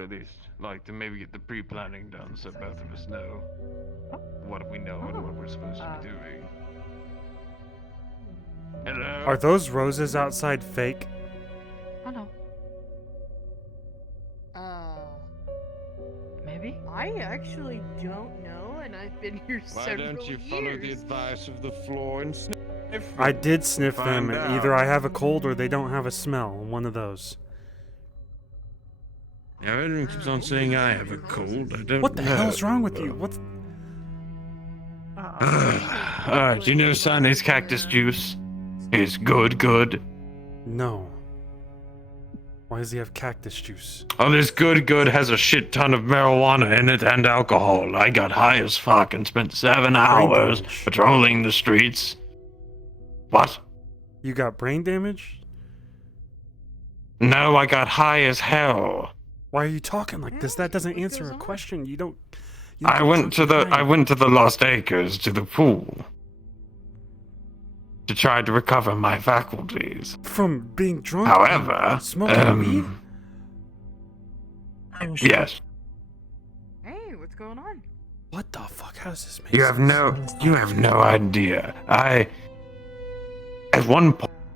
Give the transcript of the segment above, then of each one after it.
would at least like to maybe get the pre-planning done so both of us know what we know and what we're supposed to be doing. Hello? Are those roses outside fake? Oh no. Maybe? I actually don't know, and I've been here Why several don't you years. follow the advice of the floor and sniff I did sniff them. Find out. Either I have a cold or they don't have a smell. One of those. Now, everyone keeps on saying I have a cold. I don't What the know. hell's wrong with you? What's... Alright, you know Sunny's cactus juice is good. No. Why does he have cactus juice? Oh, this good has a shit ton of marijuana in it and alcohol. I got high as fuck and spent 7 hours damage. patrolling the streets. What? You got brain damage? No, I got high as hell. Why are you talking like this? That doesn't answer a question. You don't... you I don't went to talk the Lost Acres, to the pool, to try to recover my faculties. from being drunk. However, and smoking weed. yes, Hey, what's going on? What the fuck? How does this make you have no idea. At one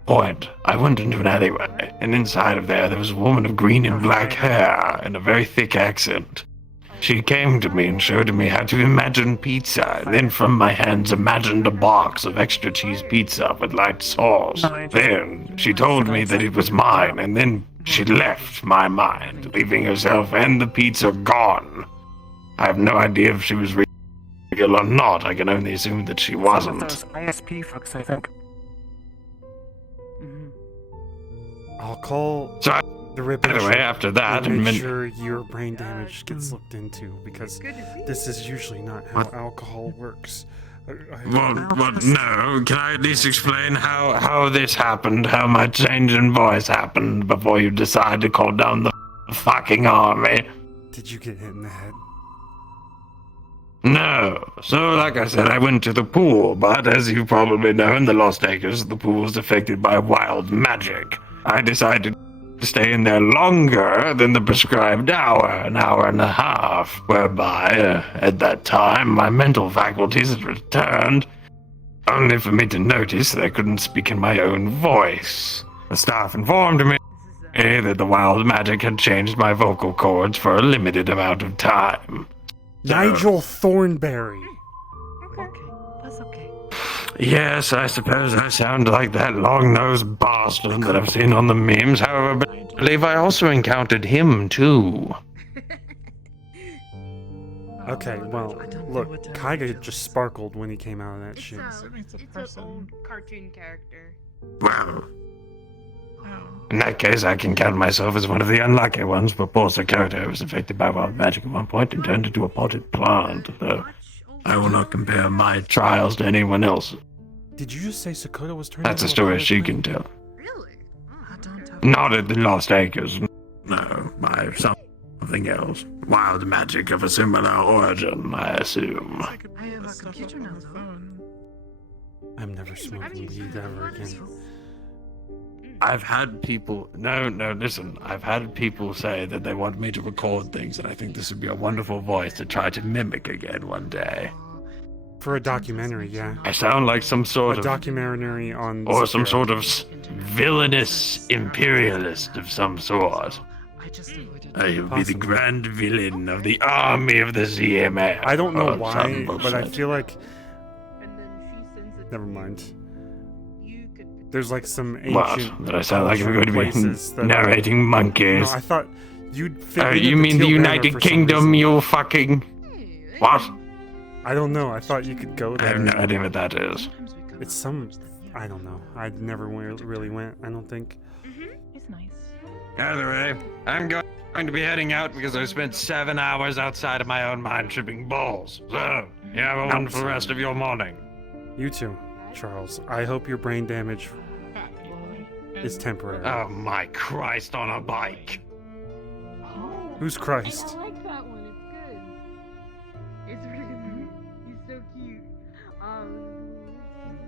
point, I went into an alleyway, and inside of there was a woman of green and black hair and a very thick accent. She came to me and showed me how to imagine pizza, and then from my hands imagined a box of extra cheese pizza with light sauce. Then she told me that it was mine, and then she left my mind, leaving herself and the pizza gone. I have no idea if she was real or not. I can only assume that she wasn't. Those ISP folks, I think. I'll call So, the Ripper anyway, after that, and and make min- sure your brain damage gets looked into, because Good to see this is usually not how What? alcohol works. Well, no. Can I at least explain how this happened, how my change in voice happened before you decide to call down the fucking army? Did you get hit in the head? No. So, like I said, I went to the pool, but as you probably know, in the Lost Acres, the pool is affected by wild magic. I decided to stay in there longer than the prescribed hour, an hour and a half, whereby, at that time, my mental faculties had returned, only for me to notice that I couldn't speak in my own voice. The staff informed me that the wild magic had changed my vocal cords for a limited amount of time. Nigel Thornberry. Okay, that's okay. Yes, I suppose I sound like that long-nosed bastard that I've seen on the memes. However, but I believe I also encountered him, too. Okay, well, look, Kaiga just sparkled when he came out of that It's shit. it's an old cartoon character. Well, in that case, I can count myself as one of the unlucky ones, but poor Sakota was affected by wild magic at one point and turned into a potted plant, though I will not compare my trials to anyone else. Did you just say Sakota was turned That's a into story potted she plant? can tell. Really? Not at the Lost Acres. No, by something else. Wild magic of a similar origin, I assume. I have a computer now, though. I'm never smoking weed ever again. I've had people... No, listen. I've had people say that they want me to record things, and I think this would be a wonderful voice to try to mimic again one day. For a documentary, yeah. I sound like some sort A of... documentary on... Or some Zero. sort of villainous imperialist of some sort. I just avoided. You'll be the Possibly. grand villain of the army of the ZMA. I don't know or why, some but I bullshit. feel like... And then she sends it. Never to mind. You could. There's like some What? ancient... That I sound like I'm going to places be that- narrating No, monkeys. I thought you'd fit You into mean the Teal Banner United for some Kingdom, reason. you fucking... Hey, What? I don't know. I thought you could go I have there. no idea what that is. Sometimes we go. It's some... I don't know. I never really went, I don't think. It's nice. Either way, I'm going to be heading out because I spent 7 hours outside of my own mind tripping balls. So, you have a wonderful rest of your morning. You too, Charles. I hope your brain damage is temporary. Oh my Christ on a bike. Who's Christ? I like that one. It's good. It's really good. He's so cute.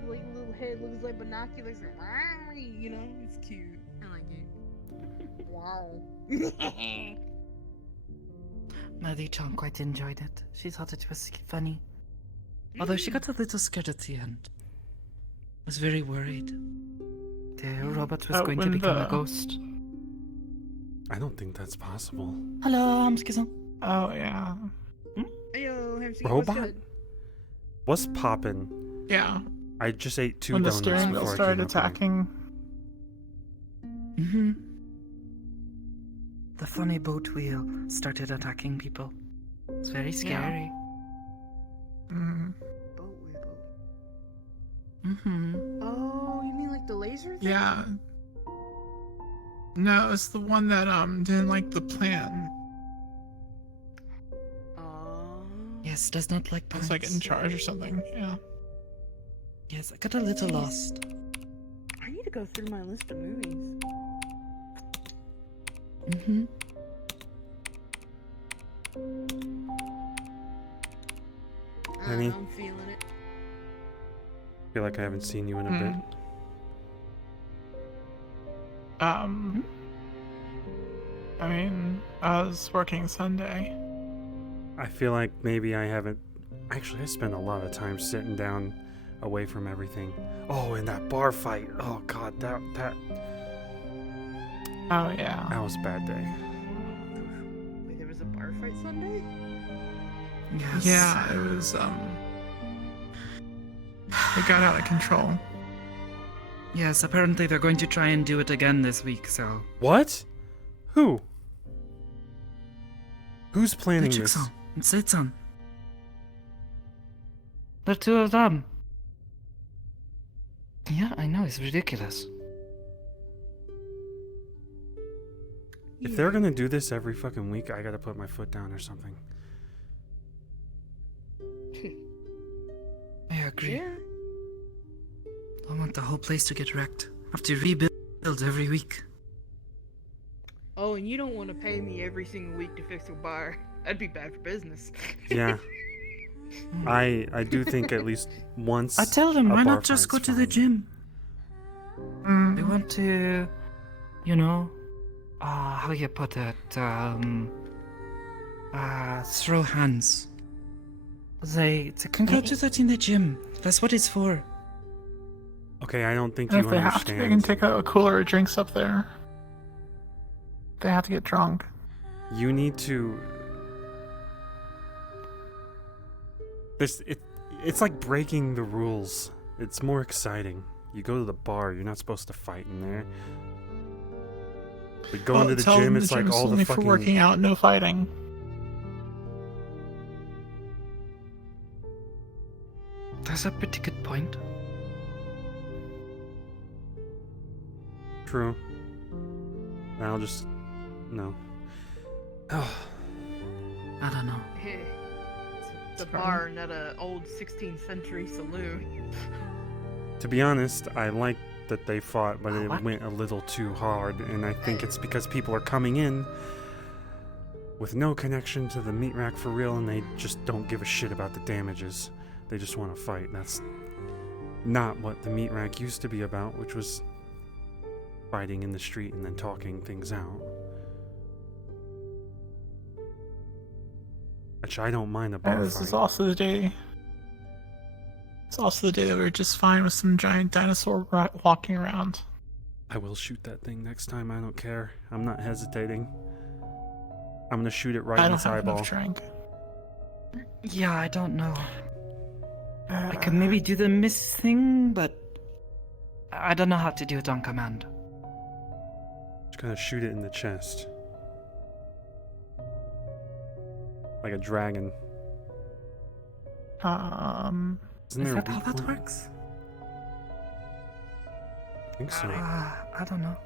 Like little head looks like binoculars. And, you know, it's cute. I like it. Wow. Mary-chan quite enjoyed it. She thought it was funny. Although she got a little scared at the end. Was very worried. The robot was going to become a ghost. I don't think that's possible. Hello, Hamski-san. Oh, yeah. Ayo, Hamsi, Robot? what's good? What's poppin'? Yeah. I just ate 2 When the donuts steering wheel before I started came up here. attacking. Mm-hmm. The funny boat wheel started attacking people. It's very scary. Mm. Boat wheel. Mm-hmm. Oh, you mean like the laser thing? Yeah. No, it's the one that didn't like the plan. Oh. Yes, does not like It's like in plants. charge or something. Yeah. Yes, I got a little lost. I need to go through my list of movies. Mm-hmm. Penny? I'm feeling it. I feel like I haven't seen you in a bit. I mean, I was working Sunday. I feel like maybe I haven't. Actually, I spent a lot of time sitting down away from everything. Oh, and that bar fight. Oh, God, that Oh, yeah. was a bad day. Wait, there was a bar fight Sunday? Yes. Yeah, it was, it got out of control. Yes, apparently they're going to try and do it again this week, so... What? Who? Who's planning this? Luchik-san and Seit-san. The two of them. Yeah, I know, it's ridiculous. If they're gonna do this every fucking week, I gotta put my foot down or something. I agree. Yeah. I want the whole place to get wrecked. Have to rebuild every week. Oh, and you don't want to pay me every single week to fix a bar. That'd be bad for business. Yeah, I do think at least once. I tell them, a why bar not just go fight's to the fine. gym? Mm. We want to, you know, how you put it, throw hands. They can go to that in the gym. That's what it's for. Okay, I don't think And you if they have to, understand. they can take a cooler of drinks up there. They have to get drunk. You need to. It's like breaking the rules. It's more exciting. You go to the bar, you're not supposed to fight in there. But going to the tell gym, them it's like gym's all the only for fucking. working out, no fighting. That's a pretty good point. True. I'll just. No. Oh. I don't know. It's a bar, not a old 16th century saloon. To be honest, I like that they fought, but it What? went a little too hard, and I think it's because people are coming in with no connection to the meat rack for real, and they just don't give a shit about the damages. They just want to fight. That's not what the meat rack used to be about, which was fighting in the street and then talking things out. Which I don't mind a bar This is fight. also the day. It's also the day that we were just fine with some giant dinosaur walking around. I will shoot that thing next time. I don't care. I'm not hesitating. I'm gonna shoot it right I in don't its have eyeball. enough drink. Yeah, I don't know. I could maybe do the miss thing, but I don't know how to do it on command. Just gonna shoot it in the chest. Like a dragon. Isn't Is there a that how weak that point? works? I think so. I don't know.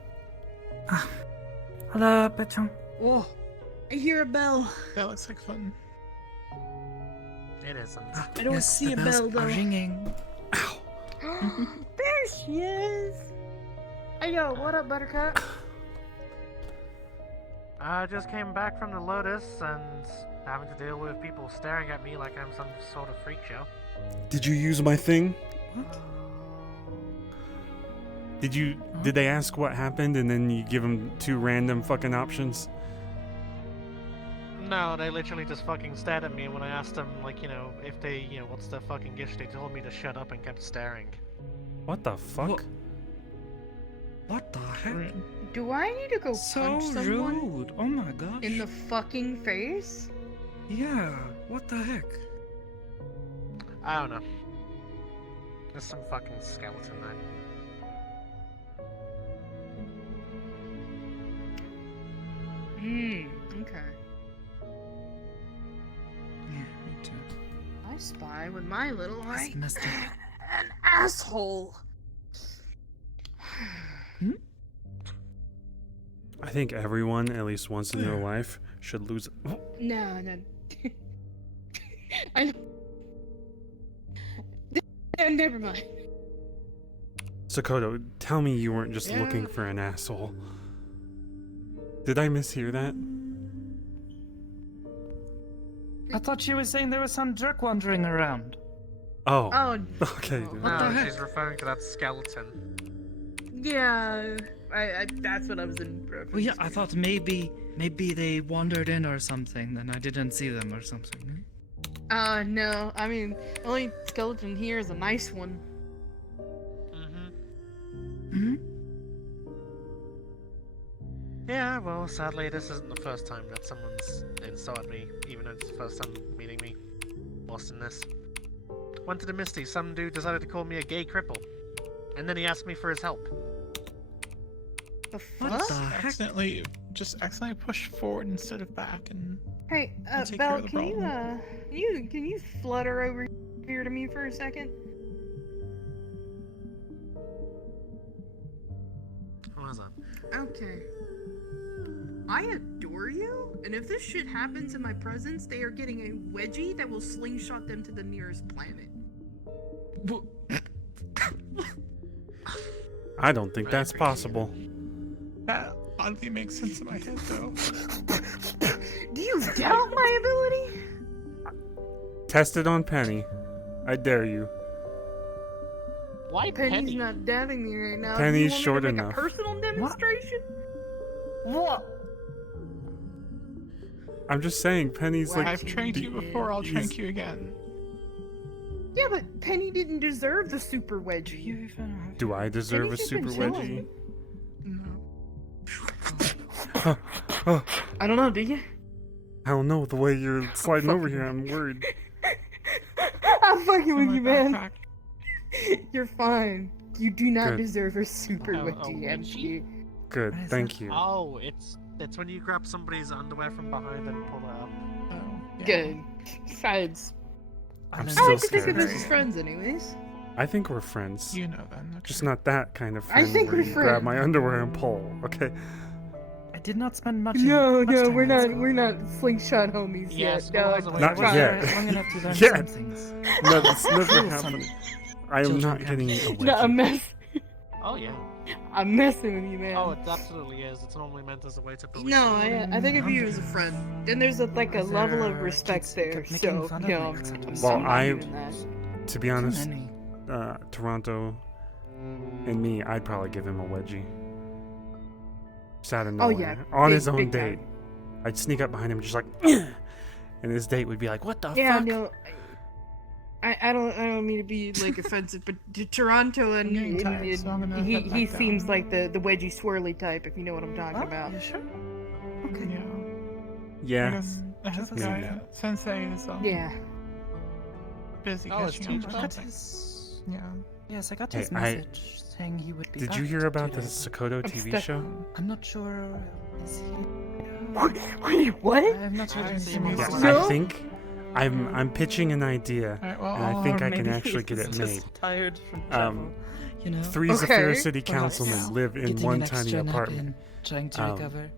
Hello, Petron. Oh, I hear a bell. That looks like fun. It isn't. I don't see the a bells bell, are though. ringing. There she is. Hey, yo, what up, Buttercup? I just came back from the Lotus and having to deal with people staring at me like I'm some sort of freak show. Did you use my thing? What? Did they ask what happened and then you give them 2 random fucking options? No, they literally just fucking stared at me when I asked them, like, if they, what's the fucking gift. They told me to shut up and kept staring. What the fuck? What the heck? Do I need to go So punch someone rude. Oh my gosh. in the fucking face? Yeah, what the heck? I don't know. There's some fucking skeleton there. Okay. Yeah, me too. I spy with my little eye That's messed up. an asshole. I think everyone, at least once in their life, should lose. No. I know. Never mind. Sakoto, tell me you weren't just looking for an asshole. Did I mishear that? I thought she was saying there was some jerk wandering around. Oh. Oh. Okay. What No, the heck? she's referring to that skeleton. Yeah. I that's what I was in reference Well, yeah, to. I thought maybe they wandered in or something, and I didn't see them or something. No. I mean, the only skeleton here is a nice one. Hmm? Yeah, well, sadly, this isn't the first time that someone's insulted me, even though it's the first time meeting me. Worse than this. Went to the Misty, some dude decided to call me a gay cripple. And then he asked me for his help. The What fuck? the heck? Accidentally push forward instead of back, and Hey, I'll take care Belle, of the can you problem. can you flutter over here to me for a second? What was that? Okay. I adore you, and if this shit happens in my presence, they are getting a wedgie that will slingshot them to the nearest planet. I don't think that's possible. that oddly makes sense in my head, though. Do you doubt my ability? Test it on Penny. I dare you. Why Penny's Penny? not doubting me right now. Penny's Do you short want me to make enough. a personal demonstration? What? I'm just saying, Penny's like. I've trained you before, I'll train you again. Yeah, but Penny didn't deserve the super wedgie. Do I deserve a Penny's just super been wedgie? No. I don't know, do you? I don't know. The way you're sliding over here, I'm worried. I'm fucking with My you, man. backpack. You're fine. You do not Good. deserve a super Oh, wedgie, wedgie? MG. Good, What is thank that? you. Oh, it's when you grab somebody's underwear from behind and pull it up. Oh, yeah. Good. Besides, I'm I still like to think of scared. us as friends, anyways. I think we're friends. You know then. Okay. Just not that kind of I friend think where we're you grab friends. my underwear and pull, okay? I did not spend much. No, much no, time we're in not. school. We're not slingshot homies Yes, yet. No, schools are Not I was yet. there long enough to learn Yet. some things. No, that's never Some happening. I am children not have getting a issues. No, I'm wedgie. Oh yeah. I'm messing with you, man. Oh, it absolutely is. It's normally meant as a way to bully. No, someone. I think of you as a friend. And there's a Was level of there respect kids there, kept making so fun you of know, me or something? Well, I'm not I- doing that. To be honest, Many. Toronto and me, I'd probably give him a wedgie. Just out of Oh, nowhere. yeah, On big- his own big date. time. I'd sneak up behind him just like, and his date would be like, what the Yeah, fuck? no, I don't mean to be like offensive, but to Toronto and, I'm getting tired, so I'm gonna he head back seems down. like the wedgie swirly type, if you know what I'm talking Oh, about. you sure? Okay. Yeah. I Yeah. guess the Maybe. guy, Sensei is Yeah. busy Oh, it's catching up teacher or I got something. his. Yeah. Yes, I got Hey, his message saying he would be Did back you hear about the today. Sakoto I'm TV stuck. show? I'm not sure. Is he? Wait, what? I'm not sure. I if haven't he's seen in it. his- Yeah, No. I think I'm pitching an idea, Alright, well, and I think Or I can maybe actually he's get it just made. Tired from travel, you know. Three Okay. Zafira City Perhaps councilmen live in getting one an tiny extra nap apartment. in, trying to Um, recover.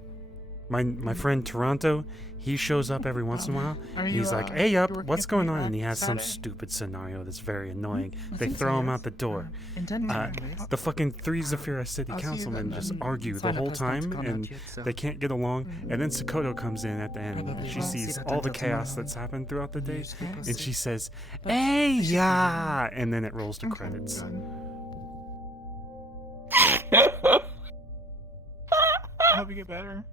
My friend Toronto, he shows up every once in a while. are you, He's like, you "Hey, up, working what's at going the on?" And he has some Saturday? stupid scenario that's very annoying. I They think throw so, him yes. out the door. In Denver, Uh, anyways. The fucking three Zafira City I'll see you councilmen then. just Mm, argue the sign-up whole has not time, gone and out yet, so- they can't get along. And then Sakoto comes in at the end. Probably She won't see sees that all the until chaos tomorrow. that's happened throughout the day, Usually and posted. she says, But "Hey, she should be yeah!" And then it rolls to Okay, credits. good. I hope you get better.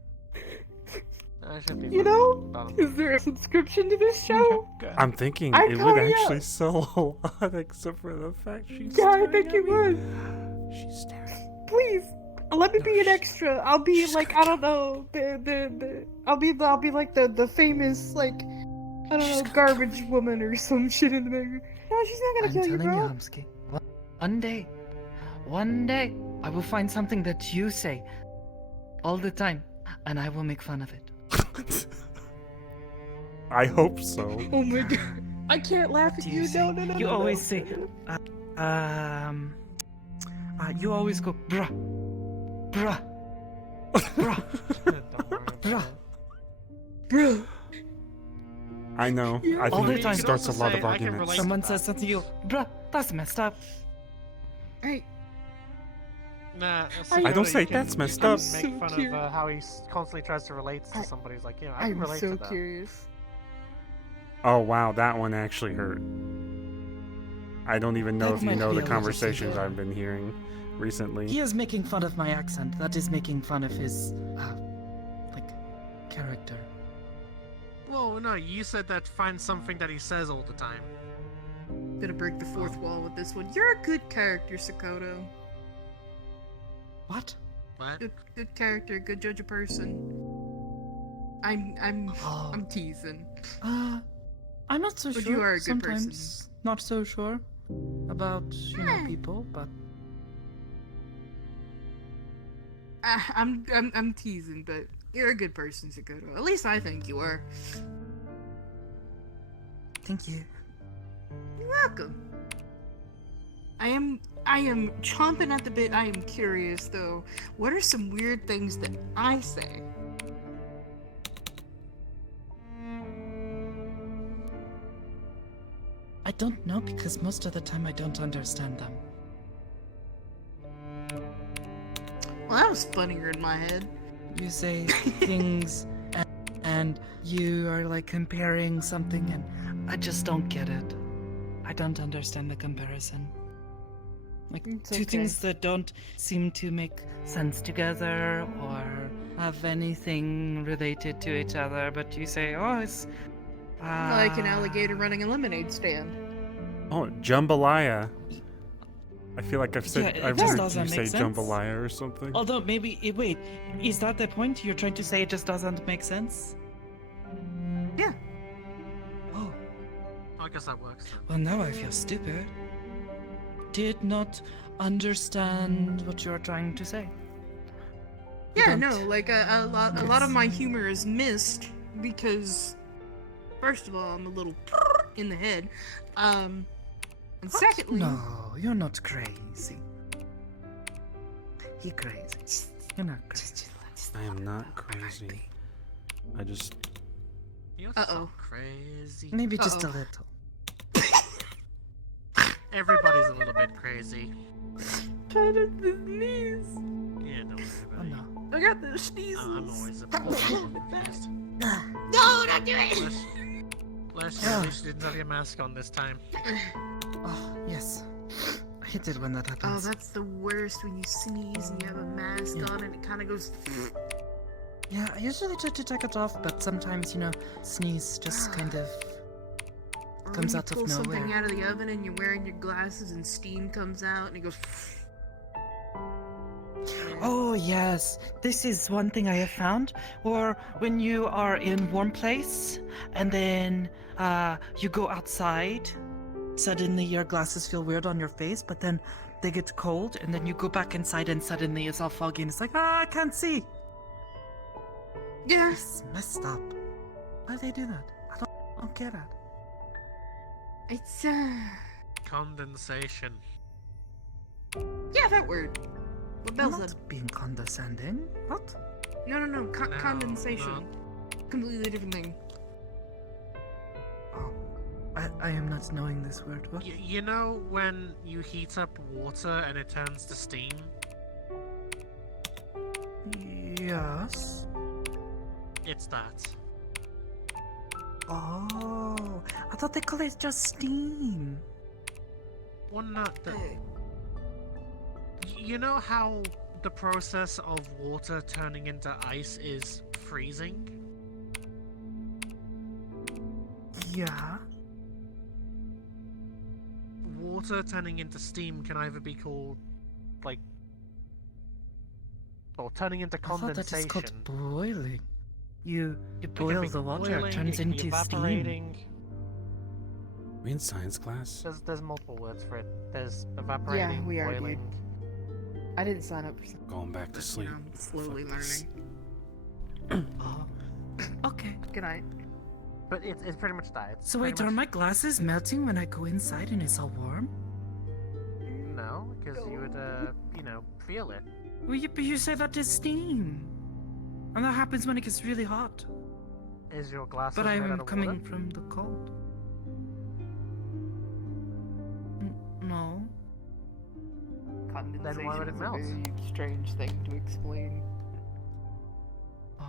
I should be You fine. know, Bottom. is there a subscription to this show? Good. I'm thinking I it call would you. actually sell a lot, except for the fact she's Yeah, I staring think at you me. would. She's staring. Please, let me be an extra. I'll be she's like, gonna I don't know, I'll be like the famous, like, I don't know, garbage woman or some shit in the background. No, she's not gonna I'm kill you, telling you, bro. Humsky. One day, I will find something that you say all the time, and I will make fun of it. I hope so. Oh my god, I can't laugh at Do you. you say? No. You no, always no. say, you always go, bruh, bruh, bruh, Don't worry about bruh. it. Bro. I know. I All think the it time. starts a You can lot also of say, I can arguments. relate- Someone to says that. something to you, bruh, that's messed up. Hey, Nah, I don't say you can- that's messed you can up. Make So fun cute. of how he constantly tries to relate to somebody. He's like, I can I'm relate so to that. curious. Oh wow, that one actually hurt. I don't even know That if you might know be the a little conversations too I've been hearing recently. He is making fun of my accent. That is making fun of his, character. Whoa, no, you said that find something that he says all the time. Gonna break the fourth wall with this one. You're a good character, Sakoto. What? What? Good character, good judge of person. Oh. I'm teasing. I'm not so But sure. you are a good person. Sometimes not so sure about, people, but I'm teasing, but you're a good person, Sakoto. At least I think you are. thank you. You're welcome. I am chomping at the bit. I am curious though. What are some weird things that I say? I don't know because most of the time I don't understand them. Well, that was funnier in my head. You say things and you are like comparing something and I just don't get it. I don't understand the comparison. Like It's two okay. things that don't seem to make sense together or have anything related to each other, but you say, oh, it's Like an alligator running a lemonade stand. Oh, jambalaya. I feel like I've said Yeah, it I've just heard doesn't you say make sense. jambalaya or something. Although maybe wait, is that the point? You're trying to say it just doesn't make sense? Yeah. Oh, I guess that works. well now I feel stupid. Did not understand what you're trying to say. Yeah, Don't- no, like a lot Yes. of my humor is missed because, first of all, I'm a little in the head, and What? secondly, No, you're not crazy. He crazy. You're not crazy. I am not crazy. I just You're Uh-oh. so crazy. Maybe just a Uh-oh. little. Everybody's a little bit crazy. trying to sneeze. Yeah, don't worry Oh about it. no. I got the sneezes. I'm always a little confused. No, don't do it. Bless you, at least you didn't have your mask on this time. Oh, yes. I hate it when that Oh, happens. that's the worst when you sneeze and you have a mask Yeah. on and it kind of goes. Yeah, I usually try to take it off, but sometimes, sneeze just kind of Or Comes when out you of pull something nowhere. out of the oven and you're wearing your glasses and steam comes out and it goes. Oh yes, this is one thing I have found. Or when you are in warm place and then you go outside, suddenly your glasses feel weird on your face, but then they get cold, and then you go back inside and suddenly it's all foggy and it's like, I can't see. Yeah. It's messed up. Why do they do that? I don't get it. It's Condensation. yeah, that word. What I'm Belle not said. being condescending. What? No, No, condensation. Completely different thing. Oh, I am not knowing this word. What? You know when you heat up water and it turns to steam? Yes. It's that. Oh, I thought they called it just steam. Well, not the. Hey. You know how the process of water turning into ice is freezing? Yeah. Water turning into steam can either be called, like, or turning into I thought that is condensation. called boiling. You It can boil be the water, boiling, it turns it can be into steam. evaporating. We in science class? There's multiple words for it. There's evaporating, we are, dude. boiling. I didn't sign up for something. Going back to sleep. I'm slowly Fuck this. learning. Oh. Okay. Good night. But it's pretty much that. It's So wait, pretty are my much... glasses melting when I go inside and it's all warm? No, because you would, you know, feel it. Well, but you say that is steam. And that happens when it gets really hot. Is your glasses But made out I'm of coming water? from the cold. No. Condensation why would it is melt? a very strange thing to explain. Oh.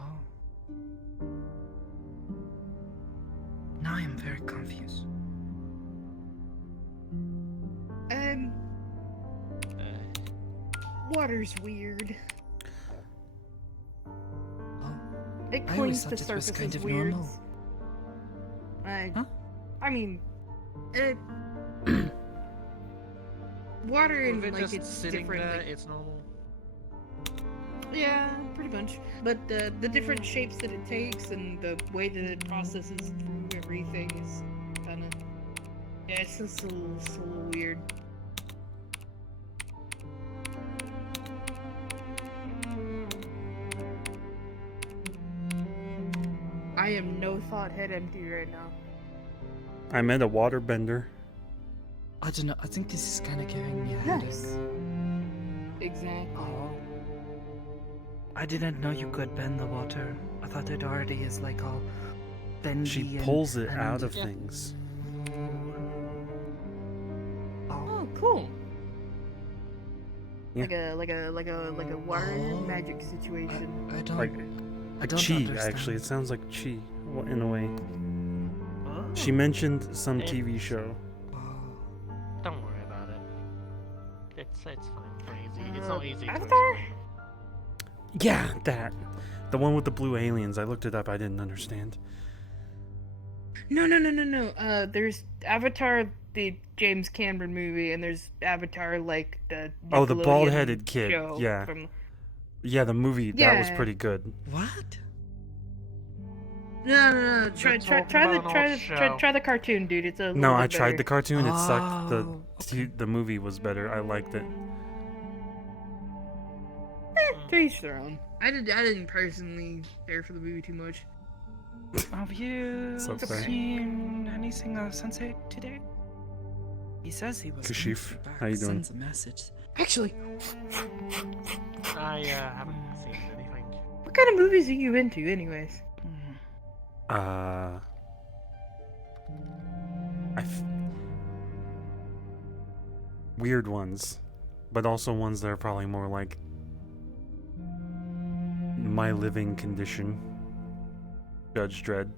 Now I am very confused. Water's weird. Oh. It I always cleans the thought it was surfaces kind of weird. normal. Huh? I mean, Water If and it's like just it's sitting different. there, Like, it's normal. yeah, pretty much. But the different shapes that it takes and the way that it processes through everything is kind of it's just a little weird. I am no thought head empty right now. I met a waterbender. I don't know. I think this is kind of giving me a headache. Yes. Exactly. Oh. I didn't know you could bend the water. I thought it already is like all bendy. She and- pulls it and- out of things. Oh. Oh, cool. Yeah. Like a water Oh. magic situation. I don't. Like I don't chi, understand. actually. It sounds like chi, in a way. Oh. She mentioned some It- TV show. Oh. Don't worry about it. It's fine. For easy. It's not easy to Avatar? explain. Yeah, that. The one with the blue aliens. I looked it up. I didn't understand. No. There's Avatar, the James Cameron movie, and there's Avatar, like the. Oh, the Nickelodeon bald-headed kid, show yeah. From... Yeah, the movie, that was Yeah. pretty good. What? No. Try talking about an old show. the cartoon, dude. It's a. No, little I bit tried the better. cartoon. It sucked. Oh, The movie was better. I liked it. To each their own. I didn't personally care for the movie too much. Have you So fair. seen anything of Sensei today? He says he was. gonna Kashif, be back. how you doing? Sends a message. Actually, I haven't seen anything. What kind of movies are you into, anyways? Hmm. Weird ones, but also ones that are probably more like My Living Condition, Judge Dredd.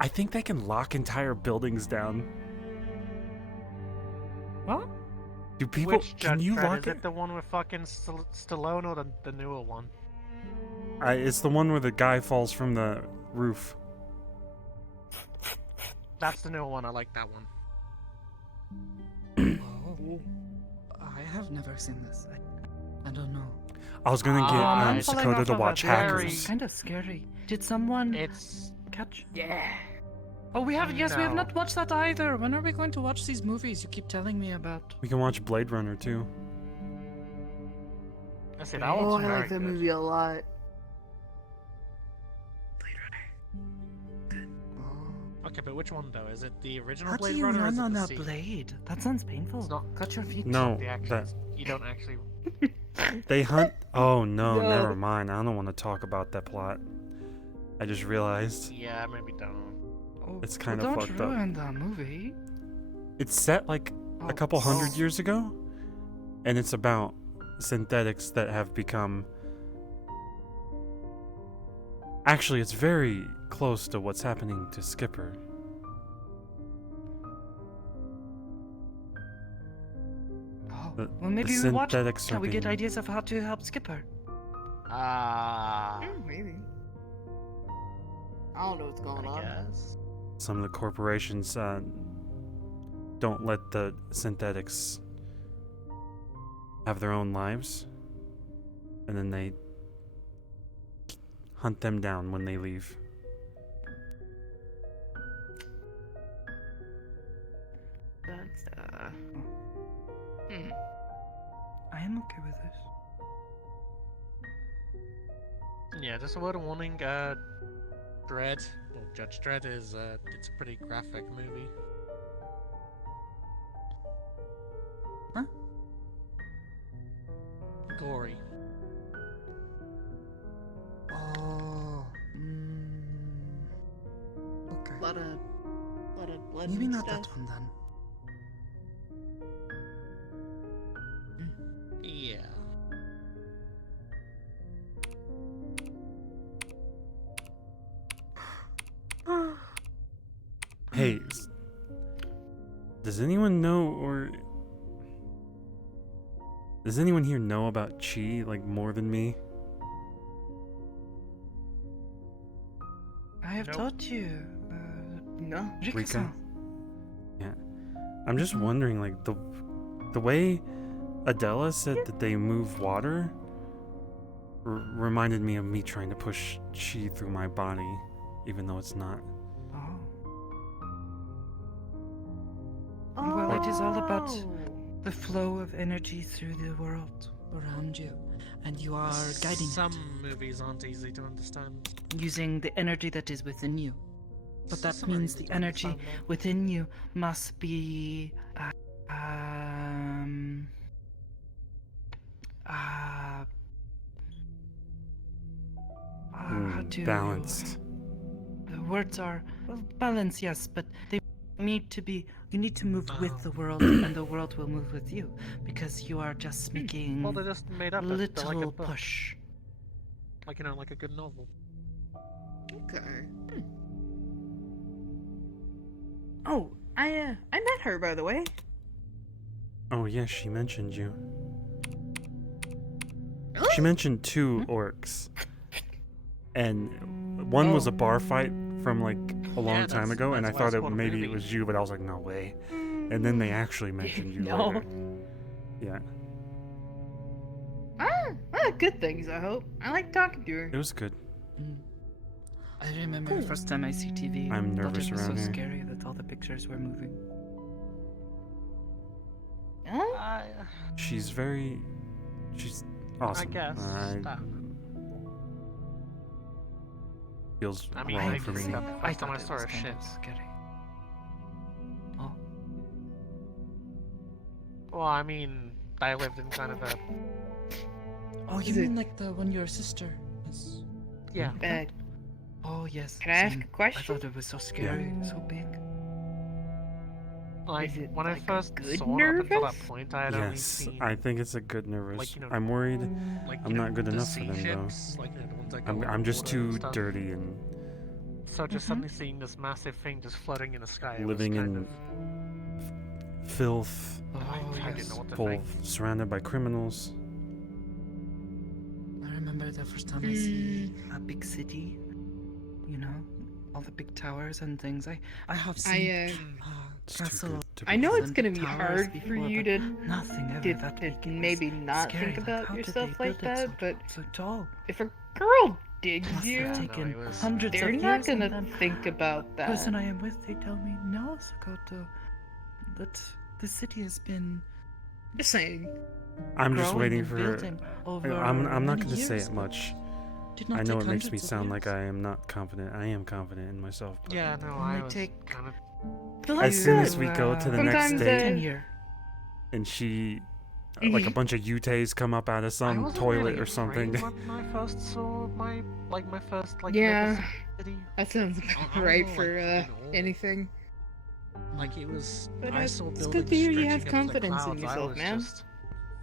I think they can lock entire buildings down. What? Do people? Which Can Judge you Dredd? lock Is it? it the one with fucking Stallone or the newer one? It's the one where the guy falls from the roof. That's the newer one. I like that one. Oh. I have never seen this. I don't know. I was gonna get I'm falling Dakota off to of a watch very- Hackers. It's kind of scary. Did someone It's catch? Yeah. Oh, we have. Yes, we have No. not watched that either. When are we going to watch these movies you keep telling me about? We can watch Blade Runner too. I said that Oh, one's I very like that good. movie a lot. Okay, but which one though? Is it the original How do Blade you Runner or is run it on the a sequel? blade? That sounds painful. It's not- Cut your feet. No, The action that is- you don't actually. they hunt. Oh no, No. never mind. I don't want to talk about that plot. I just realized Yeah, maybe don't. Oh, it's well, kinda fucked up. Don't ruin the movie. it's set like a couple hundred years ago, and it's about synthetics that have become. Actually, it's very close to what's happening to Skipper. Oh, The- well, maybe the we watch. synthetics Can are we get being- ideas of how to help Skipper? Ah, Maybe. I don't know what's going I on. guess. some of the corporations don't let the synthetics have their own lives, and then they hunt them down when they leave. That's I am okay with this. Yeah, just a word of warning, Dredd, or Judge Dredd is, it's a pretty graphic movie. Huh? Gory. Oh. Okay. A lot of blood. Maybe and not stuff. that one then. Yeah. Hey, does anyone know, or does anyone here know about Chi, like, more than me? I have Nope. told you. No. Rika-san. Yeah. I'm just wondering, like, the way Adela said that they move water reminded me of me trying to push Chi through my body, even though it's not. Oh. Well, it is all about the flow of energy through the world around you, and you are guiding Some movies aren't easy to understand. it using the energy that is within you. But that Some are means easy the to energy understand, though. within you must be how do Balanced. the words are balance, yes, but they need to be. You need to move with the world, and the world will move with you, because you are just making Well, they're just made up. They're like a little book. push. Like, you know, like a good novel. Okay. Oh, I met her, by the way. Oh, yeah, she mentioned you. Really? She mentioned two orcs. And one was a bar fight from, like, a long Yeah, time that's- ago, and I that's why it's thought called a maybe it movie. was you, but I was like, no way. And then they actually mentioned you No. later. Yeah, Good things, I hope. I like talking to her. it was good. I remember the first time I see TV. I'm thought nervous it was so around here. scary that all the pictures were moving. Huh? She's awesome. I guess. Feels I mean, wrong I for agree. me. The first time I thought it saw was her kind shit. of scary. Oh, Well, I mean, I lived in kind of a... oh, you Is it- mean like the one your sister is? Yeah. Oh yes. Can I ask same. a question? I thought it was so scary, so big. Like, Is it when like I a first good saw her up until that nervous? point, I had only Yes, seen... I think it's a good nervous. Like, you know, I'm worried. like, I'm you know, not good the enough for sea them, though. ships, like, you know, the ones that go I'm just underwater and too stuff. dirty and So just suddenly seeing this massive thing just floating in the sky, it living was kind in of... filth, Oh I didn't yes. know what to full, think. surrounded by criminals. I remember the first time I see a big city. You know, all the big towers and things. I have seen. It's too castle. good to I be know true. it's gonna be Towers hard for before, you but to nothing ever did that to big. It was maybe not scary. think Like, about how did yourself they like build it that, but so tall. if a girl digs Must you, have no, taken it was- hundreds they're of not years. gonna and then think about the that. person I am with, they tell me, no, Sakoto, that the city has been Just saying. I'm just growing waiting and for her. building over I'm not many going to say years, it but much. did not I know take it makes me hundreds of sound like years. I am not confident. I am confident in myself. But Yeah, no, Only I was take- kind of... But as that's soon good. as we go to the next Sometimes, day, 10 year. and she, like a Mhm. bunch of Utes come up out of I some wasn't toilet really or something. afraid when I first saw my first, like, Yeah. mega city. That sounds I about don't right know, for like, you know. anything. Like, it was... But I it's saw good buildings to hear you stretching have up to the confidence in clouds. I yourself, was man. just...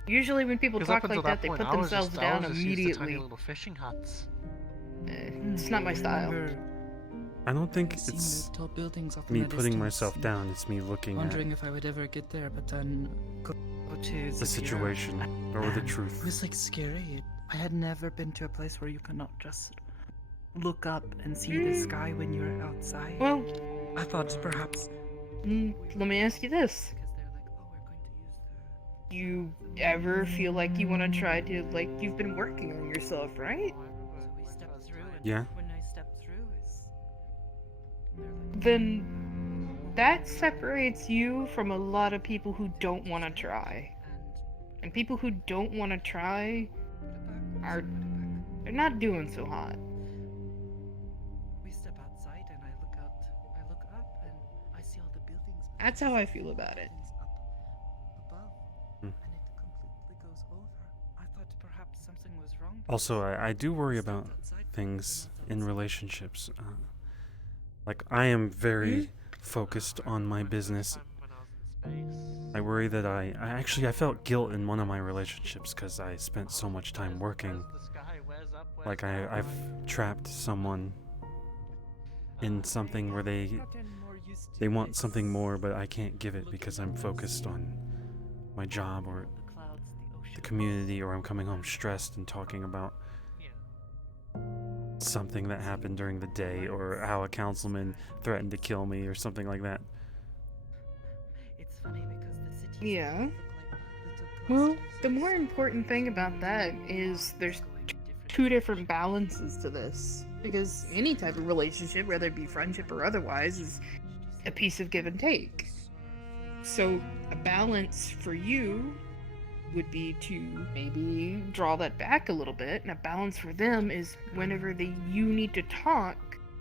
Usually when people 'cause up talk until like that, they point, put I was themselves just- down I was just used to tiny immediately. little fishing huts. It's not my style. I don't think Seeing it's the tall buildings off in me the putting distance myself and down. It's me looking at wondering if I would ever get there, but then go to the situation or the It truth. was like scary. I had never been to a place where you cannot just look up and see the sky when you're outside. Well, I thought perhaps. Let me ask you this. You ever feel like you want to try to, like, you've been working on yourself, right? Yeah. Then that separates you from a lot of people who don't want to try. And people who don't want to try they're not doing so hot. We step outside and I look up and I see all the buildings. That's how I feel about it. Above, and it completely goes over. I thought perhaps something was wrong. Also, I do worry about things in relationships. Like, I am very focused on my business. I worry that I felt guilt in one of my relationships because I spent so much time working. Like, I've trapped someone in something where they want something more, but I can't give it because I'm focused on my job or the community, or I'm coming home stressed and talking about something that happened during the day, or how a councilman threatened to kill me or something like that. It's funny because the city. Yeah. Look like little Well, the more important thing about that is there's two different balances to this. Because any type of relationship, whether it be friendship or otherwise, is a piece of give and take. So a balance for you would be to maybe draw that back a little bit, and a balance for them is whenever you need to talk,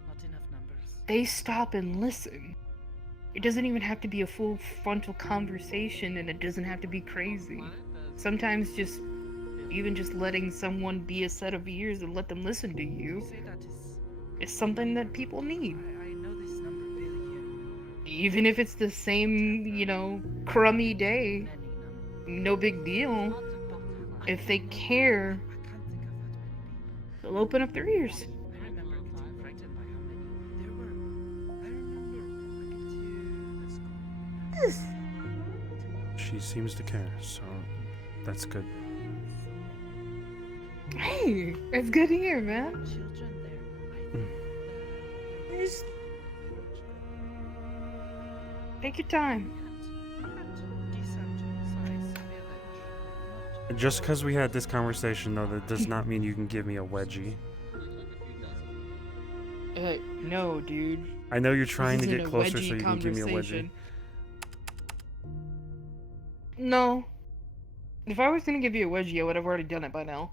Not enough numbers. they stop and listen. It doesn't even have to be a full frontal conversation, and it doesn't have to be crazy. Sometimes just letting someone be a set of ears and let them listen to you Say that is something that people need. I know this number Billy. Even if it's the same, crummy day, Many numbers. no big deal. If they care, I can't think of that many people. they'll open up their ears. I remember getting frightened by how many there were. I remember walking to the school. She seems to care, so that's good. Hey, it's good to hear, man. Children there. Just take your time. Decent size village. Just because we had this conversation, though, that does not mean you can give me a wedgie. No, dude. I know you're trying to This get isn't a closer so wedgie you can give me a wedgie. conversation. No. If I was gonna give you a wedgie, I would have already done it by now.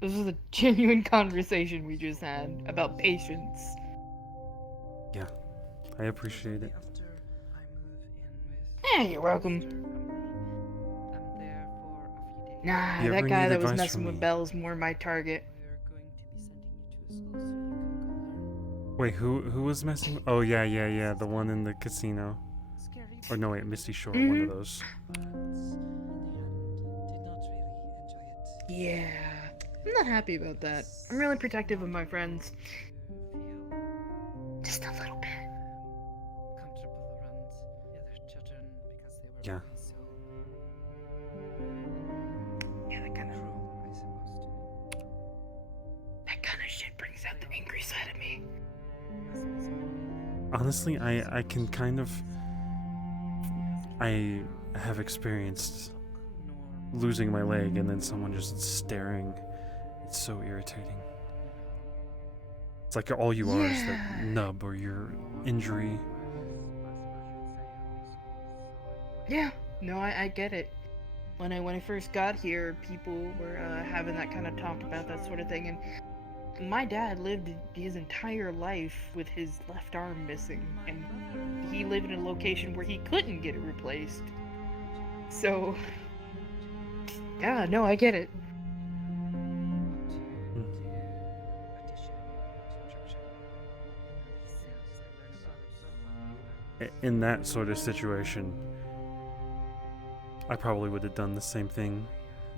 This is a genuine conversation we just had about patience. I appreciate it. After I move in with Yeah, you're welcome. I'm there for a few days. Nah, You that ever guy need that was advice messing from with me? Belle's more my target. We're going to be sending you to a school so you can go learn. Wait, who was messing? Oh yeah, the one in the casino. Scary. Or no, wait, Misty Shore, one of Mhm. those. But in the end, did not really enjoy it. Yeah. I'm not happy about that. I'm really protective of my friends. Feel Just a little bit. comfortable around the other children because they were Yeah. being so Yeah, that kind cruel, I suppose. of shit brings out the angry side of me. Honestly, I can kind of. I have experienced losing my leg and then someone just staring. It's so irritating. It's like all you are is that Yeah. nub or your injury. Yeah, no, I get it. When I first got here, people were having that kind of talk about that sort of thing, and my dad lived his entire life with his left arm missing, and he lived in a location where he couldn't get it replaced. So, yeah, no, I get it. In that sort of situation, I probably would have done the same thing.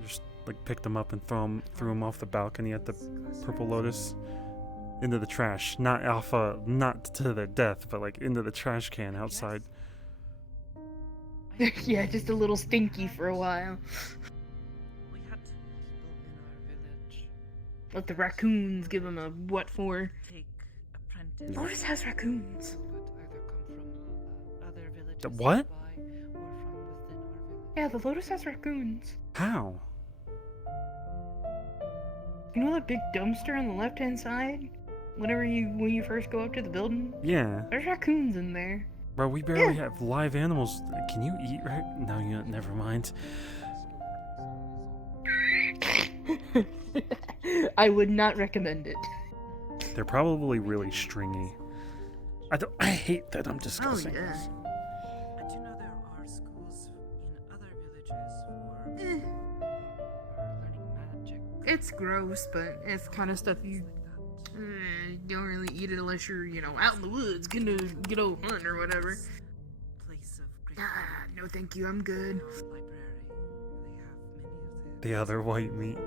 Just like picked him up and threw him off the balcony at the Purple Lotus into the trash. Not to their death, but like into the trash can outside. Yeah, just a little stinky for a while. We had people in our village Let the raccoons give him a what for. take apprentice Lotus has raccoons. The what? Yeah, the Lotus has raccoons. How? You know that big dumpster on the left-hand side? When you first go up to the building? Yeah. There's raccoons in there. Bro, we barely have live animals. Can you eat right? No, never mind. I would not recommend it. They're probably really stringy. I hate that I'm Oh discussing yeah. this. I do know there are schools in other villages for Eh, learning magic. it's gross, but it's kind of stuff you don't really eat it unless you're, out in the woods, gonna get old hunt or whatever. Place of great Ah, no thank you, I'm good. library. They have many of The other white meat.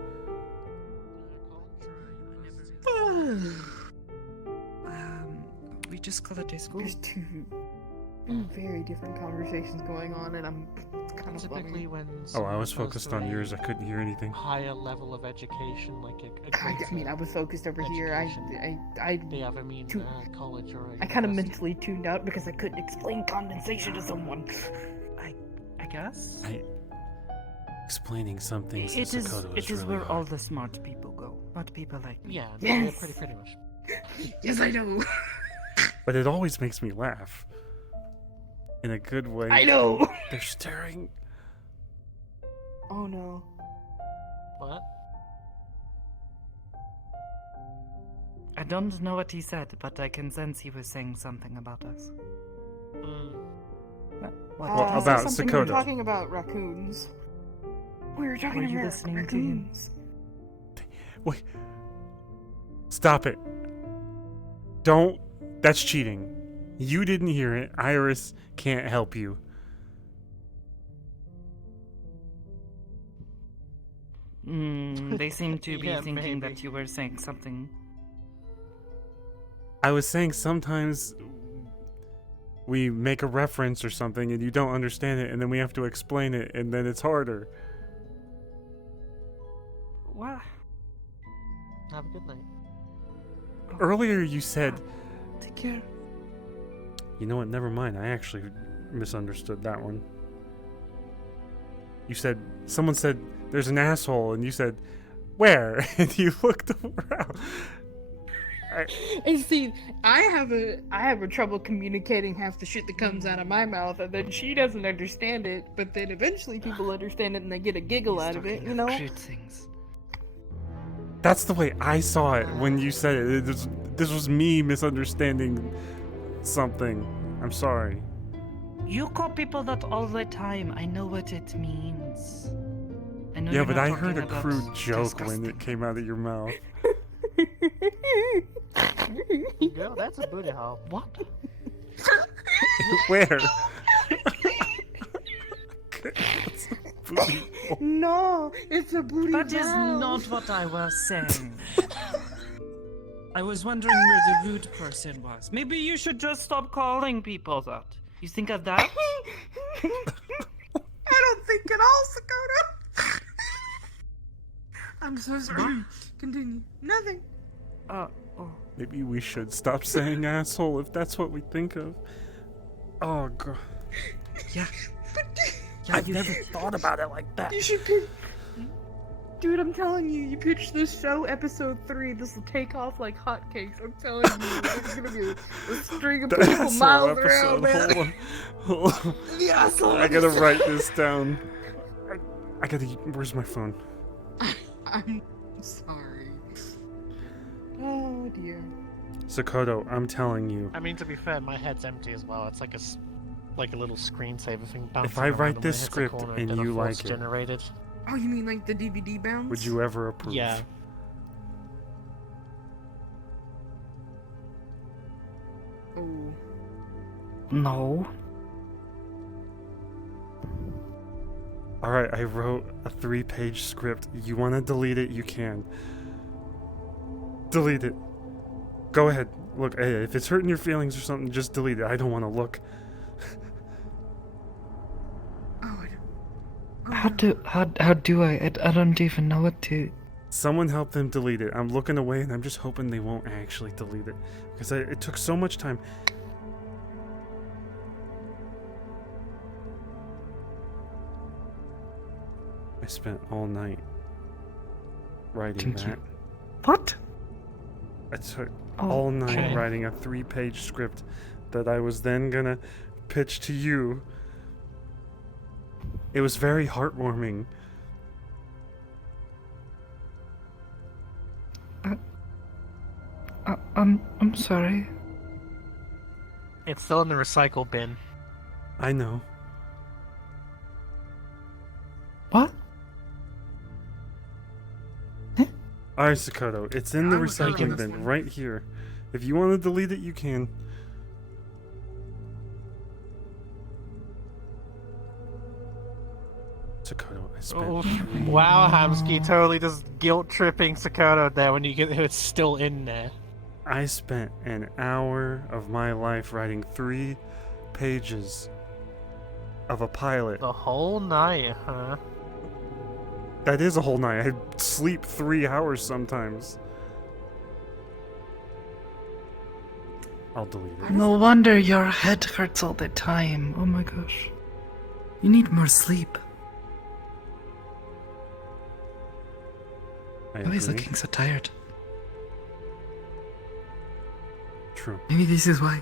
We just call it a school. There's two very different conversations going on, and it's kind of Typically, funny. when Oh, I was someone goes focused to on a yours. I couldn't hear anything. higher level of education, like a I mean, I was focused over here. they either mean Too- college or a I kind of university. mentally tuned out because I couldn't explain condensation to someone. I guess. Explaining some things It to is. Sakoto It is really where all hard. the smart people go, not people like me. Yeah, Yes! pretty much. Yes, I know. But it always makes me laugh. In a good way. I know. They're staring. Oh no. What? I don't know what he said, but I can sense he was saying something about us. Mm. What? Well, I said about something we were Sakoto. talking about raccoons. We were talking Were you about listening to him? raccoons. Wait. Stop it. Don't. That's cheating. You didn't hear it. Iris can't help you. They seem to be Yeah, thinking maybe. that you were saying something. I was saying sometimes we make a reference or something and you don't understand it, and then we have to explain it, and then it's harder. What? Have a good night. Earlier you said, Take care. you know what, never mind. I actually misunderstood that one. You said, someone said, there's an asshole, and you said, where? And you looked around. And see, I have a trouble communicating half the shit that comes out of my mouth, and then she doesn't understand it. But then eventually people understand it and they get a giggle out of it, you know. Cute things. That's the way I saw it when you said it. This was me misunderstanding something. I'm sorry. You call people that all the time. I know what it means. I know Yeah, you're but not I heard a talking about crude joke when disgusting. it came out of your mouth. Girl, that's a booty hole. What? Where? Booty hole. No, it's a booty. That is valve. not what I was saying. I was wondering where the rude person was. Maybe you should just stop calling people that. You think of that? I don't think at all, Sakota. I'm so sorry. Continue. Nothing. Oh. Maybe we should stop saying asshole if that's what we think of. Oh god. Yeah. I've never thought about it like that. You should pitch. Dude, I'm telling you, you pitch this show, episode 3. This will take off like hotcakes. I'm telling you, there's gonna be a string of The people asshole miles around, episode. man. Hold on. The asshole. I gotta write this down. I gotta. Where's my phone? I'm sorry. Oh dear. Sakoto, I'm telling you. I mean, to be fair, my head's empty as well. It's like like a little screensaver thing bouncing I around write when this it hits a script corner and then a you force like it, generated. Oh, you mean like the DVD bounce? would you ever approve? Yeah. Oh. No. Alright, I wrote a 3-page script. You wanna delete it, you can. Delete it. Go ahead. Look, hey, if it's hurting your feelings or something, just delete it. I don't wanna look. Oh, I don't. How do I? I don't even know what to. Someone help them delete it. I'm looking away and I'm just hoping they won't actually delete it. Because it took so much time. I spent all night writing Thank that. you. What? I took Oh, all night okay. writing a 3-page script that I was then gonna pitch to you. It was very heartwarming. I'm sorry. It's still in the recycle bin. I know. What? Alright, Sakoto, it's in the I was hurt on recycling this bin one. right here. If you want to delete it, you can. Sakoto, I spent. Oh, 3 wow, Hamsky totally just guilt tripping Sakoto there when you get it's still in there. I spent an hour of my life writing 3 pages of a pilot. The whole night, huh? That is a whole night. I sleep 3 hours sometimes. I'll delete it. No wonder your head hurts all the time. Oh my gosh. You need more sleep. I Why is agree. looking so tired? True. Maybe this is why.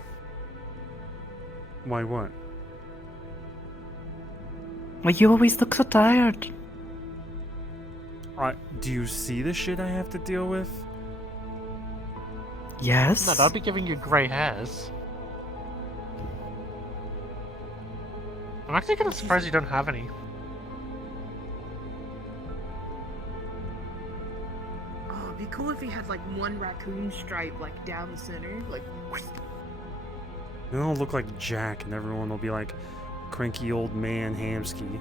Why what? Why you always look so tired? Do you see the shit I have to deal with? Yes. No, that'd be giving you grey hairs. I'm actually kind of surprised you don't have any. Oh, it'd be cool if he had like one raccoon stripe like down the center, like. Then I'll look like Jack, and everyone will be like, cranky old man Hamsky.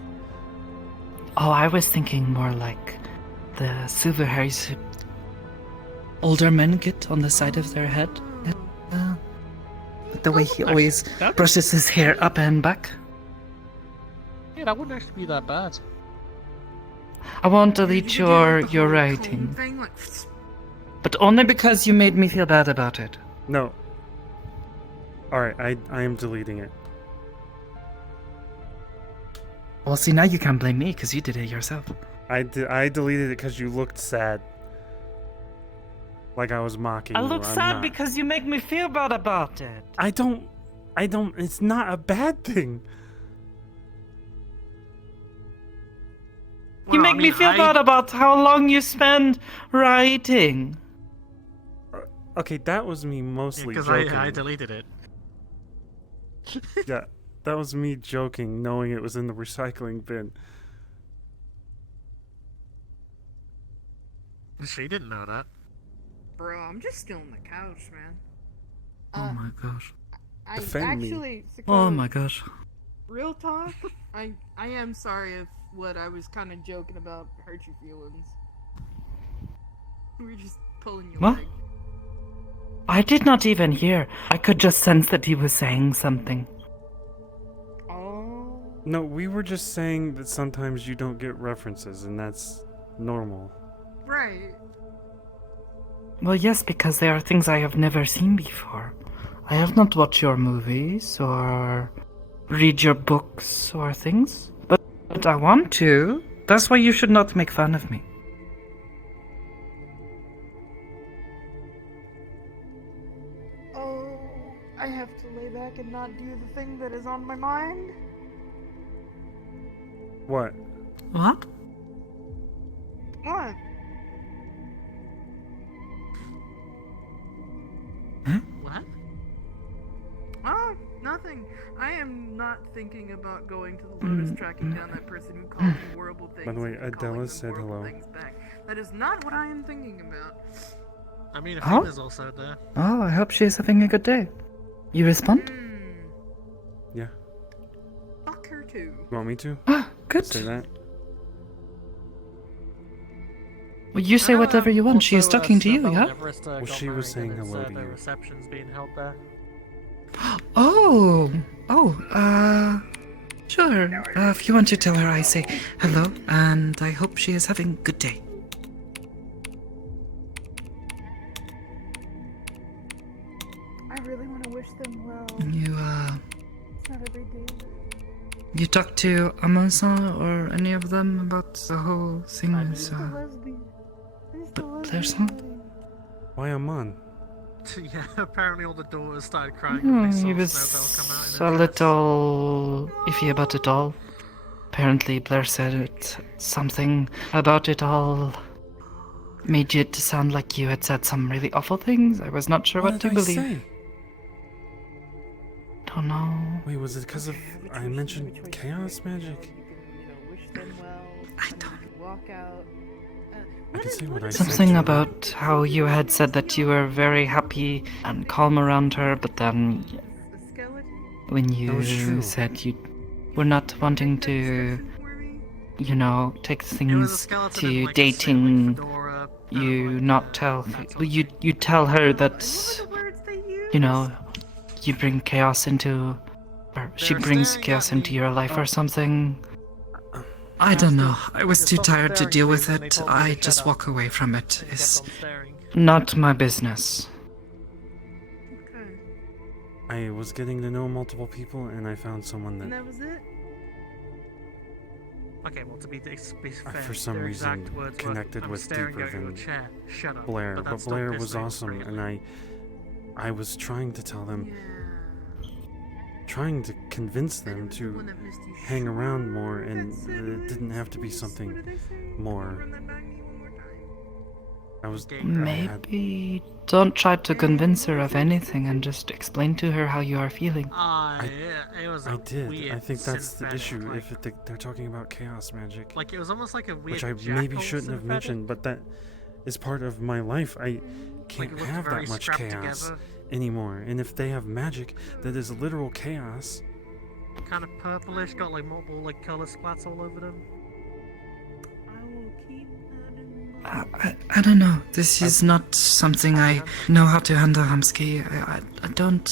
Oh, I was thinking more like the silver hairs older men get on the side of their head. The way he always That'd be- brushes his hair up and back. Yeah, that wouldn't actually be that bad. I won't Did delete you do like the your whole writing, comb thing? Like, but only because you made me feel bad about it. No. Alright, I am deleting it. Well, see, now you can't blame me because you did it yourself. I deleted it because you looked sad. Like I was mocking I you. look I'm sad not. because you make me feel bad about it. I don't, it's not a bad thing. You make me feel bad about how long you spend writing. Okay, that was me mostly Because joking. I deleted it. Yeah, that was me joking, knowing it was in the recycling bin. She didn't know that. Bro, I'm just still on the couch, man. Oh my gosh. I Defend me. actually. Oh my gosh. Real talk. I am sorry if what I was kind of joking about hurt your feelings. We were just pulling your What? leg. I did not even hear. I could just sense that he was saying something. Oh. No, we were just saying that sometimes you don't get references, and that's normal. right. Well, yes, because there are things I have never seen before. I have not watched your movies or read your books or things, but I want to. That's why you should not make fun of me. Oh, I have to lay back and not do the thing that is on my mind. What? What? What? What? Oh, nothing. I am not thinking about going to the Lotus, Mm, tracking down that person who called me horrible things. By the way, and calling Adela them said horrible hello. things back. That is not what I am thinking about. I mean, Huh? Athena's also there. Oh, I hope she is having a good day. You respond? Yeah. Fuck her too. You want me to Ah, good. say that? Well, you say whatever you want. She is Also, talking to you, Snowbell yeah? and Everest, Well, got she was married, and saying it's, hello to the you. reception's being held there. Sure. If you want to tell her I say hello, and I hope she is having a good day. you talked to Amazon or any of them about the whole thing with Blair's not? Why Amon? Yeah, apparently all the daughters started crying when they saw He Snowbell come out in was a a dress. little iffy about it all. Apparently Blair said something about it all made it sound like you had said some really awful things. I was not sure what to did I believe. say? Don't know. Wait, was it because of I mentioned chaos magic? I don't. I can say what I said. Something to her. about how you had said that you were very happy and calm around her, but then when That was true. you said you were not wanting to, you know, take It was a things skeleton in, to like, a dating, sailing fedora, you like, not tell that's all. you tell her that, you know, you bring chaos into, or she They're brings staring chaos at into me. your life or something. I They're don't know. still- I was they too stopped tired to staring deal at me with when they it. told me I to just shut walk up. away from it. They It's kept on staring. not my business. I was getting to know multiple people, and I found someone And that that was it? Okay, well, to be fair, for some their reason exact words connected were, I'm with staring deeper at your than chair. Shut up. Blair. But, But that's not Blair this was way, awesome, really. and I was trying to tell them, trying to convince them to hang around more, and it didn't have to be something more. I had- Maybe don't try to convince her of anything and just explain to her how you are feeling. Yeah, it was a I did. weird I think that's the synthetic, issue. Like, If they're talking about chaos magic, like, it was almost like a weird which I maybe jackal shouldn't have synthetic. mentioned, but that is part of my life. I Like, can't it looked have very that much scrapped chaos together, anymore. And if they have magic that is literal chaos, kind of purplish, got like multiple like color splats all over them. I don't know. This is not something I know how to handle, Hamsky. I don't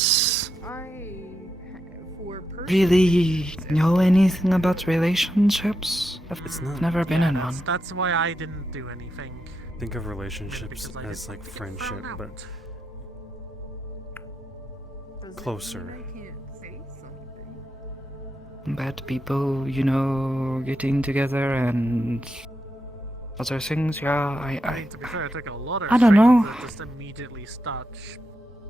really know anything about relationships. I've It's not- never been in one. That's why I didn't do anything. think of relationships because I as didn't like want to get thrown friendship, but out. closer. Bad people, you know, getting together and other things. Yeah, I mean, to be fair, it took a lot of I don't strength know. to just immediately start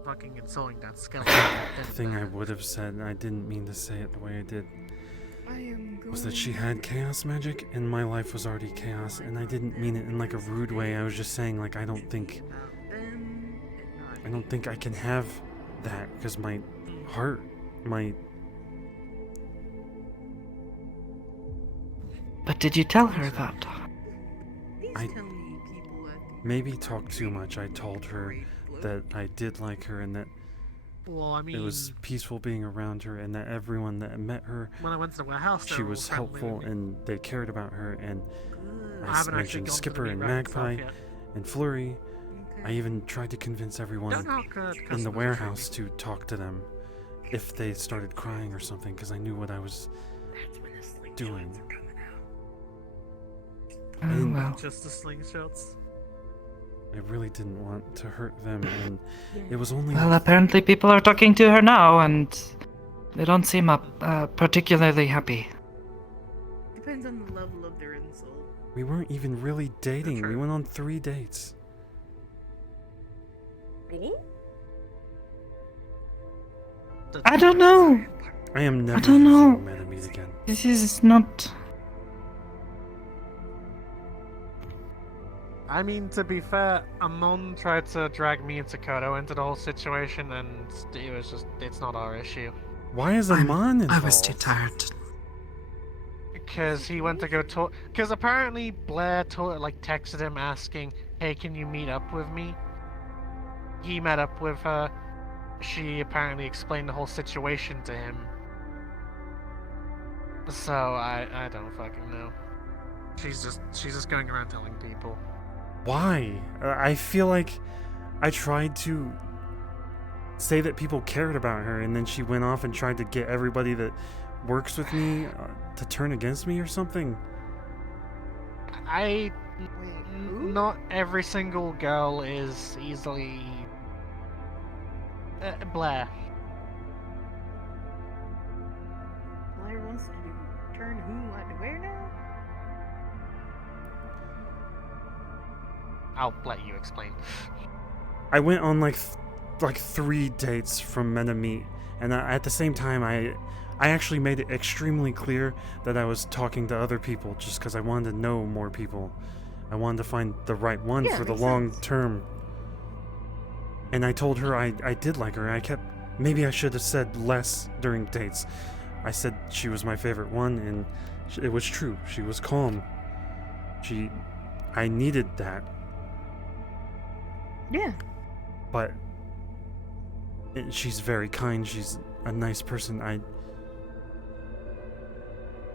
fucking insulting that skeleton. The thing I would have said, and I didn't mean to say it the way I did, was that she had chaos magic and my life was already chaos, and I didn't mean it in like a rude way. I was just saying like I don't think I can have that because my heart, my But did you tell her that? I maybe talked too much. I told her that I did like her and that Well, I mean, it was peaceful being around her, and that everyone that met her, when I went to the warehouse, they she were all was friendly with helpful me. and they cared about her. And I I haven't actually mentioned gone to Skipper the and meat rack itself Magpie yet. and Flurry. I even tried to convince everyone Don't know how good in customers the treat warehouse me. to talk to them if they started crying or something, because I knew what I was doing. I Oh didn't- well. Just the slingshots. I really didn't want to hurt them, and it was only Well, apparently people are talking to her now, and they don't seem particularly happy. Depends on the level of their insult. we weren't even really dating. true. We went on 3 dates. I don't know. I am never don't know. using Metamede again. This is not. I mean, to be fair, Amon tried to drag me and Takoto into the whole situation, and it was just, it's not our issue. Why is I'm- Amon involved? I was too tired. Because he went to go talk. Because apparently Blair texted him asking, "Hey, can you meet up with me?" He met up with her. She apparently explained the whole situation to him. So I don't fucking know. She's just going around telling people. Why? I feel like I tried to say that people cared about her, and then she went off and tried to get everybody that works with me to turn against me or something. Not every single girl is easily. Blair. Blair wants to do who, what, to where now? I'll let you explain. I went on like 3 dates from Menemeet, and at the same time, I actually made it extremely clear that I was talking to other people just because I wanted to know more people. I wanted to find the right one Yeah, for the makes long sense. term. And I told her I did like her. Maybe I should have said less during dates. I said she was my favorite one, and it was true. She was calm. I needed that, Yeah. but she's very kind. She's a nice person. I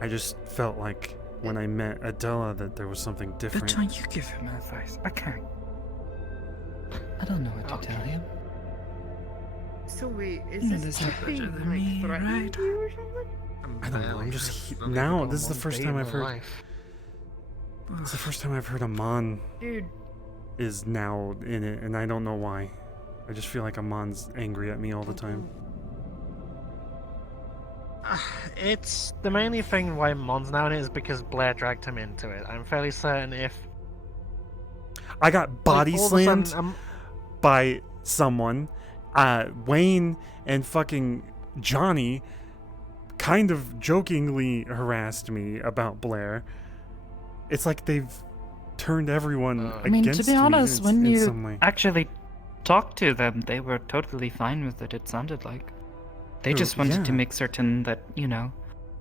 just felt like when I met Adela that there was something But different. don't you give him advice? I can't. I don't know what to tell him. So wait, is No, this there's no thing better than like me, threatening right? you or something? I don't know, I'm Barely. just I've only now, ever this is gone the on first date time in I've my heard. life. It's the first time I've heard Amon Dude, is now in it, and I don't know why. I just feel like Amon's angry at me all the time. It's the main thing why Mon's now in it is because Blair dragged him into it. I'm fairly certain if I got body all of a sudden, slammed by someone. Wayne and fucking Johnny kind of jokingly harassed me about Blair. It's like they've turned everyone I I mean, against to be honest, me when in you some way. actually talked to them, they were totally fine with it, it sounded like. They Oh, just wanted to yeah. make certain that,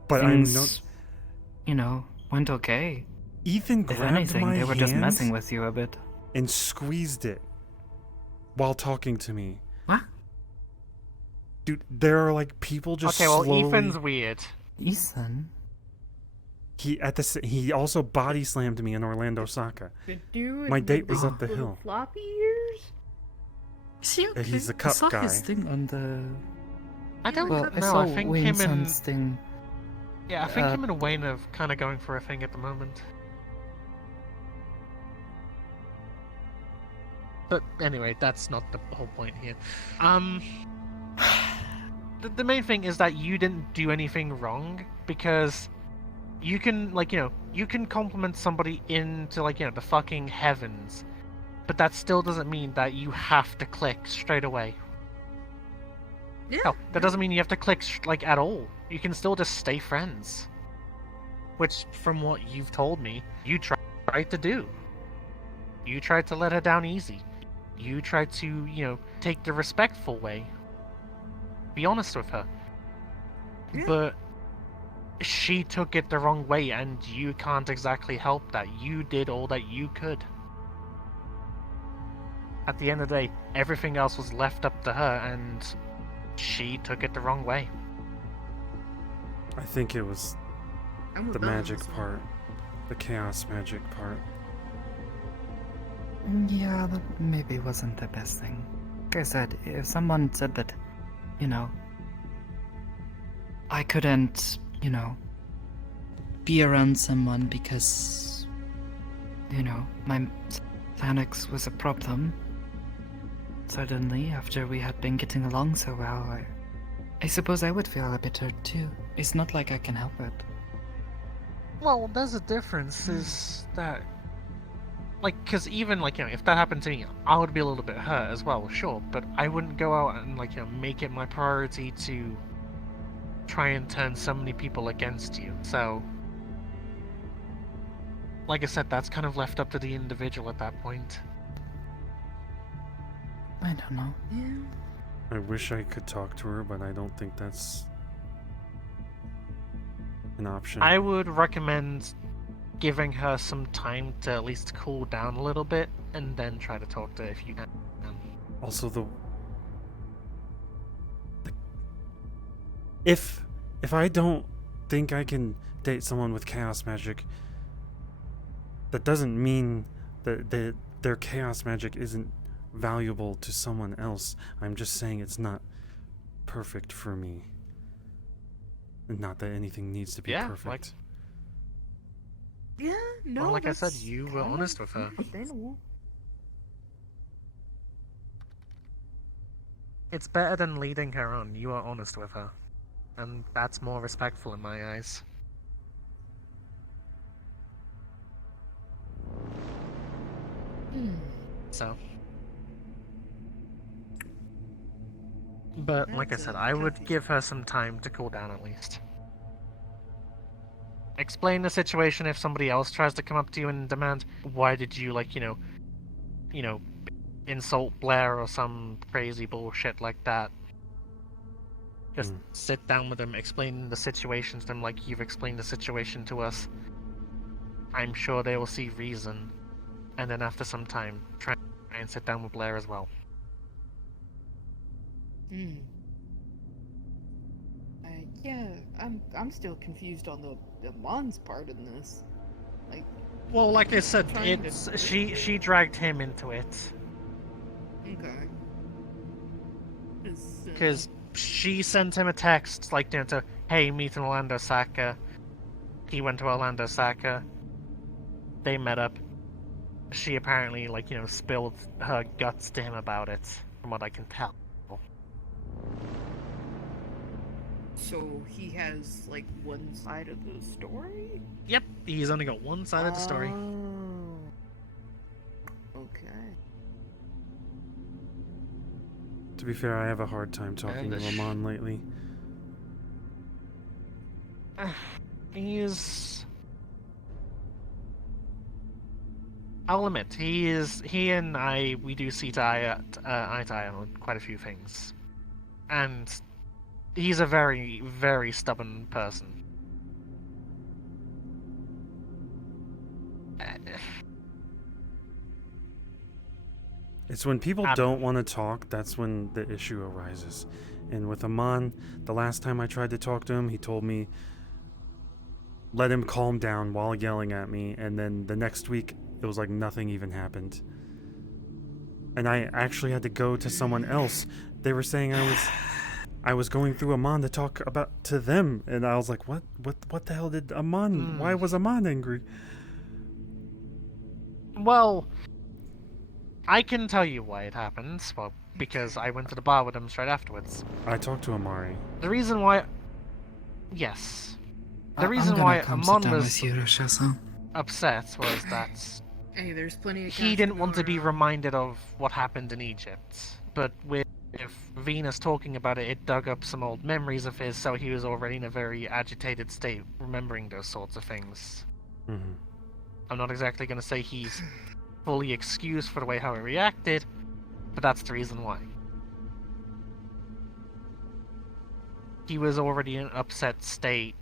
But I'm things, went okay. Ethan If grabbed anything, my they were just hand messing with you a bit. and squeezed it while talking to me. What? Dude, there are like people just okay, well, slowly. Ethan's weird. Ethan? He also body slammed me in Orlando Saka. the dude My with date was the up the little hill. floppy ears? Is he okay? He's a I cup saw guy. his thing on the... I don't Well, know. I saw I think Wayne him and Sun's thing. yeah, I think uh, him and Wayne are kind of going for a thing at the moment. But anyway, that's not the whole point here. The main thing is that you didn't do anything wrong because you can you can compliment somebody into the fucking heavens, but that still doesn't mean that you have to click straight away. Yeah. No, that doesn't mean you have to click at all. You can still just stay friends. Which, from what you've told me, you tried to do. You tried to let her down easy. You tried to, take the respectful way. Be honest with her. Yeah. But she took it the wrong way, and you can't exactly help that. You did all that you could. At the end of the day, everything else was left up to her, and she took it the wrong way. I think it was I'm with the Bill on magic this one. part, the chaos magic part. Yeah, that maybe wasn't the best thing. Like I said, if someone said that, I couldn't, be around someone because, my Xanax was a problem. Suddenly, after we had been getting along so well, I suppose I would feel a bit hurt too. It's not like I can help it. Well, there's a difference, is that... because even, if that happened to me, I would be a little bit hurt as well, sure, but I wouldn't go out and, make it my priority to try and turn so many people against you, so... Like I said, that's kind of left up to the individual at that point. I don't know. Yeah. I wish I could talk to her, but I don't think that's an option. I would recommend giving her some time to at least cool down a little bit, and then try to talk to her if you can. Also, if I don't think I can date someone with chaos magic, that doesn't mean that their chaos magic isn't valuable to someone else. I'm just saying it's not perfect for me. Not that anything needs to be Yeah, perfect. Yeah, no. Well, like I said, that's you were kinda honest with her. understandable. It's better than leading her on. You are honest with her. And that's more respectful in my eyes. so. But like I That's said, a I would toughie. give her some time to cool down at least. Explain the situation if somebody else tries to come up to you and demand, why did you, like, you know, insult Blair or some crazy bullshit like that. Just sit down with them, explain the situation to them like you've explained the situation to us. I'm sure they will see reason. And then after some time, try and sit down with Blair as well. Hmm. Yeah, I'm still confused on the Mon's part in this. Like, Well, like I said, Trying to- it's she dragged him into it. okay. Because she sent him a text, like, you know, to, hey, meet in Orlando Saka. He went to Orlando Saka. They met up. She apparently, like, you know, spilled her guts to him about it, from what I can tell. So he has like one side of the story? Yep, he's only got one side of the story. Oh. Okay. To be fair, I have a hard time talking to the Lamont lately. He's... I'll admit, he and I, we do see eye to eye on quite a few things. And he's a very, very stubborn person. It's when people I don't want to talk, that's when the issue arises. And with Amon, the last time I tried to talk to him, he told me, let him calm down while yelling at me, and then the next week, it was like nothing even happened. And I actually had to go to someone else. They were saying I was going through Amon to talk to them, and I was like, what the hell did Amon, why was Amon angry? Well, I can tell you why it happened, well, because I went to the bar with him straight afterwards. I talked to Amari. The reason why... Yes. The I'm reason gonna why come sit Amon down was with you, Rochessa. upset was that Hey, there's plenty of he didn't want to be around. reminded of what happened in Egypt. But with Venus talking about it, it dug up some old memories of his, so he was already in a very agitated state, remembering those sorts of things. Mm-hmm. I'm not exactly going to say he's fully excused for the way how he reacted, but that's the reason why. He was already in an upset state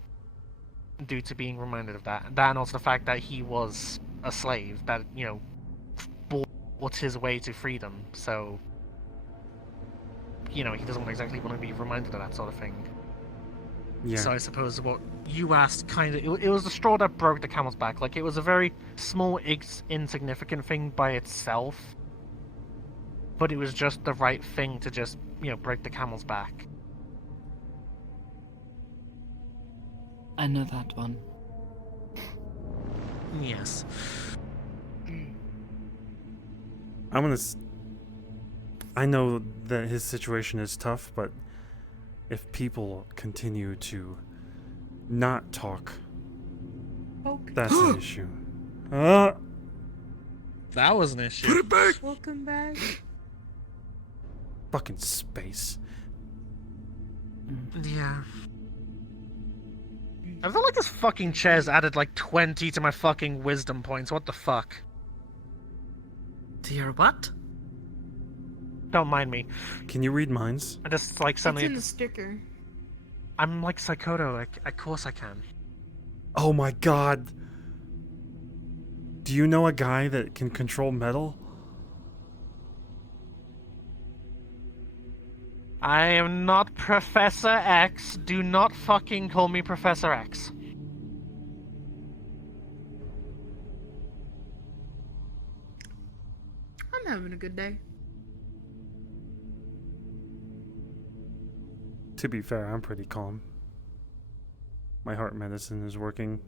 due to being reminded of that. And also the fact that he was a slave, that, you know, bought his way to freedom, so, you know, he doesn't exactly want to be reminded of that sort of thing. Yeah. So I suppose what you asked kind of... It was the straw that broke the camel's back. Like, it was a very small, insignificant thing by itself. But it was just the right thing to just, you know, break the camel's back. I know that one. Yes. I know that his situation is tough, but if people continue to not talk, that's an issue. That was an issue. Put it back! Welcome back. Fucking space. Yeah. I feel like this fucking chair's added like 20 to my fucking wisdom points. What the fuck? To your what? Don't mind me. Can you read minds? I just like It's suddenly... in the sticker. I'm like Psychoto, like, of course I can. Oh my god. Do you know a guy that can control metal? I am not Professor X. Do not fucking call me Professor X. I'm having a good day. To be fair, I'm pretty calm. My heart medicine is working.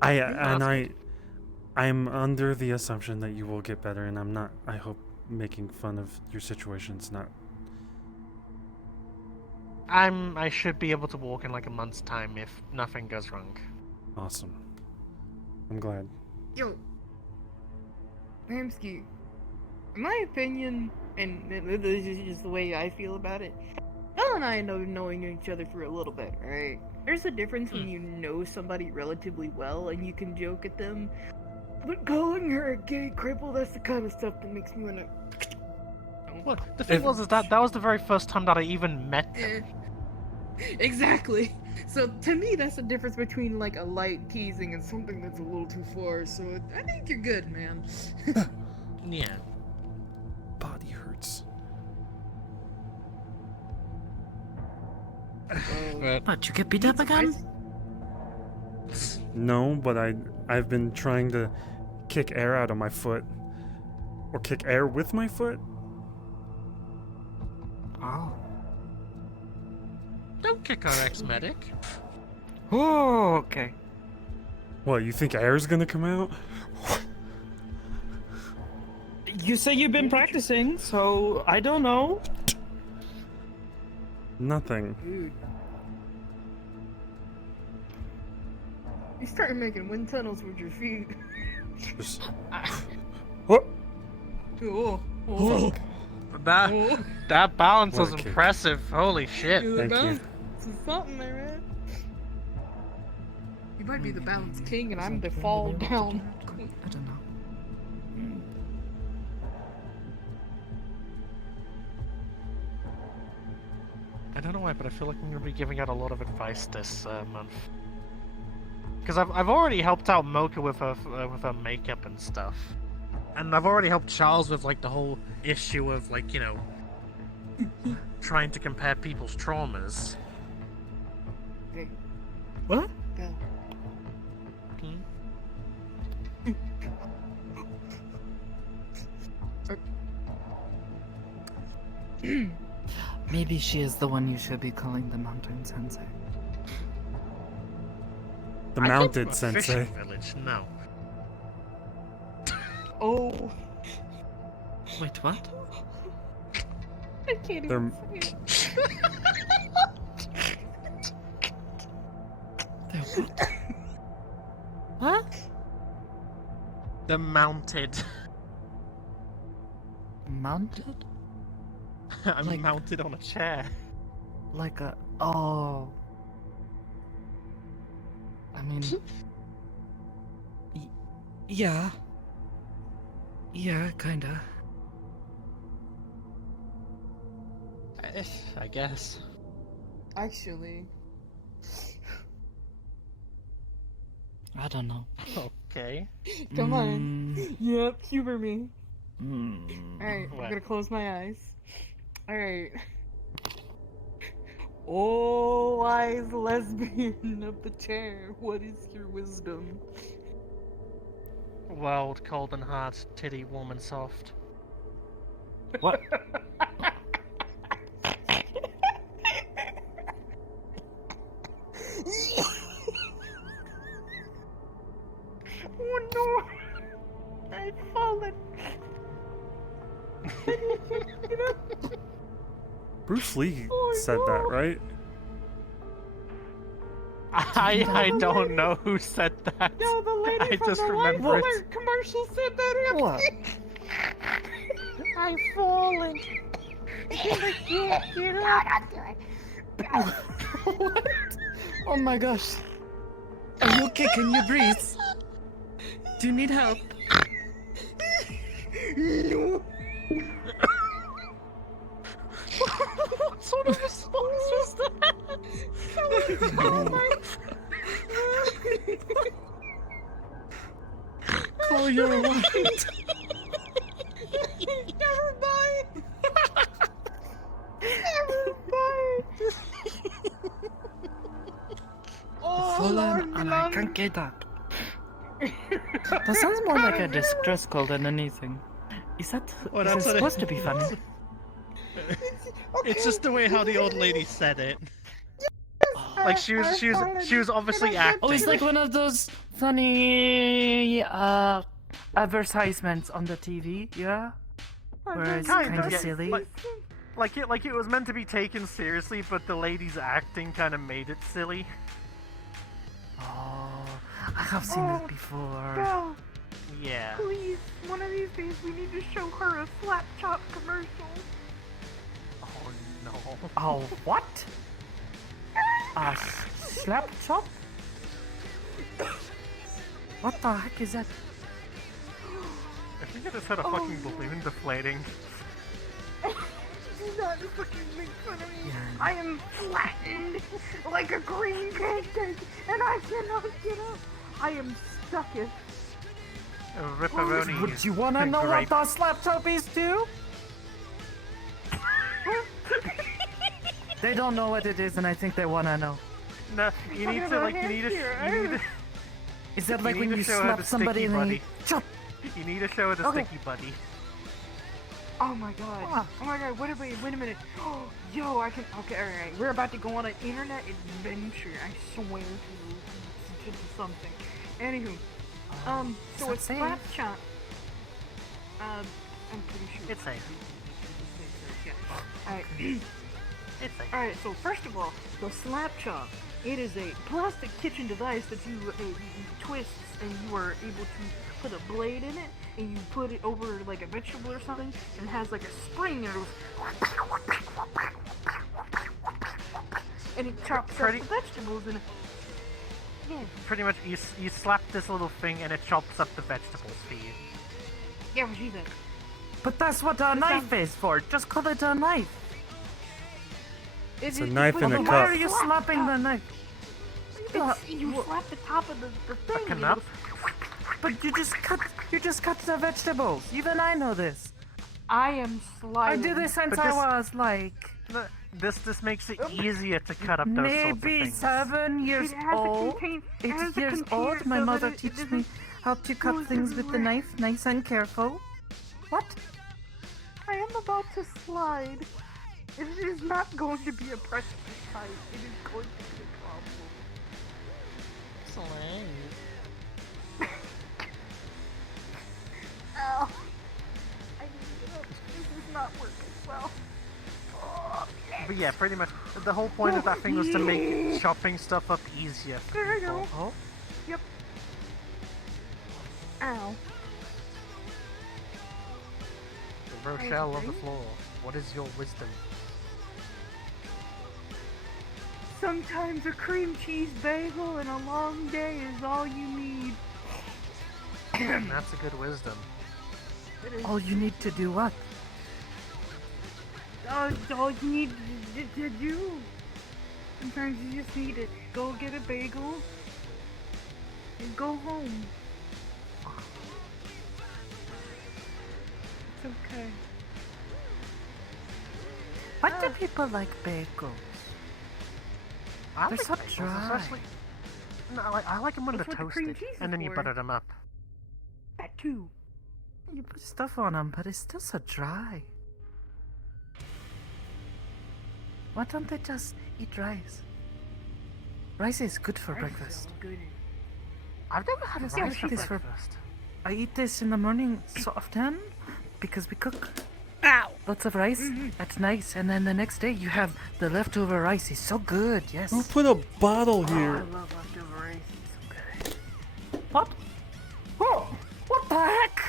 I'm under the assumption that you will get better, and I'm not, I hope, making fun of your situation's not. I should be able to walk in like a month's time if nothing goes wrong. Awesome. I'm glad. Yo, Hamsky, in my opinion, and this is just the way I feel about it, Elle and I know knowing each other for a little bit, right? There's a difference when you know somebody relatively well and you can joke at them, but calling her a gay cripple, that's the kind of stuff that makes me wanna... Look, the thing was is that was the very first time that I even met them. Exactly. So to me, that's the difference between like a light teasing and something that's a little too far. So I think you're good, man. Yeah. Body hurts. What, you get beat up again? No, but I've been trying to kick air out of my foot. Or kick air with my foot? Oh. Don't kick our ex-medic. Oh, okay. What, you think air's gonna come out? You say you've been practicing, so I don't know. Nothing. Dude. You started making wind tunnels with your feet. Just... What? Oh, oh. That balance What was a kick. impressive. Holy shit. You're Thank the you. balance. There's something there, man. You might be the balance king, and I'm the fall down queen. I don't know. I don't know why, but I feel like I'm gonna be giving out a lot of advice this month. Because I've already helped out Mocha with her makeup and stuff, and I've already helped Charles with like the whole issue of like, you know, trying to compare people's traumas. Okay, What? go. Maybe she is the one you should be calling the mountain sensei. The I mounted think a sensei. fishing village. No. Oh, Wait, what? I can't They're- even say it. They're what? What? The mounted. Mounted? I'm Like- mounted on a chair. Like a... Oh. I mean... Yeah. Yeah, kinda. I guess. Actually, I don't know. Okay. come on. Yep, humor me. Mm. Alright, I'm What? gonna close my eyes. Alright. Oh, wise lesbian of the chair, what is your wisdom? World, cold and hard, titty, warm and soft. What? Oh no! I've fallen. Bruce Lee Oh, said that, no. right? I don't know who said that. No, the lady I from just the remember Life it. Alert commercial said that. What? I'm falling. What? Oh my gosh. Are you okay? Can you breathe? Do you need help? No. What sort of response was that? Call your wife. Never mind. Never mind. Oh, Fallen Lord, and I Milan. can't get up. That sounds more like a distress call than anything. Is that Well, is that's it what it- supposed to be funny? It's just the way how the old lady said it. Like she was obviously Oh, acting. it's like one of those funny advertisements on the TV, yeah? Where it's Kind kind of yeah. silly. Like it was meant to be taken seriously, but the lady's acting kind of made it silly. Oh, I have seen that before. No. Yeah. Please, one of these days we need to show her a slap chop commercial. Oh no. Oh, what? A slap chop? What the heck is that? I think I just had a fucking balloon deflating. Do not fucking make fun of me. I am flattened like a green pancake, and I cannot get up. I am stucketh. Ripperoni. Would you wanna know what the slap chop is too? They don't know what it is, and I think they wanna know. No, you need to like you need to Is that You like need when to you show her slap the somebody sticky and then buddy. you chop? you need to show her the Okay. sticky buddy. Oh my god. Oh my god, wait a minute. Oh, yo, I can. Okay, alright. We're about to go on an internet adventure. I swear to something. Anywho, so not it's safe. slap chop. I'm pretty sure. It's safe. Alright. It's safe. Alright, so first of all, the slap chop. It is a plastic kitchen device that you twist and you are able to put a blade in it and you put it over like a vegetable or something and it has like a spring and it goes and it chops up Pretty- the vegetables and yeah, Pretty much, you slap this little thing and it chops up the vegetables for you. yeah, what she said. But that's what a knife is for. Just call it a knife. It's a knife in a Why cup. are you slapping the knife? You slap the top of the thing. and it Knup? goes- But you just cut the vegetables. Even I know this. I am I sliding. do this since But I this- was like This makes it easier to cut up those sorts of maybe things. 7 years It has to old. contain. 8 years old. My mother teaches me how to cut things with the knife, nice and careful. What? I am about to slide. It is not going to be a precipice height. It is going to be a problem. Ow. I need to get up. This is not working well. But yeah, pretty much, the whole point of that thing was to make chopping stuff up easier for There you people. go. Oh, Yep. Ow. the Rochelle on the floor. What is your wisdom? Sometimes a cream cheese bagel and a long day is all you need. That's a good wisdom. It is All you need to do what? all you need to do. Sometimes you just need to go get a bagel and go home. It's okay. Why do people like bagels? I They're like so bagels, dry. especially. No, I like them when That's they're what the cream toasted, cheese is and then you for. butter them up. That too. You put stuff on them, but it's still so dry. Why don't they just eat rice? Rice is good for breakfast. Good. I've never had Yes, rice I for eat this for- breakfast. I eat this in the morning so often because we cook lots of rice at night, and then the next day you have the leftover rice. It's so good. Yes. Who put a bottle here? I love leftover rice. It's so good. What? Oh, what the heck?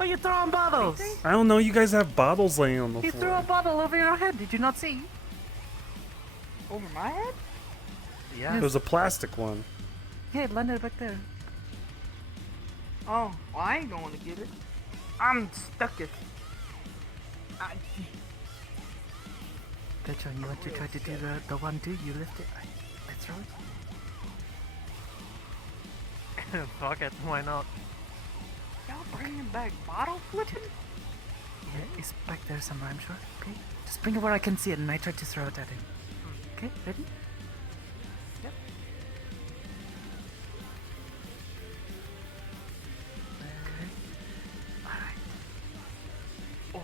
Are you throwing bottles? I don't know. You guys have bottles laying on the You threw a floor. bottle over your head. Did you not see? Over my head? Yeah. It was a plastic one. Yeah, it landed back there. Oh, well, I ain't going to get it. I'm stuck it. Petron, you want to try to do the 1-2? You lift it. I throw it. Fuck it, why not? Y'all bringing back bottle flipping? Yeah, it's back there somewhere, I'm sure. Okay, just bring it where I can see it, and I try to throw it at him. Okay, ready? Yep. Okay. All right. Oh,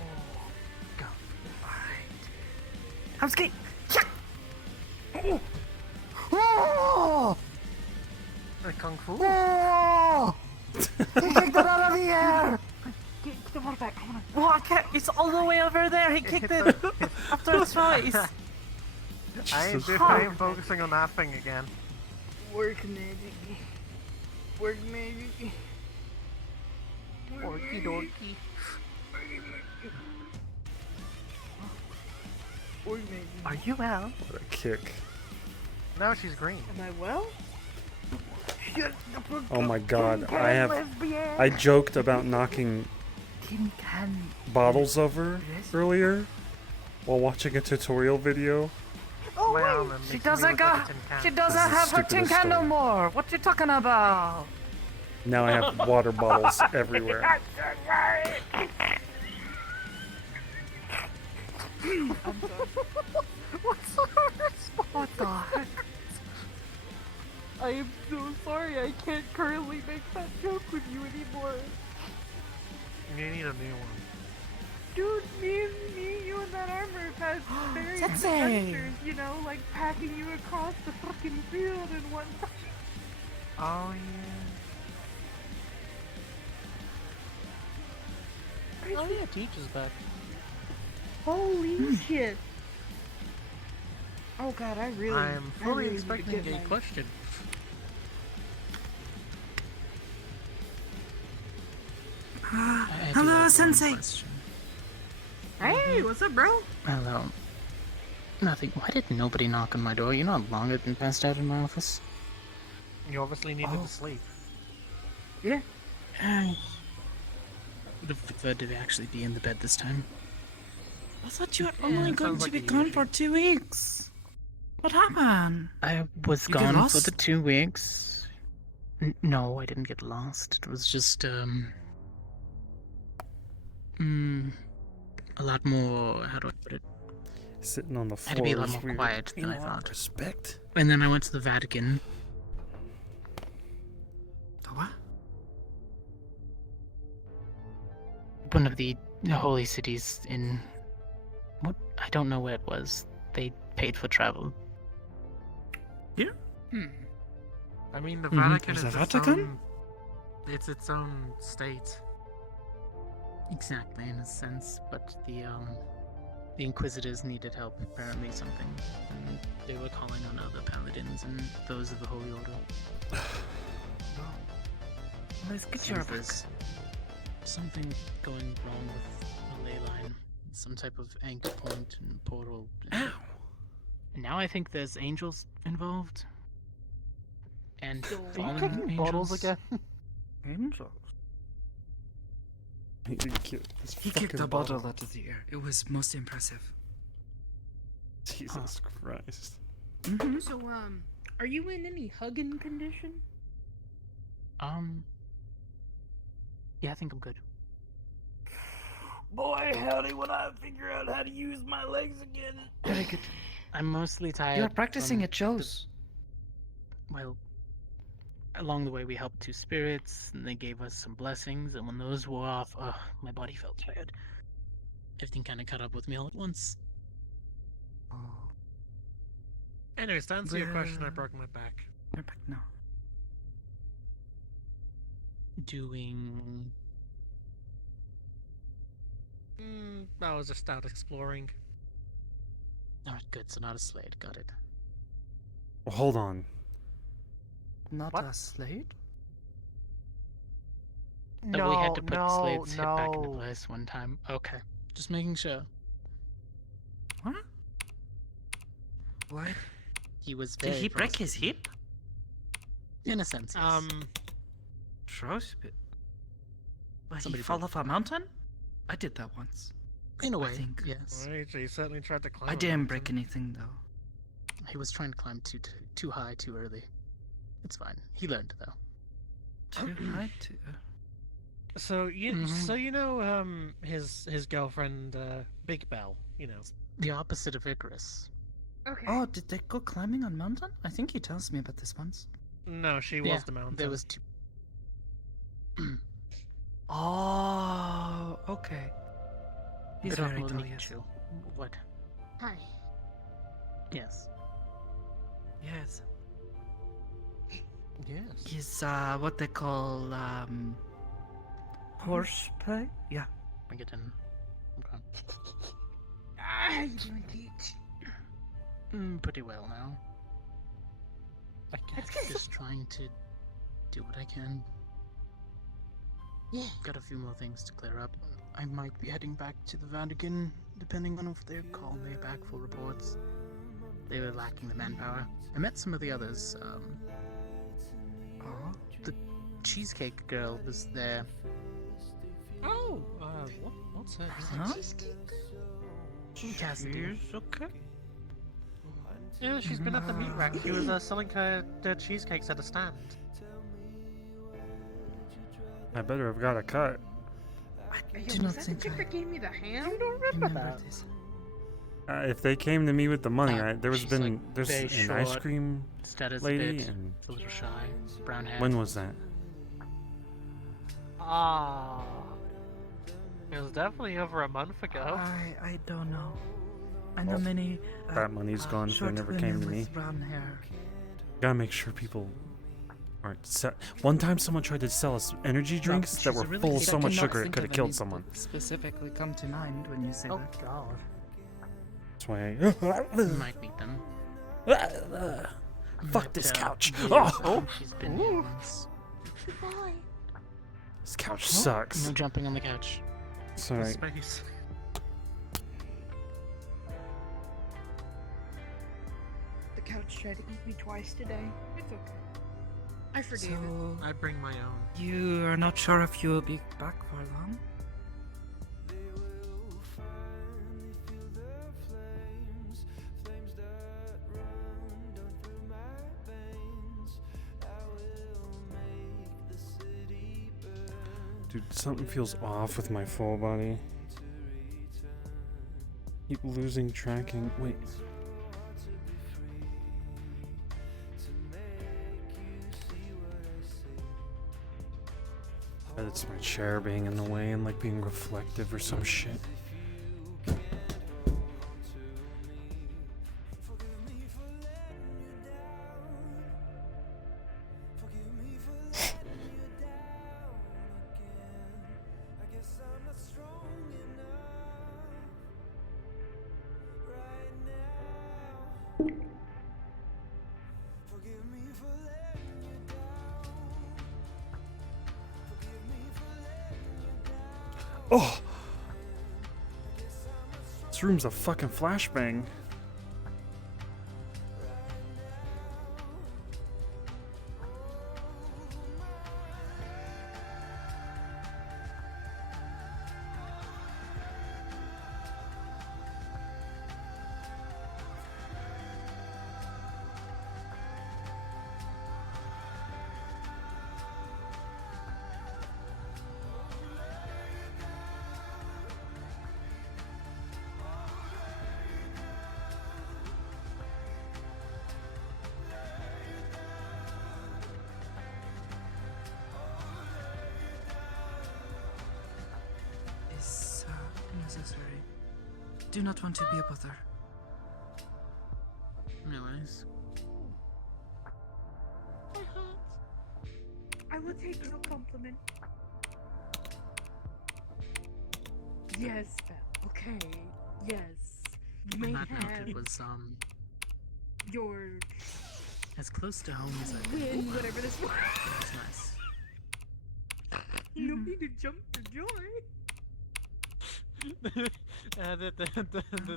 go. All right. I'm skiing. Yeah. Oh! Kung Fu? Oh! He kicked it out of the air. Get the water back. I wanna... Oh, I can't. It's all the way over there. He kicked it after its twice. I ain't focusing on that thing again. Work magic. Work magic. Orky dorky. Are you well? What a kick. Now she's green. Am I well? Oh my god, I joked about knocking Tin Can. bottles over earlier while watching a tutorial video. My arm and She making me doesn't look like got. a tin can. She doesn't This is the have her tin stupidest can no story. more. What you talking about? Now I have water bottles everywhere. What the heck? I am so sorry. I can't currently make that joke with you anymore. You need a new one. Dude, me, you and that armor has various Sensei! adventures, you know, like packing you across the fucking field and whatnot. Oh yeah. Oh yeah, Teach is back. Holy shit. Oh god, I really. I'm I fully really need to expecting get a my- question. I do Hello, have one Sensei. question. Hey, what's up, bro? Hello. Nothing. Why did nobody knock on my door? You know how long I've been passed out in my office? You obviously needed Oh. to sleep. Yeah. I would have preferred to actually be in the bed this time. I thought you were Yeah, only it going sounds to like be a you gone issue. for 2 weeks. What happened? I was You get gone for lost? the 2 weeks. No, I didn't get lost. It was just, a lot more, how do I put it? Sitting on the floor. Had to be a lot is more weird. quiet You than know, I thought. Respect. And then I went to the Vatican. The what? One of the holy cities in... What? I don't know where it was. They paid for travel. I mean, the Mhm. Vatican There's is a its Vatican? own. It's its own state. Exactly, in a sense, but the Inquisitors needed help, apparently something. And they were calling on other paladins and those of the Holy Order. Let's get your Seems there's something going wrong with a ley line. Some type of anchor point and portal. Ow. And now I think there's angels involved. And Are you fallen Kicking angels. bottles again? Angels. He kicked He kicked a bottle out of the air. It was most impressive. Jesus Christ. Mm-hmm. So, are you in any hugging condition? Yeah, I think I'm good. Boy, howdy when I figure out how to use my legs again. Very good. I'm mostly tired. You're practicing, from it shows. Well, along the way we helped 2 spirits, and they gave us some blessings, and when those wore off, my body felt tired. Everything kind of caught up with me all at once. Anyways, to answer your question, I Well- broke my back. You're back now. Doing... I was just out exploring. Alright, good, so not a Slade, got it. Well, hold on. Not What? a slate? We had to put Slade's hip back into place one time. Okay, just making sure. What? What? He was Did very he break his frostbitten. hip? In a sense, yes. Frostbite. But he Somebody fall broke off a mountain? I did that once. In a I way, think. yes. Right, so you certainly tried to climb. I a didn't mountain. break anything though. He was trying to climb too high too early. It's fine. He learned though. Too high to. So you, Mhm. so you know, his girlfriend, Big Bell. You know. The opposite of Icarus. Okay. Oh, did they go climbing on mountain? I think he tells me about this once. No, she Yeah, was the mountain. There was 2. Oh, okay. He's Bit off very more tall, than yes. Ichigo. What? Hi. Yes. Yes. Yes. He's what they call horseplay? Yeah. I get in. Okay. Ah, you doing teach. Pretty well now. I That's guess good. just trying to do what I can. Yeah. Got a few more things to clear up. I might be heading back to the Vatican, depending on if they call me back for reports. They were lacking the manpower. I met some of the others. The cheesecake girl was there. Oh, what's her Huh? Cassidy. Okay. Yeah, she's been at the meat rack. She was selling her cheesecakes at a stand. I better have got a cut. I Yo, do not was that the think chick I that gave me the ham? remember this. If they came to me with the money, She's, like, there's very an ice short, cream Stutters lady, a bit. and A little shy. Brown hair. when was that? Ah. It was definitely over a month ago. I don't know. I know many. That money's gone if they short never women came to me. with brown hair. Gotta make sure people aren't. One time, someone tried to sell us energy drinks that were full of so much sugar it could have killed someone. Specifically, come to mind when you say Oh that. god. That's why You might meet them. Fuck this couch. Oh! She's been here once. This couch sucks. No jumping on the couch. Sorry. Space. The couch tried to eat me twice today. It's okay. I forgave it. So I bring my own. you are not sure if you will be back for long? Dude, something feels off with my full body. Keep losing tracking. Wait. Bet it's my chair being in the way and like being reflective or some shit. Oh! This room's a fucking flashbang. Is necessary. Do not want to be a bother. Anyways. I will take no compliment. Yes, Belle. Okay. Yes. You may On that note, have it was your as close to home as I could. win, whatever this was. It was nice. No need to jump for joy.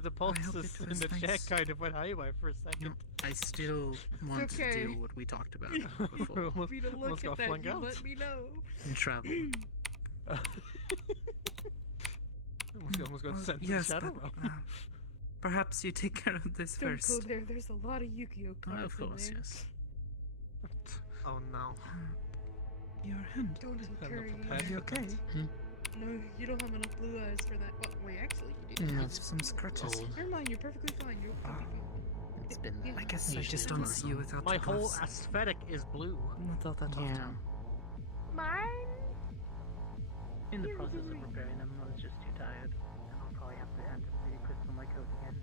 The pulses it in was the chat nice. kind of went haywire for a second. No, I still want to okay. do what we talked about before. almost, Me to almost look got at that, flung you out. let me know. And travel. almost got Well, sent yes, to the shadow but, realm. perhaps you take care of this Don't first. go there. There's a lot of Yu-Gi-Oh cards Of course, in there. yes. Oh no. Your hand. Don't I'm carry not Are prepared you for okay? that. No, you don't have enough blue eyes for that. Well, wait, actually, you do. Mm, I have it's some scratches. old. Never mind. You're perfectly fine. You're perfectly fine. It's been. Yeah. I guess I Usually just don't fine. see you without My your whole gloves. aesthetic is blue. Not all that Yeah. often. Mine. In the process of repairing them, I was just too tired. And I'll probably have to hand the crystal my coat again.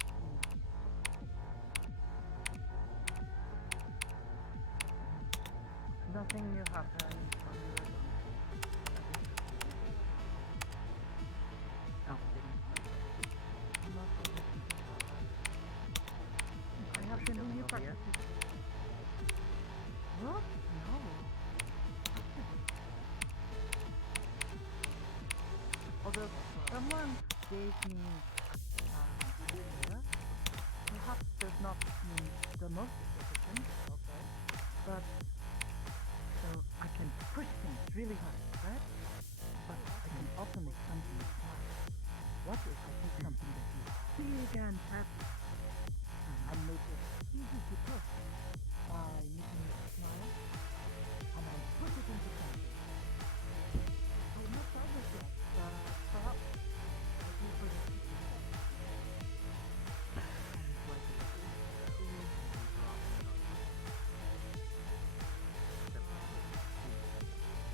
Nothing new happened. Oh, I have been new practices. What? No. Someone gave me idea. Perhaps does not mean the most efficient, okay? But so I can push things really hard, right? But I can also make something smile. What if I take something that is big and happy and make it easy to push by making it smile, and I push it into something? I'm not sure of yet, but perhaps I do for the future.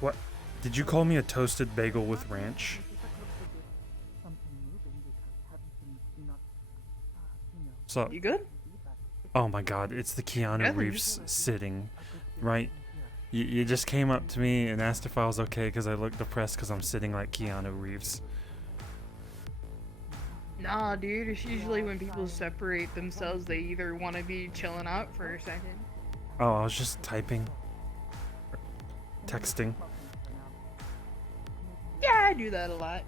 What? Did you call me a toasted bagel with ranch? So, You good? oh my god, it's the Keanu Yeah. Reeves sitting, right? You just came up to me and asked if I was okay because I look depressed because I'm sitting like Keanu Reeves. Nah, dude. It's usually when people separate themselves, they either want to be chilling out for a second. Oh, I was just typing. Texting. Yeah, I do that a lot.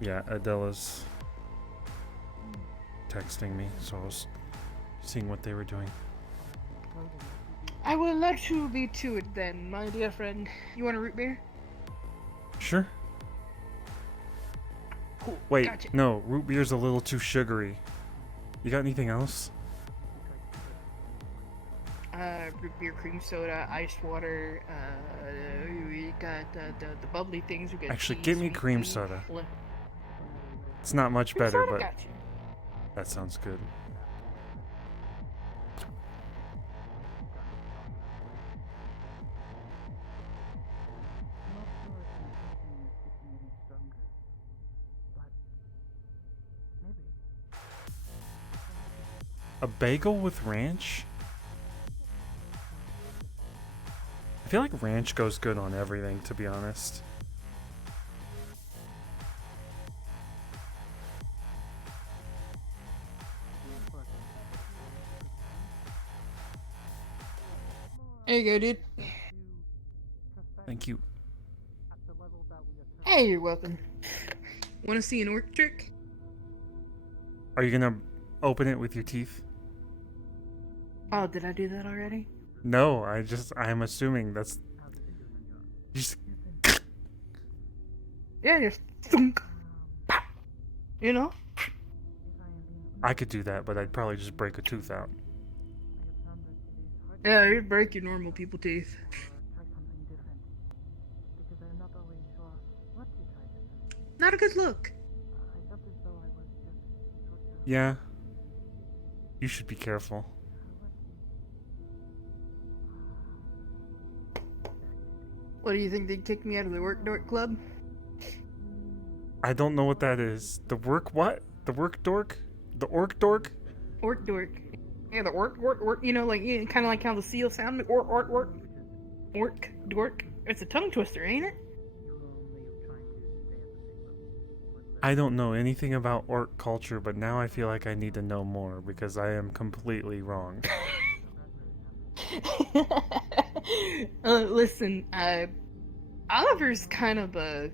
Yeah, Adela's texting me, so I was seeing what they were doing. I will let you be to it then, my dear friend. You want a root beer? Sure. Cool. Wait, Gotcha. no, root beer's a little too sugary. You got anything else? Root beer, cream soda, ice water. We got the bubbly things. We got Actually, tea, give me sweet cream tea, soda. li- It's not much Cream better, soda, but gotcha. that sounds good. A bagel with ranch? I feel like ranch goes good on everything, to be honest. There you go, dude. Thank you. Hey, you're welcome. Want to see an orc trick? Are you gonna open it with your teeth? Oh, did I do that already? No, I'm assuming that's... Just... Yeah, just thunk. Pop. You know? I could do that, but I'd probably just break a tooth out. Yeah, you'd break your normal people teeth. Not a good look. Yeah. You should be careful. What do you think they'd kick me out of the work dork club? I don't know what that is. The work what? The work dork? The orc dork? Orc dork. Yeah, the orc. You know, like kind of like how the seal sound. Orc. Dork. It's a tongue twister, ain't it? I don't know anything about orc culture, but now I feel like I need to know more because I am completely wrong. Listen, Oliver's kind of a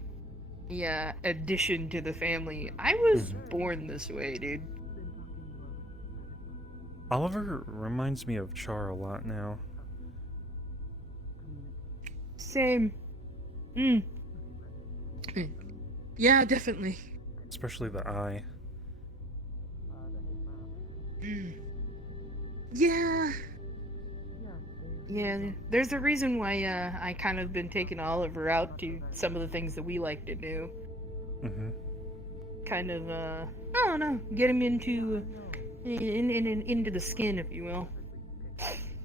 addition to the family. I was born this way, dude. Oliver reminds me of Char a lot now. Same. Yeah, definitely. Especially the eye. Yeah. Yeah, there's a reason why I kind of been taking Oliver out to some of the things that we like to do. Mm-hmm. Kind of, I don't know, get him into into the skin, if you will.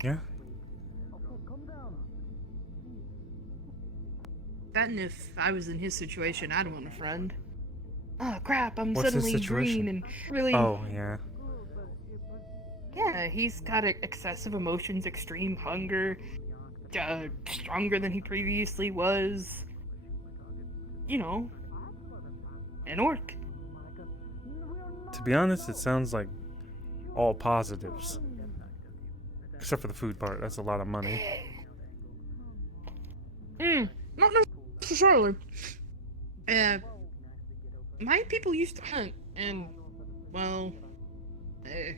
Yeah. That and if I was in his situation, I'd want a friend. Oh crap, I'm What's his suddenly situation? green and really... Oh, yeah. Yeah, he's got excessive emotions, extreme hunger, stronger than he previously was. You know, an orc. To be honest, it sounds like all positives. Except for the food part, that's a lot of money. Not necessarily. my people used to hunt, and, well, eh,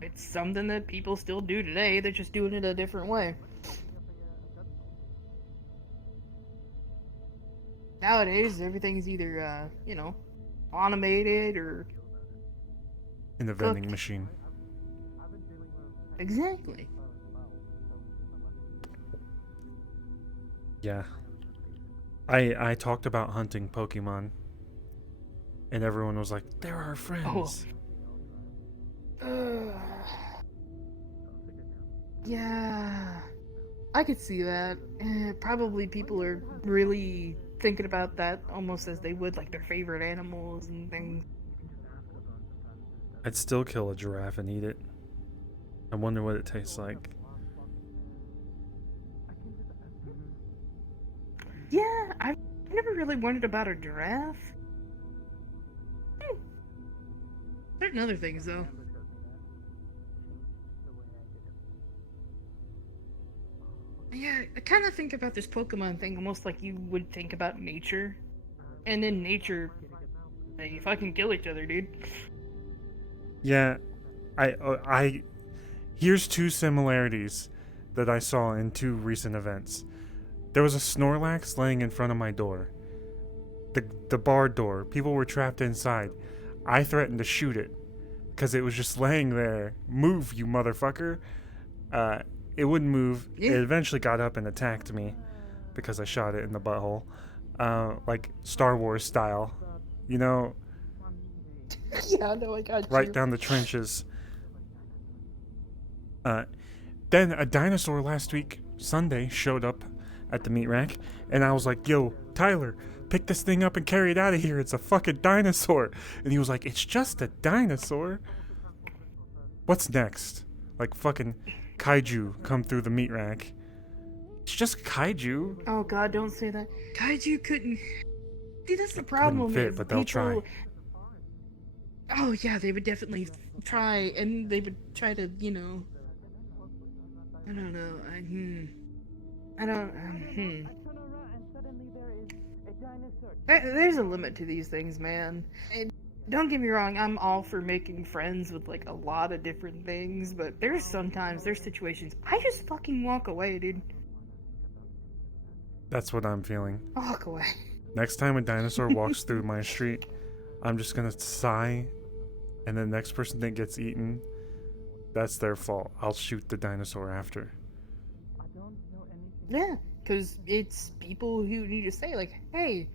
it's something that people still do today. They're just doing it a different way. Nowadays, everything's either, automated or In the vending machine. exactly. Yeah. I talked about hunting Pokemon, and everyone was like, "They're our friends." Yeah, I could see that. Probably people are really thinking about that almost as they would like their favorite animals and things. I'd still kill a giraffe and eat it. I wonder what it tastes like. Yeah, I've never really wondered about a giraffe. Certain other things, though. Yeah, I kind of think about this Pokemon thing almost like you would think about nature. And in nature, they fucking kill each other, dude. Yeah, here's two similarities that I saw in two recent events. There was a Snorlax laying in front of my door. The barred door. People were trapped inside. I threatened to shoot it because it was just laying there. Move, you motherfucker. It wouldn't move. Yeah. It eventually got up and attacked me because I shot it in the butthole. Like Star Wars style. You know, Yeah, no, I got right you. down the trenches. Then a dinosaur last week, Sunday, showed up at the meat rack, and I was like, "Yo, Tyler, pick this thing up and carry it out of here. It's a fucking dinosaur." And he was like, "It's just a dinosaur." What's next? Like fucking kaiju come through the meat rack. It's just kaiju. Oh god, don't say that. Kaiju couldn't. See, that's the Couldn't problem. fit, is but they'll try. Oh yeah, they would definitely try, and they would try to, I don't know. I don't. There's a limit to these things, man. And don't get me wrong, I'm all for making friends with like a lot of different things, but there's situations I just fucking walk away, dude. That's what I'm feeling. Walk away. Next time a dinosaur walks through my street, I'm just gonna sigh, and the next person that gets eaten, that's their fault. I'll shoot the dinosaur after. Yeah, because it's people who need to say, like, hey,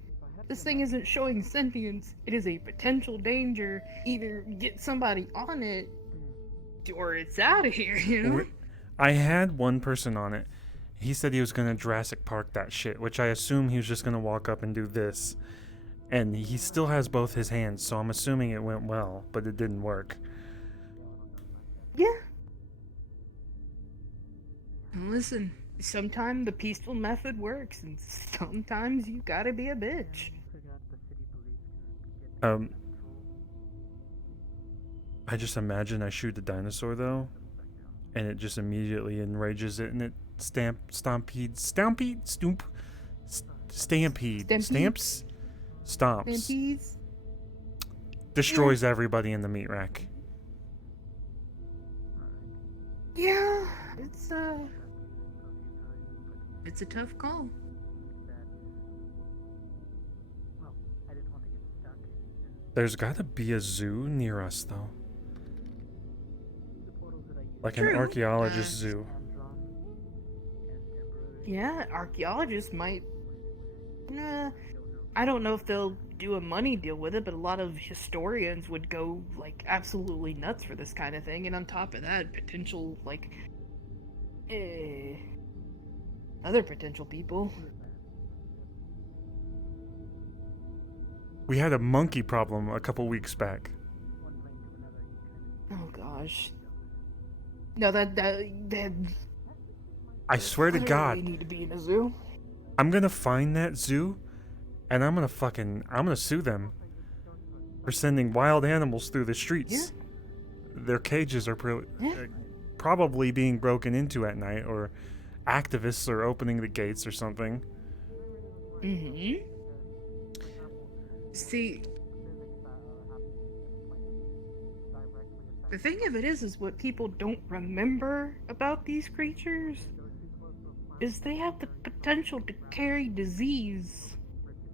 this thing isn't showing sentience. It is a potential danger. Either get somebody on it, or it's out of here, you know? I had one person on it. He said he was gonna Jurassic Park that shit, which I assume he was just gonna walk up and do this. And he still has both his hands, so I'm assuming it went well, but it didn't work. Yeah. And listen, sometimes the peaceful method works, and sometimes you gotta be a bitch. I just imagine I shoot the dinosaur though, and it just immediately enrages it, and it stomps, Stampedes? destroys everybody in the meat rack. Yeah, it's a tough call. There's gotta be a zoo near us though. Like an True. archaeologist zoo. Yeah, archaeologists might. I don't know if they'll do a money deal with it, but a lot of historians would go like absolutely nuts for this kind of thing. And on top of that, potential like other potential people. We had a monkey problem a couple weeks back. Oh gosh. No, that I swear to I don't God, really need to be in a zoo. I'm gonna find that zoo, and I'm gonna sue them for sending wild animals through the streets. Yeah. Their cages are probably being broken into at night, or activists are opening the gates or something. Mm-hmm. See, the thing of it is what people don't remember about these creatures is they have the potential to carry disease.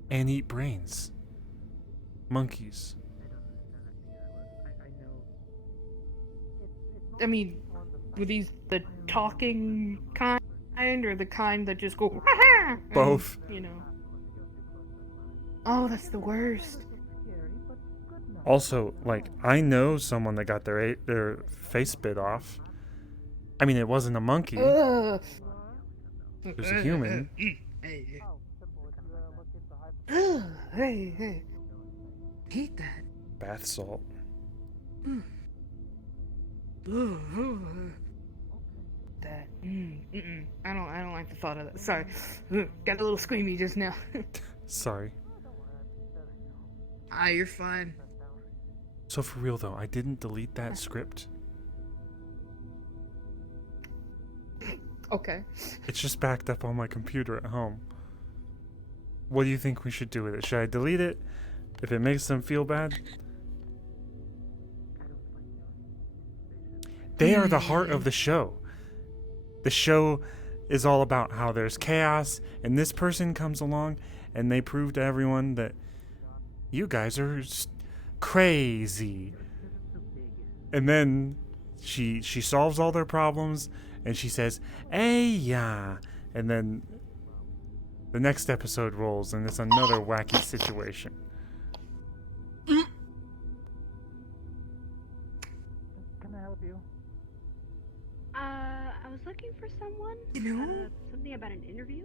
And eat brains. Monkeys. I mean, were these the talking kind or the kind that just go "Wah-ha!" and, Both. you know. Oh, that's the worst. Also, like, I know someone that got their face bit off. I mean, it wasn't a monkey. Ugh. It was a human. Hey, hey. Hate that. Bath salt. That. I don't like the thought of that. Sorry. Got a little squeamy just now. Sorry. You're fine. So for real though, I didn't delete that script. Okay. It's just backed up on my computer at home. What do you think we should do with it? Should I delete it? If it makes them feel bad? They are the heart of the show. The show is all about how there's chaos, and this person comes along and they prove to everyone that you guys are crazy. And then she solves all their problems and she says, Ayaaa. And then the next episode rolls and it's another wacky situation. Can I help you? I was looking for someone. You know? Something about an interview.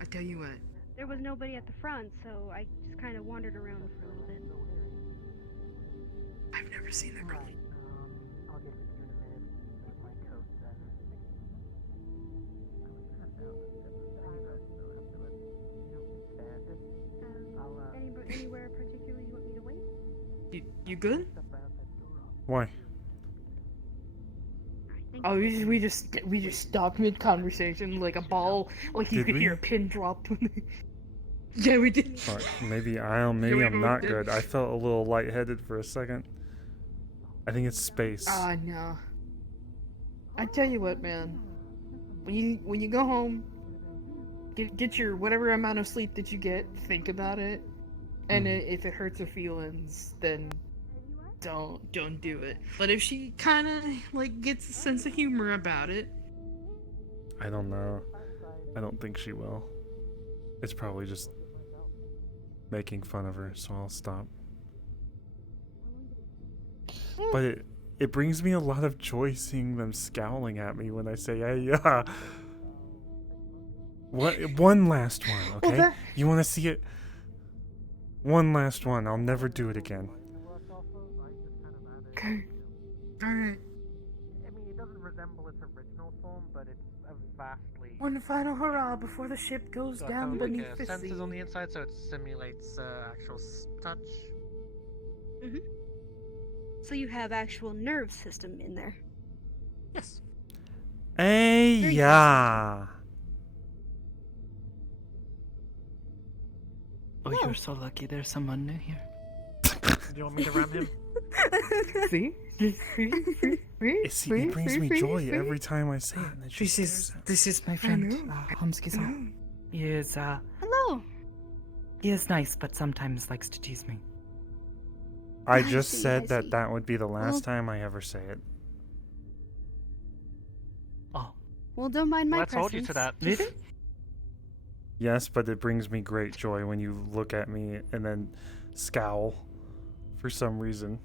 I tell you what. There was nobody at the front, so I just kind of wandered around for a little bit. I've never seen that girl. I'll get with you in a minute. Take my coat then. Anywhere particular you want me to wait? You good? Why? Oh, we just stopped mid conversation like a ball, like you Did could we? hear a pin drop. Yeah, we did. Alright, maybe I'm not good. I felt a little lightheaded for a second. I think it's space. No. I tell you what, man. When you go home, get your whatever amount of sleep that you get. Think about it, and if it hurts her feelings, then don't do it. But if she kind of like gets a sense of humor about it, I don't know. I don't think she will. It's probably just making fun of her, so I'll stop. But it brings me a lot of joy seeing them scowling at me when I say, Ayaaa. What? One last one, okay? Well, You want to see it? One last one. I'll never do it again. okay. All right. I mean, it doesn't resemble its original form, but it's a vastly... One final hurrah before the ship goes got down kind of beneath like the sea. sensors on the inside, so it simulates actual touch. So you have actual nerve system in there. Yes. Ayaaa. Oh, you're so lucky there's someone new here. Do you want me to ram him? See? It brings me joy every time I say it. And it just stares at me. This is my friend, Homski-san. He is, Hello. he is nice, but sometimes likes to tease me. I I just see, said I that see. that would be the last Well- time I ever say it. Oh, Well, don't mind my Well, I told you to presence. that. really? Yes, but it brings me great joy when you look at me and then scowl for some reason.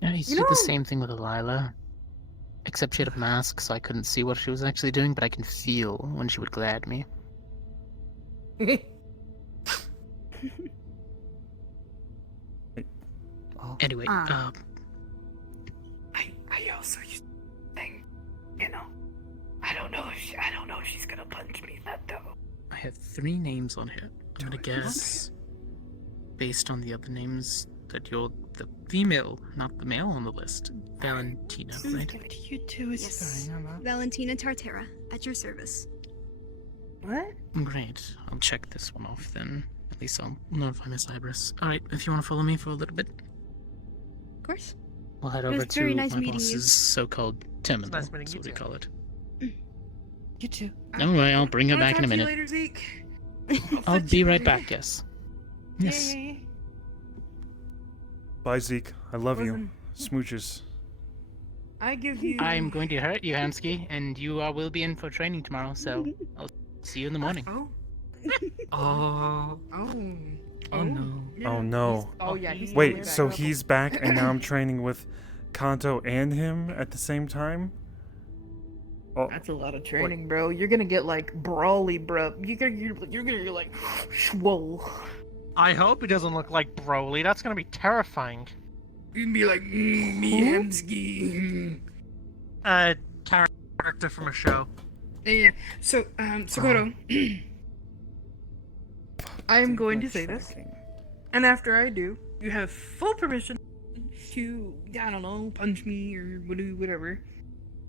Yeah, I used to do the same thing with Lila. Except she had a mask, so I couldn't see what she was actually doing, but I can feel when she would glare at me. Oh, Anyway, Ah. I also used to think, you know, I don't know if she's gonna punch me that though. I have 3 names on here. I'm gonna guess, based on the other names, that you're the female, not the male on the list. Valentina, right? You too, it's Yes. fine. Valentina Tartera, at your service. What? Great. I'll check this one off then. At least I'll notify Miss Ibris. Alright, if you want to follow me for a little bit, Of course. we'll head It was over to very nice my meeting you. boss's so-called terminal. nice meeting That's you what we too. call it. You too. Don't worry, I'll bring her Wanna back in a talk to you minute. later, Zeke? I'll Talk to be you right later. back, yes. Yes. Yeah. Bye, Zeke. I love you. Listen, Smooches. I give you. I'm going to hurt you, Hansky, and you will be in for training tomorrow, so I'll see you in the morning. Oh. Oh. Oh. Oh no. Oh no. Oh yeah. He's Wait, back. so he's back and now I'm training with Kanto and him at the same time? Oh, That's a lot of training, bro. You're gonna get like brawly, bro. You're gonna get like swole. I hope he doesn't look like Broly. That's gonna be terrifying. You can be like, me Hemsky. Character from a show. Yeah. So, Sokoto, I am going to say this, and after I do, you have full permission to, I don't know, punch me or whatever.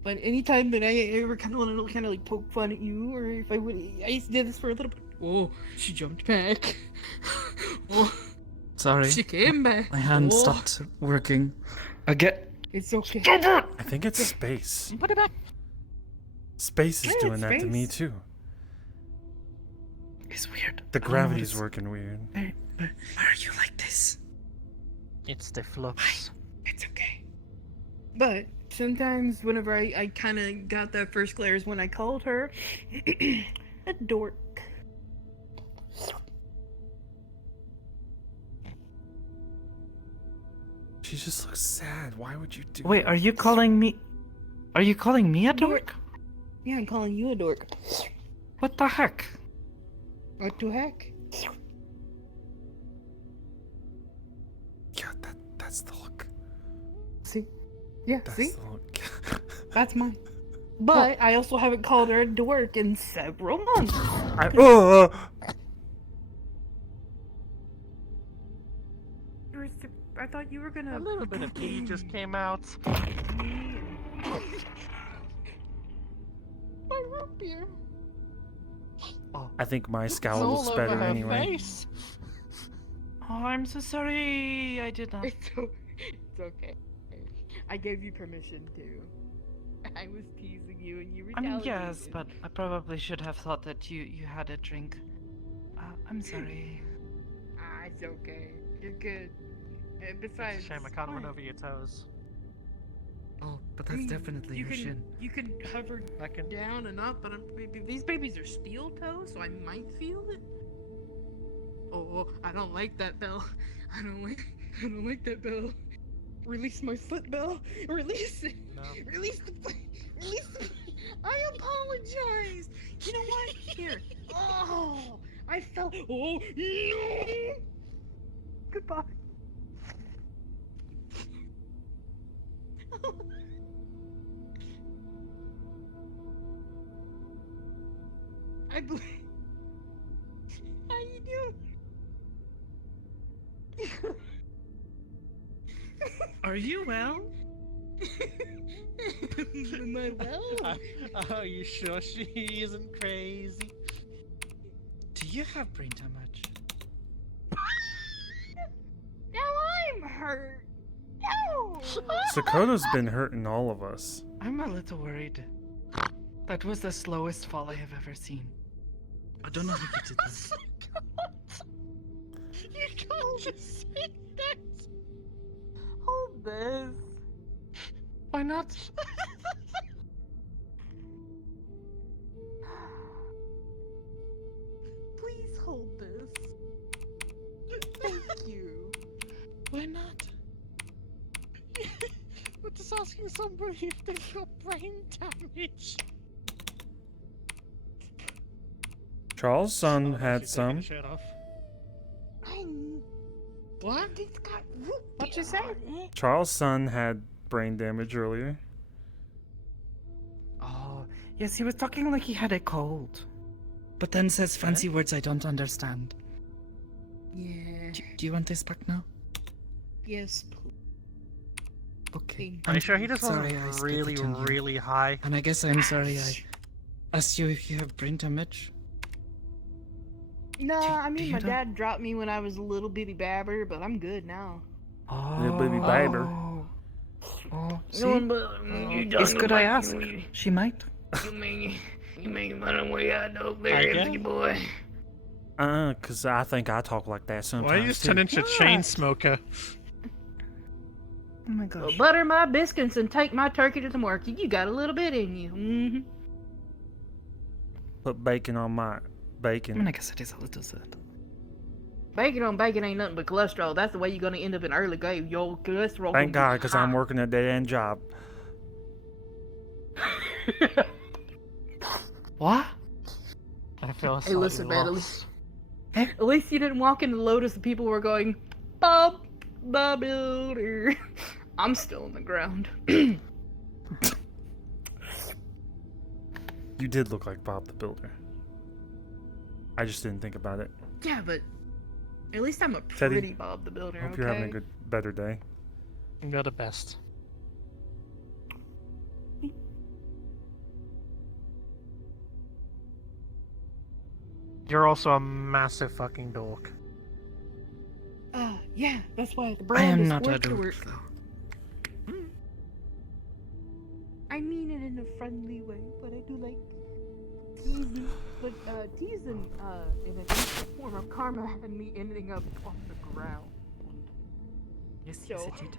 But anytime that I ever kind of want to like poke fun at you, or if I would, I used to do this for a little bit. Oh, she jumped back. Oh, Sorry. she came back. My hand Oh, stopped working. I get. It's okay. I think it's space. Put it back. Space is Yeah, doing it's that to me space. too. It's weird. The I don't know what gravity's it's- working weird. Why are you like this? It's the flux. It's okay. But sometimes whenever I kind of got that first glare is when I called her a dork. She just looks sad. Why would you do Wait, that? are you calling me? Are you calling me a dork? Yeah, I'm calling you a dork. What the heck? What the heck? Yeah, that's the look. See? Yeah, That's see? the look. That's mine. But I also haven't called her a dork in several months. I thought you were gonna. A little bit of pee just came out. My root beer. I think my scowl All looks over better her anyway. face. Oh, I'm so sorry. I did not. It's okay. I gave you permission to. I was teasing you and you I mean, retaliated. yes, but I probably should have thought that you had a drink. I'm sorry. It's okay. You're good. It's Besides, a shame I can't run over your toes. Oh, but I that's mean, definitely you your can, shin. You can hover I can. down and up, but these babies are steel toes, so I might feel it. Oh, I don't like that bell. I don't like that bell. Release my foot, Bell. Release it. No. Release the foot. Release the. I apologize. You know what? Here. Oh, I felt. Oh no. Goodbye. I believe. How you doing? Are you well? Am I well? Are you sure she isn't crazy? Do you have brain damage? Now I'm hurt. No. Sakoto's been hurting all of us. I'm a little worried. That was the slowest fall I have ever seen. I don't know who you did that. You can't just say that. Hold this. Why not? Please hold this. Thank you. Why not? We're just asking somebody if they've got brain damage. Charles' son had She's taking some. her shirt off. What? It's got root What you beer say? on it. Charles' son had brain damage earlier. Oh, yes, he was talking like he had a cold. But then says fancy words I don't understand. Yeah. Do you want this back now? Yes, please. Okay. Are you sure he just sorry, was I really, spit it in you. really high? And I guess I'm sorry I asked you if you have brain damage. Nah, I do mean you my know- dad dropped me when I was a little bitty babber, but I'm good now. Oh. Little baby Biber. Oh, see? No, but you It's don't good know I about asked. you. She might. You make fun of way I know I there, guess. empty boy. Cause I think I talk like that sometimes. Why you just turn into a chain smoker? Oh my So gosh. butter my biscuits and take my turkey to the market. You got a little bit in you. Mm-hmm. Put bacon on my I bacon. mean, I guess it is a little sad. Bacon on bacon ain't nothing but cholesterol. That's the way you're gonna end up in early grave. Your cholesterol. Thank God, cause I'm working a dead end job. What? I feel Hey, listen, man. lost. At least you didn't walk into Lotus and people were going, Bob the Builder. I'm still on the ground. You did look like Bob the Builder. I just didn't think about it. Yeah, but at least I'm a Teddy, pretty Bob the Builder. Hope Okay. you're having a better day. You're the best. You're also a massive fucking dork. Yeah, that's why the I brand am is not a work to dork, work. though. I mean it in a friendly way, but I do like teasing. But teasing in a different form of karma had me ending up on the ground. Yes, So- yes, it did.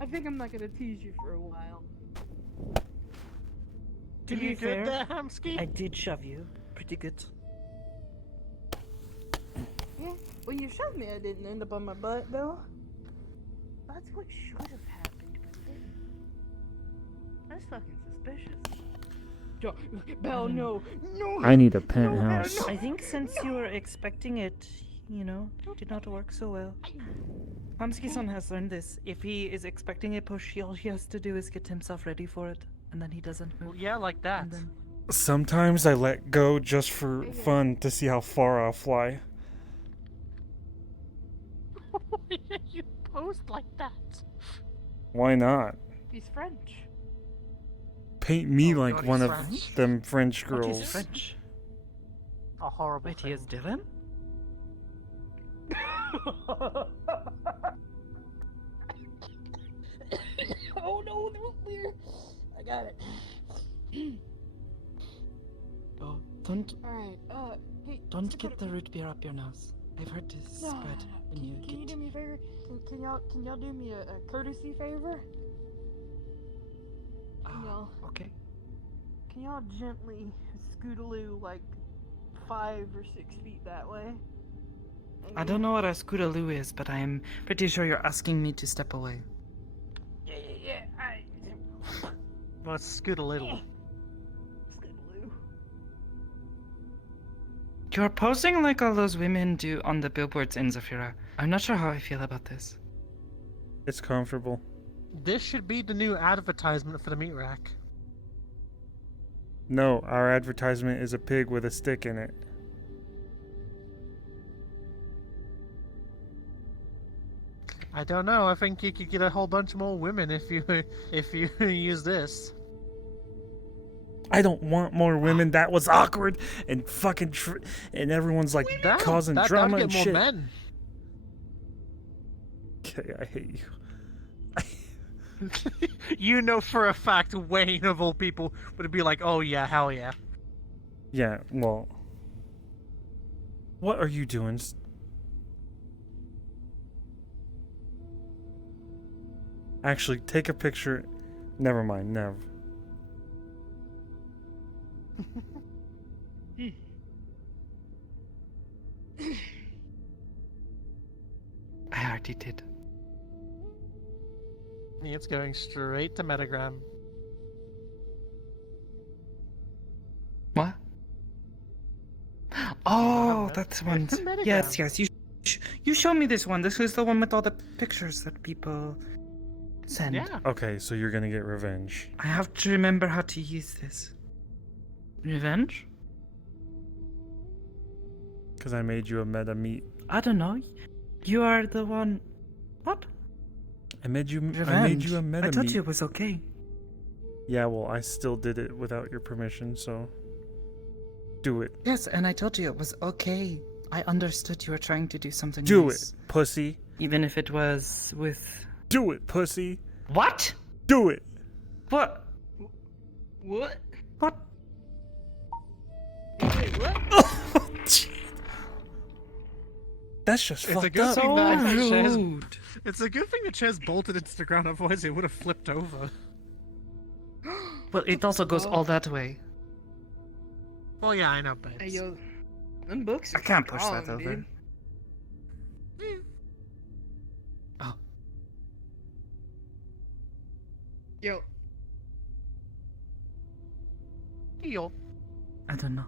I think I'm not gonna tease you for a while. To you be good fair, there, Hamsky? I did shove you. Pretty good. Yeah, when you shoved me, I didn't end up on my butt, though. That's what should have happened, but it didn't. That's fucking suspicious. Belle, no, no. I need a No, penthouse. no. I think since you were expecting it, you know, did not work so well. Hamsky-san has learned this. If he is expecting a push, all he has to do is get himself ready for it, and then he doesn't move. Well, yeah, like that. And then Sometimes I let go just for fun to see how far I'll fly. You posed like that. Why not? He's French. Paint me Oh, like God, one he's of French. them French What girls. is French? A horrible Wait, he thing. is Dylan? Oh no, that was weird. I got it. Oh, don't Alright, hey. don't get the root beer up your nose. I've heard this is bad when you Can you get. do me a favor? Can y'all do me a courtesy favor? Ah, okay. Can y'all gently scootaloo like 5 or 6 feet that way? I don't know what a scootaloo is, but I am pretty sure you're asking me to step away. Yeah. Well, let's scoot a little. Scootaloo. You're posing like all those women do on the billboards in Zafira. I'm not sure how I feel about this. It's comfortable. This should be the new advertisement for the meat rack. No, our advertisement is a pig with a stick in it. I don't know. I think you could get a whole bunch more women if you use this. I don't want more women. That was awkward and fucking and everyone's like causing drama that'd and get more shit. men. Okay, I hate you. You know for a fact Wayne of all people would be like, oh yeah, hell yeah. Yeah, well, what are you doing? Actually, take a picture. Never mind, never. I already did. It's going straight to Metagram. What? Oh, that. that's one. It's a Metagram. Yes. You show me this one. This is the one with all the pictures that people send. Yeah. Okay, so you're gonna get revenge. I have to remember how to use this. Revenge? Because I made you a meta meat. I don't know. You are the one. What? I made you Revenge. a meta I told meat. you it was okay. Yeah, well, I still did it without your permission, so... Do it. Yes, and I told you it was okay. I understood you were trying to do something Do nice. it, pussy. Even if it was with... Do it, pussy. What? Do it. What? What? What? Wait, what? That's just It's a fucked good up. thing that the chair's, rude. it's a good thing the chair's bolted into the ground, otherwise it would have flipped over. Well, it also goes all that way. Well, yeah, I know, but Hey, yo. Them books are I can't push strong, that over. dude. Oh. Yo. Yo. I don't know.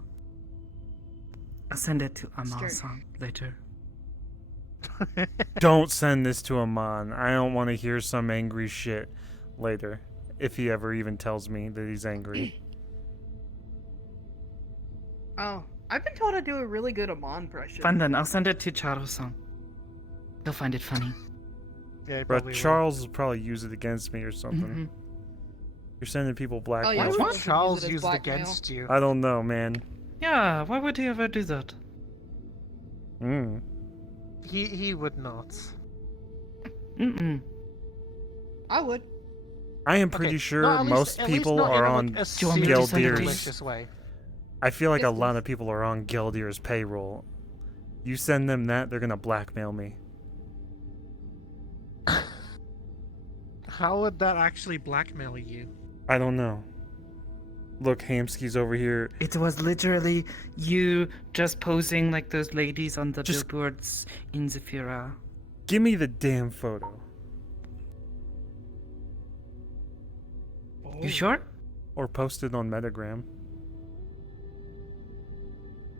I'll send it to Scared. Amon-san later. Don't send this to Amon. I don't want to hear some angry shit later. If he ever even tells me that he's angry. Oh, I've been told I do a really good Amon impression. Fine then, I'll send it to Charo-san. He'll find it funny. Yeah, he But probably will. Charles will probably use it against me or something. Mhm. You're sending people blackmail. Oh, yeah, Why we would want to Charles use it as use it blackmail. against you? I don't know, man. Yeah, why would he ever do that? He would not. Mm-mm. I would. I am pretty Okay, sure no, at least- most at least people not are in, on like, a Do you want me to send it to you? Gildir's. malicious way. I feel like Yes, a lot please. of people are on Gildir's payroll. You send them that, they're gonna blackmail me. How would that actually blackmail you? I don't know. Look, Hamsky's over here. It was literally you just posing like those ladies on the Just- billboards in Zafira. Give me the damn photo. You sure? Or post it on Metagram.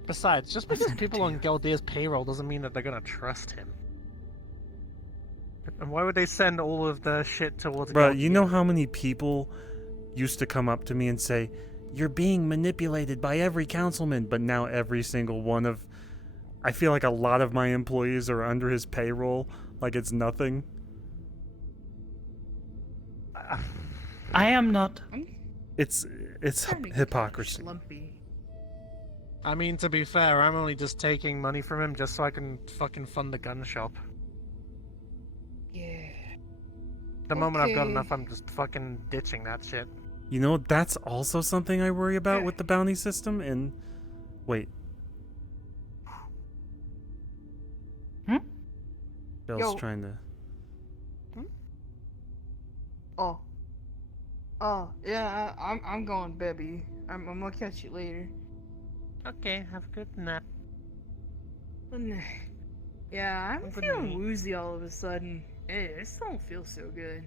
Besides, just I'll because send it people to on you. Gildir's payroll doesn't mean that they're gonna trust him. And why would they send all of the shit towards Bruh, Gildir? you know how many people used to come up to me and say, "You're being manipulated by every councilman," but now every single one of... I feel like a lot of my employees are under his payroll, like it's nothing. I am not. It's Starting to get hypocrisy. Slumpy. I mean, to be fair, I'm only just taking money from him just so I can fucking fund the gun shop. Yeah. The moment I've got Okay. enough, I'm just fucking ditching that shit. You know, that's also something I worry about with the bounty system, and... Wait. Bill's Yo. trying to... Oh. Oh, yeah, I'm going, baby. I'm gonna catch you later. Okay, have a good nap. Yeah, I'm Good feeling night. woozy all of a sudden. It just don't feel so good.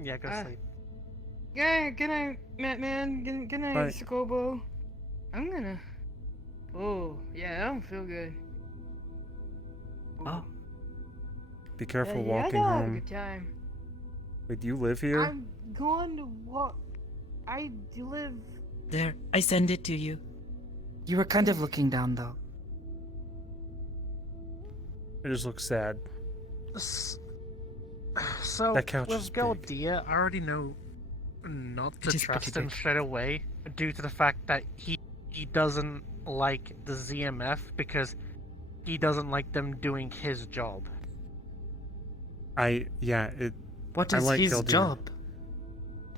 Yeah, go sleep. Yeah, good night, Matt-Man. Good night, Bye. Sakobo. I'm gonna... Oh, yeah, I don't feel good. Oh, Be careful yeah, I walking gotta have a home. good time. Wait, do you live here? I'm going to walk... I do live... there. I send it to you. You were kind of looking down though. It just looks sad. So, That couch is with big. Galdia, I already know not It to is pretty trust him big. straight away due to the fact that he doesn't like the ZMF because he doesn't like them doing his job. What I is like his Gildir. job?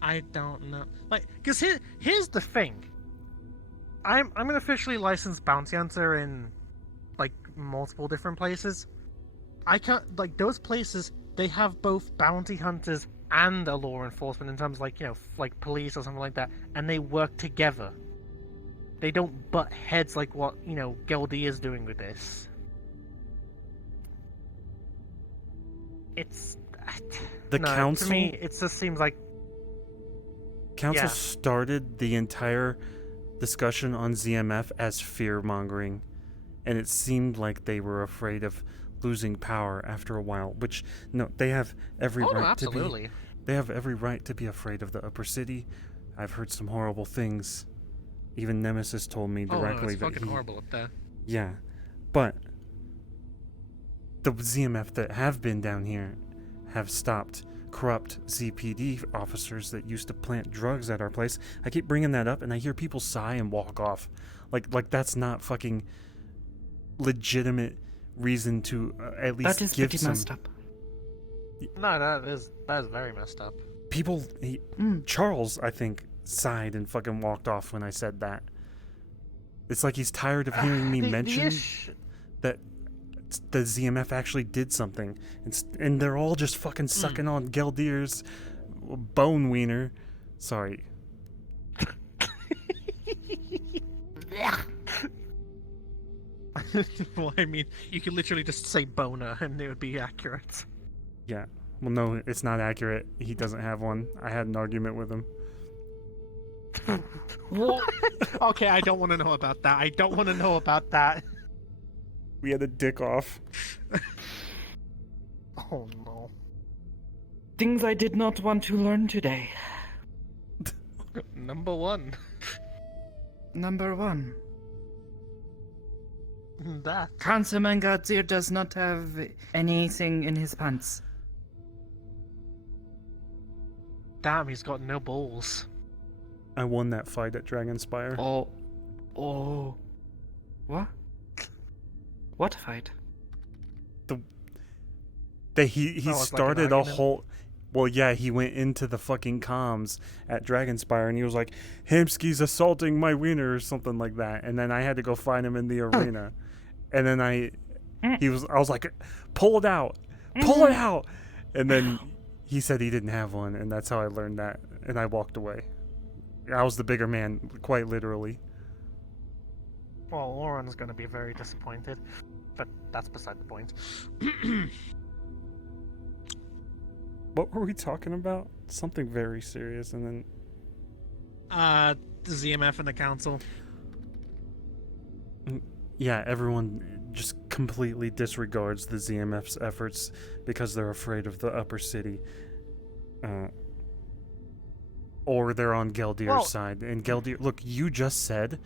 I don't know. Like, because here's the thing. I'm an officially licensed bounty hunter in, like, multiple different places. I can't, like, those places, they have both bounty hunters and a law enforcement in terms of, like, you know, like police or something like that, and they work together. They don't butt heads like what, you know, Gildi is doing with this. It's... The no, council... To me, it just seems like... Council Yeah. started the entire discussion on ZMF as fear-mongering, and it seemed like they were afraid of losing power after a while, which, no, they have every Oh, no, right to absolutely. be... They have every right to be afraid of the upper city. I've heard some horrible things. Even Nemesis told me Oh, no, directly it's that fucking he... horrible up there. Yeah, but the ZMF that have been down here have stopped corrupt ZPD officers that used to plant drugs at our place. I keep bringing that up, and I hear people sigh and walk off. Like that's not fucking legitimate reason to at least That is give pretty some... messed up. No, that is very messed up. People... Charles, I think, sighed and fucking walked off when I said that. It's like he's tired of hearing me mention that the ZMF actually did something. And they're all just fucking sucking on Geldir's bone wiener. Sorry. Well, I mean, you could literally just say boner and it would be accurate. Yeah. Well, no, it's not accurate. He doesn't have one. I had an argument with him. Okay, I don't want to know about that. I don't want to know about that. We had a dick off. Oh no. Things I did not want to learn today. Number one. Number 1. That. Councilman Gadzir does not have anything in his pants. Damn, he's got no balls. I won that fight at Dragonspire. Oh. What? What fight? He like an started a argument? whole... Well, yeah, he went into the fucking comms at Dragonspire and he was like, Hamsky's assaulting my wiener or something like that. And then I had to go find him in the arena. And then I was like, pull it out. Pull it out. And then he said he didn't have one. And that's how I learned that. And I walked away. I was the bigger man, quite literally. Well, Lauren's gonna be very disappointed. But that's beside the point. What were we talking about? Something very serious, and then... The ZMF and the council. Yeah, everyone just completely disregards the ZMF's efforts because they're afraid of the upper city. Or they're on Geldir's side. And Geldir... Look, you just said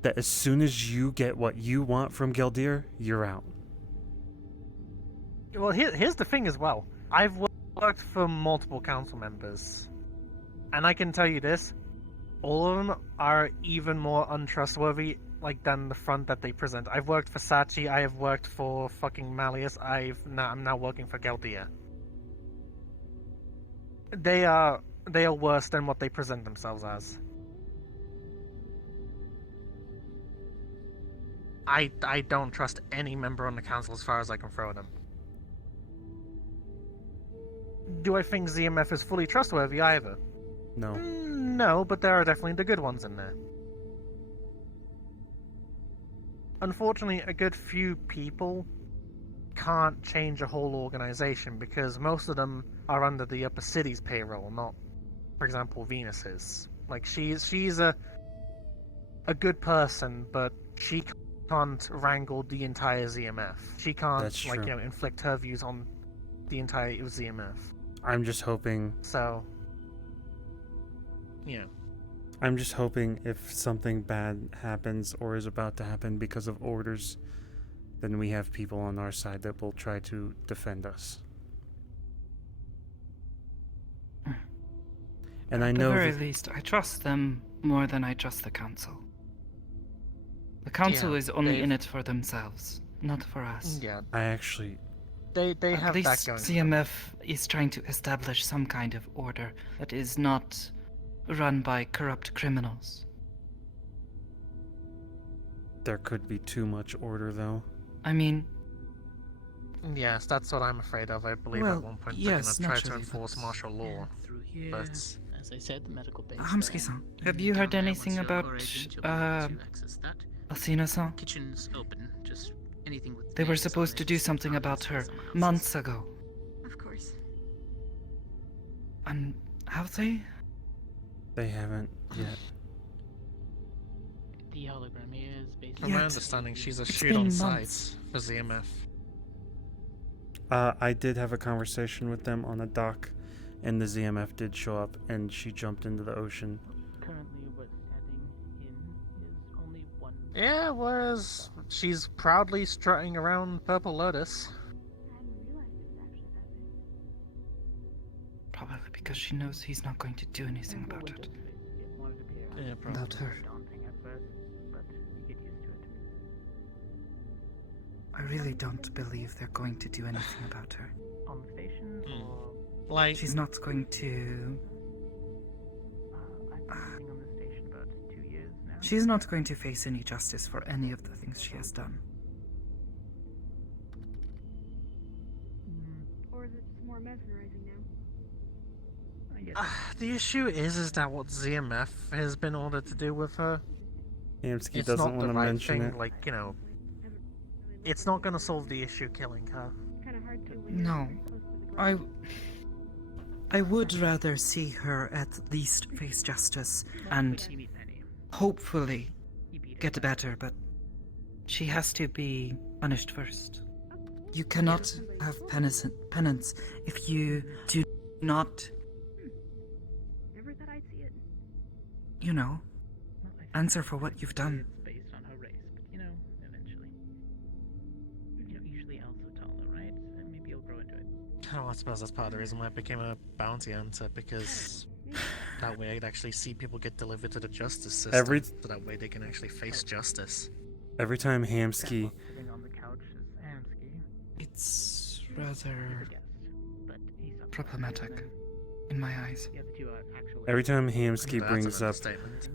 that as soon as you get what you want from Geldir, you're out. Well, here's the thing as well. I've worked for multiple council members. And I can tell you this. All of them are even more untrustworthy than the front that they present. I've worked for Sachi, I have worked for fucking Malleus, I'm now working for Geldir. They are worse than what they present themselves as. I don't trust any member on the council as far as I can throw them. Do I think ZMF is fully trustworthy either? No. No, but there are definitely the good ones in there. Unfortunately, a good few people can't change a whole organization because most of them are under the upper city's payroll, not, for example, Venus's. Like, she's a good person, but she can't wrangle the entire ZMF. She can't, inflict her views on the entire ZMF. I'm just hoping... So... Yeah. I'm just hoping if something bad happens or is about to happen because of orders, then we have people on our side that will try to defend us. And I know At the very least, I trust them more than I trust the council. The council is only in it for themselves, not for us. Yeah. I actually... They have At least that going. CMF is trying to establish some kind of order that is not run by corrupt criminals. There could be too much order, though. I mean... Yes, that's what I'm afraid of. I believe at one point they're going to try to enforce martial law. Through here, But... as I said, the medical base. Hamsky-san, have you heard anything about, Alcina-san? Kitchen's open. Just anything with. They were supposed to do something about her months ago. Of course. And have they? They haven't yet. The hologram is basically. From my understanding, she's a shoot been on months. site for ZMF. I did have a conversation with them on a dock, and the ZMF did show up, and she jumped into the ocean. Currently, what's heading in is only one. Yeah, whereas she's proudly strutting around Purple Lotus. I hadn't realized it was actually that because she knows he's not going to do anything about it. Yeah, probably. About her. I really don't believe they're going to do anything about her. On the station, Like, She's not going to. I've been living on the station about 2 years now. She's not going to face any justice for any of the things she has done. Or is it just more mesmerizing now? the issue is that what ZMF has been ordered to do with her, Hamsky it's doesn't not want the to right mention thing. it. Like, you know, Haven't really it's not gonna solve the issue killing her. kind of hard to when you're No. very close to the ground. I would rather see her at least face justice and hopefully get better, but she has to be punished first. You cannot have penance if you do not, Never thought I'd see it. you know, answer for what you've done. It's based on her race, but you know, eventually. You know, usually elves are taller, right? And maybe you'll grow into it. Oh, I suppose that's part of the reason why I became a bounty hunter, because that way I'd actually see people get delivered to the justice system, so that way they can actually face justice. Every time Hamsky Sitting on the couch is Amsky. It's He's rather a guest, but he's up problematic in my eyes. The other two are actual. every time Hamsky That's brings an up understatement.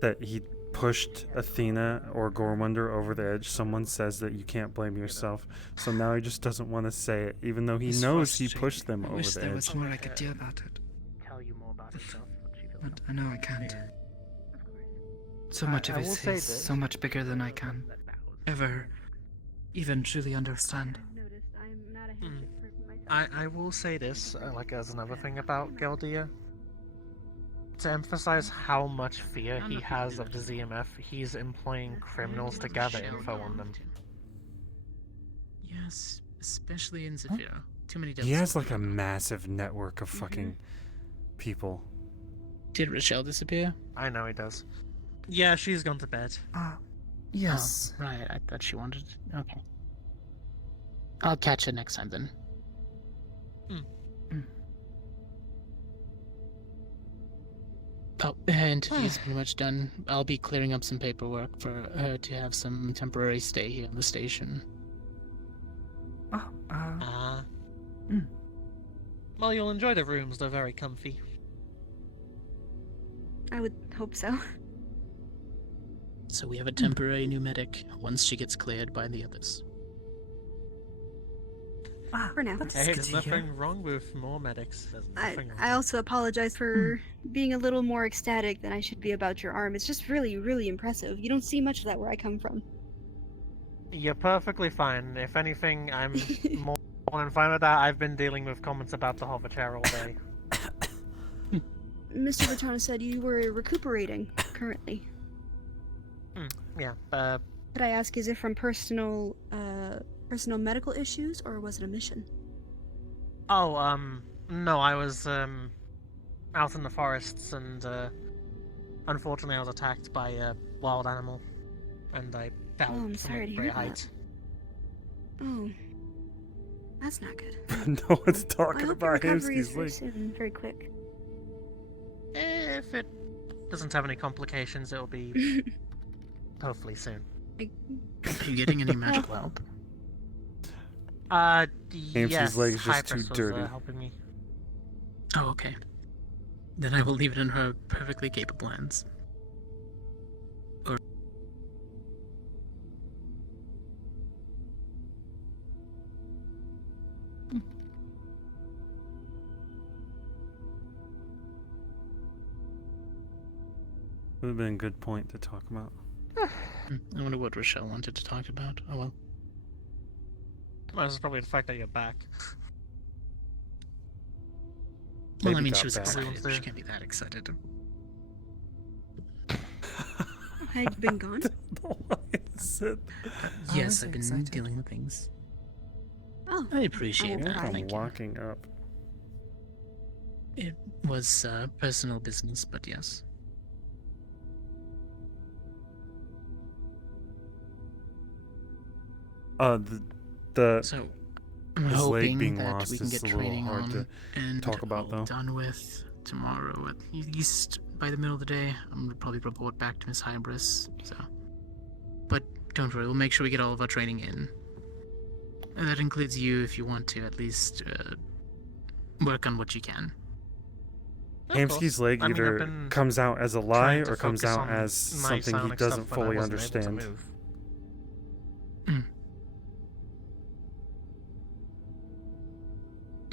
that he pushed Athena or Gormunder over the edge, someone says that you can't blame yourself. So now he just doesn't want to say it, even though he It's knows he frustrating. pushed them I over wish the there edge. was more I could do about it, Tell you more about herself, what she feels. but I know I can't. Of course. So much of I will it say is this. so much bigger than I can ever even truly understand. I've noticed I'm not a Hmm. handshake person myself. I will say this, like as another thing about Geldia. To emphasize how much fear he has of the ZMF, he's employing criminals to gather info on them. Yes, especially in Zephyr. Too many He has like a massive network of fucking people. Did Rochelle disappear? I know he does. Yeah, she's gone to bed. Yes. Oh, right, I thought she wanted. Okay. I'll catch her next time then. Oh, her interview's pretty much done. I'll be clearing up some paperwork for her to have some temporary stay here on the station. Ah. Mm. Well, you'll enjoy the rooms, they're very comfy. I would hope so. So we have a temporary new medic once she gets cleared by the others. For now. That's Hey, good there's to hear. nothing wrong with more medics. There's I, nothing wrong I also apologize for being a little more ecstatic than I should be about your arm. It's just really, really impressive. You don't see much of that where I come from. You're perfectly fine. If anything, I'm more than fine with that. I've been dealing with comments about the hover chair all day. Mr. Bertona said you were recuperating currently. Yeah, Could I ask, is it from personal medical issues, or was it a mission? no, I was, out in the forests and, unfortunately I was attacked by a wild animal. And I fell Oh, I'm from sorry a to great hear that. height. Oh, that's not good. No one's I talking hope your about recovery is Hamsky's very leg. soon, very quick. If it doesn't have any complications, it'll be hopefully soon. Are you getting any magical help? Yes, leg is just Hypris too was, dirty. helping me. Oh, okay. Then I will leave it in her perfectly capable hands. Would have been a good point to talk about. I wonder what Rochelle wanted to talk about. Oh well. Well, this is probably the fact that you're back. Well, I Baby mean, got she was back. excited. Everyone's there. She can't be that excited. Had you been gone? Why is it? Yes, was I've been excited. dealing with things. Oh, I appreciate will that. cry. Thank you. Walking up. It was personal business, but yes. The So, I'm His leg hoping being that lost we can is get a little training hard on to and talk about, all though. done with tomorrow at least by the middle of the day. I'm gonna probably report back to Miss Hybris. So, but don't worry, we'll make sure we get all of our training in. And that includes you if you want to at least work on what you can. Hamsky's leg I've either been comes out as a lie trying to or comes focus out on as my something he psionic doesn't stuff when I fully wasn't able to understand. move.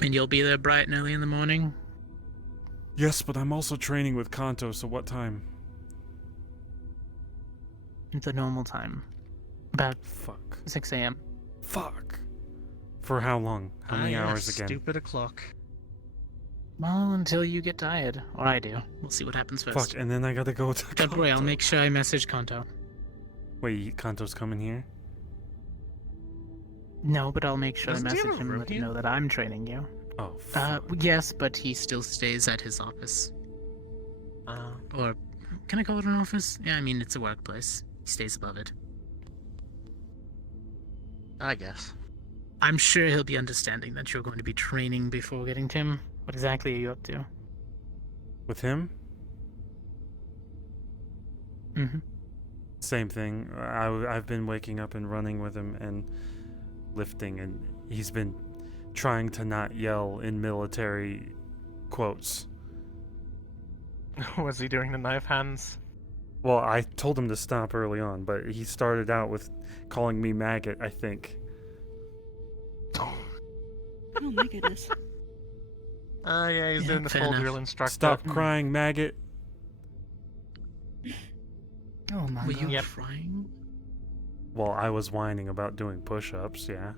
And you'll be there bright and early in the morning? Yes, but I'm also training with Kanto, so what time? The normal time. About Fuck. 6 a.m. Fuck. For how long? How many hours again? Stupid o'clock. Well, until you get tired. Or I do. We'll see what happens first. Fuck, and then I gotta go to Don't worry, I'll Kanto. make sure I message Kanto. Wait, Kanto's coming here? No, but I'll make sure Doesn't I he have message a him room and let him here? know that I'm training you. Oh, fuck. Yes, but he still stays at his office. Or, can I call it an office? Yeah, I mean, it's a workplace. He stays above it. I guess. I'm sure he'll be understanding that you're going to be training before getting Tim. What exactly are you up to? With him? Mm-hmm. Same thing. I've been waking up and running with him and lifting, and he's been trying to not yell in military quotes. Was he doing the knife hands? Well, I told him to stop early on, but he started out with calling me maggot, I think. Oh my goodness. Yeah, he's Yeah, doing the fair full enough. drill instructor. Stop crying, maggot. Oh my Were god. you Yep. crying? Well, I was whining about doing push-ups, yeah.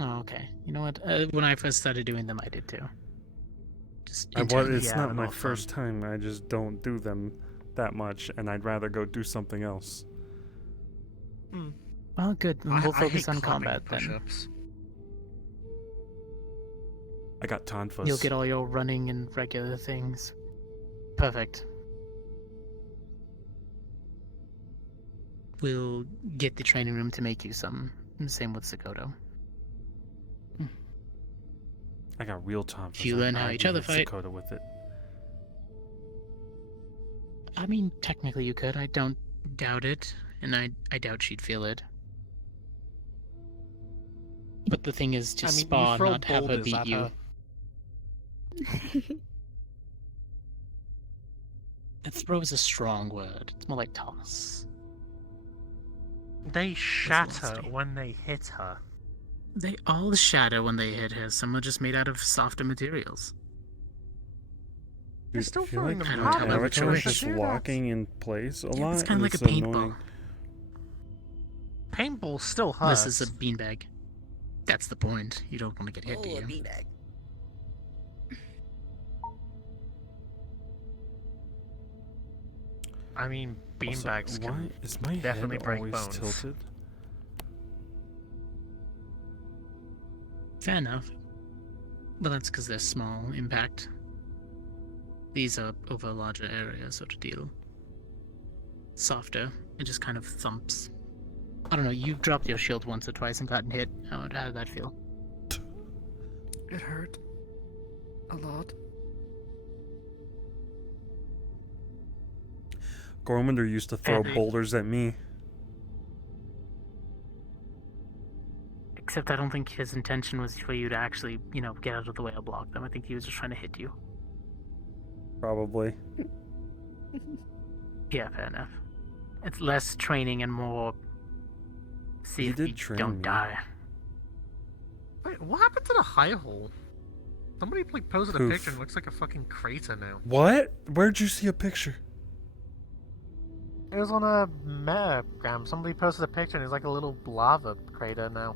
Oh, okay. You know what? When I first started doing them, I did too. Just It's internally out not of my all fun. first time. I just don't do them that much, and I'd rather go do something else. Well, good. Then we'll I focus hate on climbing combat then. push-ups. I got tonfas. You'll get all your running and regular things. Perfect. We'll get the training room to make you some. Same with Sakoto. I got real tonfas. If you learn how each other fight. Dakota with it. I mean, technically you could. I don't doubt it, and I doubt she'd feel it. But the thing is to I mean, you spar, throw not have her boulders beat at you. her. Throw is a strong word. It's more like toss. They shatter nasty. when they hit her. They all shatter when they hit her. Some are just made out of softer materials. You're still I feel throwing like them I my don't have a avatar is choice. just walking in place a Yeah, lot. it's kind of like and a it's paintball. annoying. Paintball still hurts. This is a beanbag. That's the point. You don't want to get hit, do you? beanbag. I mean, Also, beanbags why can is my definitely head break always bones. tilted? Fair enough. But that's because they're small impact. These are over a larger area, sort of deal. Softer. It just kind of thumps. I don't know, you dropped your shield once or twice and gotten hit. How did that feel? It hurt. A lot. Gormander used to throw Hey. boulders at me. Except I don't think his intention was for you to actually, get out of the way or block them. I think he was just trying to hit you. Probably. Yeah, fair enough. It's less training and more see He if did you train don't me. die. Wait, what happened to the high hole? Somebody posted a Poof. picture and it looks like a fucking crater now. What? Where'd you see a picture? It was on a metagram. Somebody posted a picture and it's like a little lava crater now.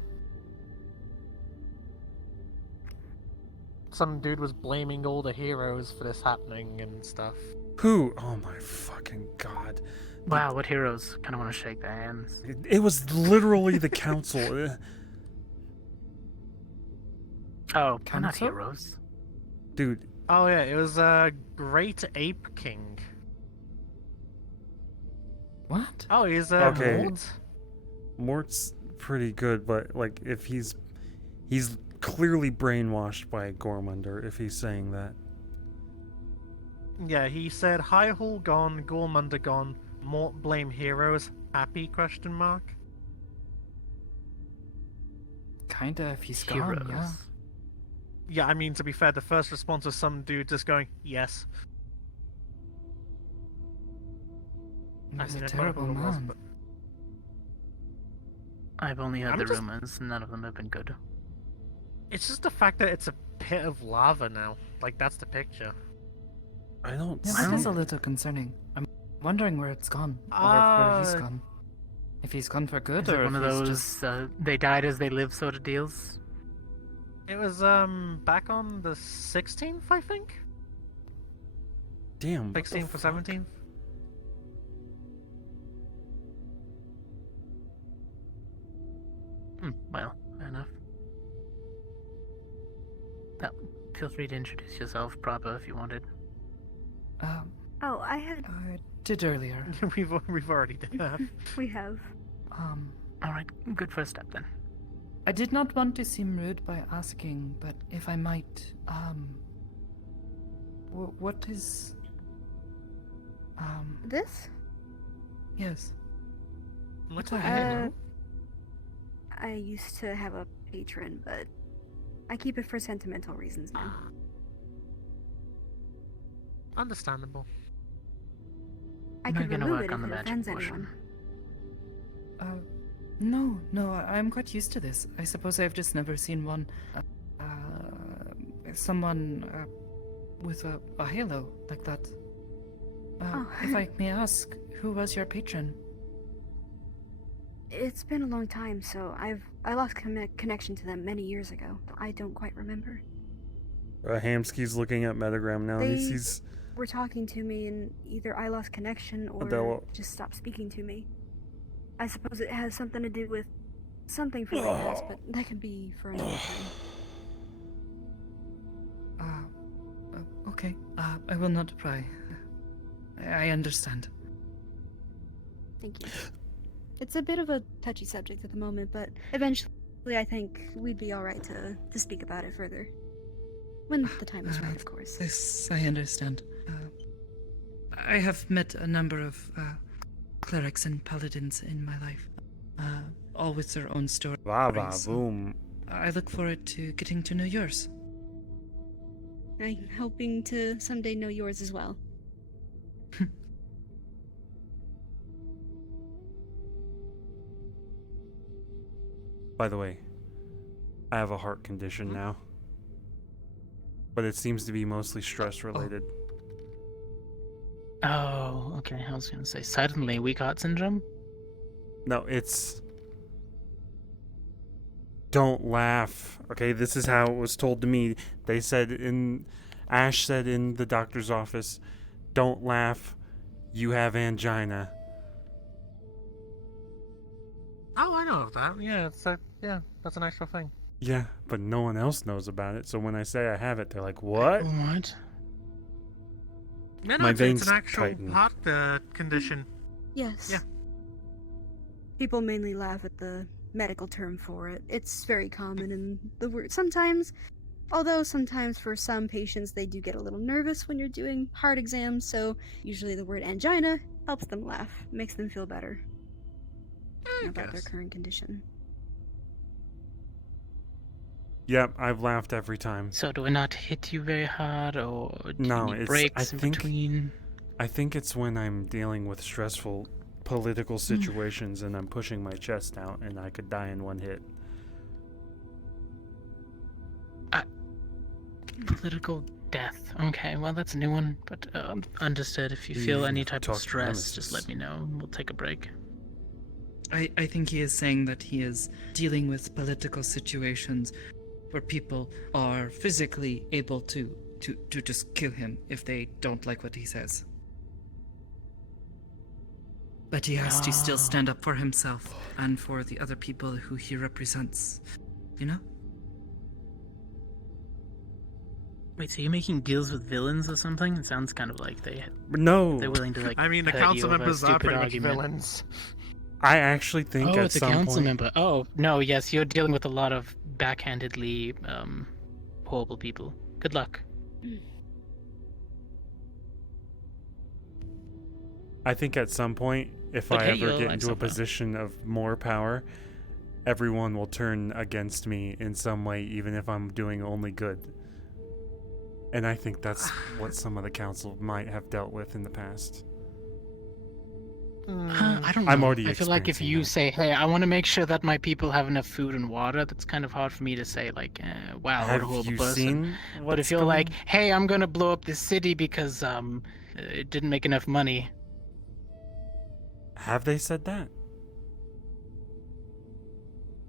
Some dude was blaming all the heroes for this happening and stuff. Who? Oh my fucking god. Wow, what heroes? Kind of want to shake their hands. It was literally the council. Oh, they're not Council? heroes. Dude, Oh yeah, it was Great Ape King. What? Oh, he's Okay. Mort? Mort's pretty good, but like if he's He's clearly brainwashed by Gormunder if he's saying that. Yeah, he said, High Hall gone, Gormunder gone, Mort blame heroes, happy, question mark? Kinda, if he's gone, yeah. Yeah, I mean, to be fair, the first response was some dude just going, yes. He was I a mean, I don't know terrible who it was, man. but- I've only heard I'm the just- rumors, none of them have been good. It's just the fact that it's a pit of lava now. Like, that's the picture. I don't Yeah, see that is a it. little concerning. I'm wondering where it's gone, or where he's gone. If he's gone for good, Is it or one if of he's those just... they died as they lived sort of deals? It was, back on the 16th, I think? Damn. what the 16th or fuck? 17th? Well, fair enough. Well, feel free to introduce yourself proper if you wanted. Oh, I had. I did earlier. we've already done that. We have. Alright, good first step then. I did not want to seem rude by asking, but if I might, what is... This? yes. Looks the like heck? you. I used to have a patron, but I keep it for sentimental reasons now. Understandable. I I'm could not gonna remove work it on if the it magic offends portion. anyone. No, I'm quite used to this. I suppose I've just never seen one, someone, with a halo like that. If I may ask, who was your patron? It's been a long time, so I lost connection to them many years ago. I don't quite remember. Hamsky's looking at Metagram now. And he They- sees Were talking to me, and either I lost connection or Adele. just stopped speaking to me. I suppose it has something to do with something from my past, but that could be for another time. Okay, I will not pry. I understand. Thank you. It's a bit of a touchy subject at the moment, but eventually I think we'd be alright to speak about it further. When the time is right, of course. This, I understand. I have met a number of clerics and paladins in my life, all with their own stories. va va boom. I look forward to getting to know yours. I'm hoping to someday know yours as well. By the way, I have a heart condition now. But it seems to be mostly stress related. Oh, okay, I was gonna say, suddenly weak heart syndrome? No, it's... Don't laugh. Okay, this is how it was told to me. They said in... Ash said in the doctor's office, don't laugh, you have angina. Oh, I know of that. Yeah, that's an actual thing. Yeah, but no one else knows about it, so when I say I have it, they're like, what? What? Yeah, no, My it's veins an actual tighten. heart condition. Yes. Yeah. People mainly laugh at the medical term for it. It's very common in the word. Sometimes for some patients they do get a little nervous when you're doing heart exams, so usually the word angina helps them laugh, makes them feel better about their current condition. Yep, I've laughed every time. So do I not hit you very hard, or do No, you need it's- breaks I in think- between? I think it's when I'm dealing with stressful political situations and I'm pushing my chest out and I could die in one hit. Political death. Okay, well that's a new one, but understood. If you feel You've any type talked of to stress, just Nemesis. let me know. We'll take a break. I think he is saying that he is dealing with political situations where people are physically able to just kill him if they don't like what he says. But he has to still stand up for himself and for the other people who he represents. You know? Wait, so you're making deals with villains or something? It sounds kind of like they're No, willing to like. I mean, the hurt you council over a members are stupid pretty much argument. villains. I actually think Oh, at it's a some council point... member. Oh no, yes, you're dealing with a lot of backhandedly horrible people. Good luck. I think at some point, if But I hey, ever you'll get like into a somehow. position of more power, everyone will turn against me in some way, even if I'm doing only good. And I think that's what some of the council might have dealt with in the past. I don't know. I'm already I feel like if experiencing you that. say, "Hey, I want to make sure that my people have enough food and water," that's kind of hard for me to say. Like, wow, what a Have horrible you person. seen But what's if you're going? like, "Hey, I'm gonna blow up this city because it didn't make enough money," Have they said that?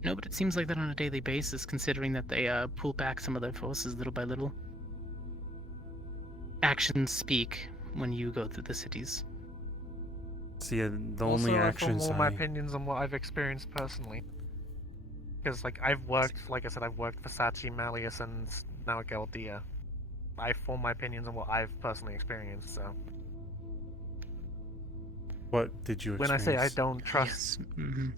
no, but it seems like that on a daily basis, considering that they pull back some of their forces little by little. Actions speak when you go through the cities. See, the Also, only I actions form all my I... opinions on what I've experienced personally. Because, like, I've worked, like I said, I've worked for Sachi, Malleus, and now at Galdia. I form my opinions on what I've personally experienced, so... What did you When I experience? say I don't trust... Yes. Mm-hmm.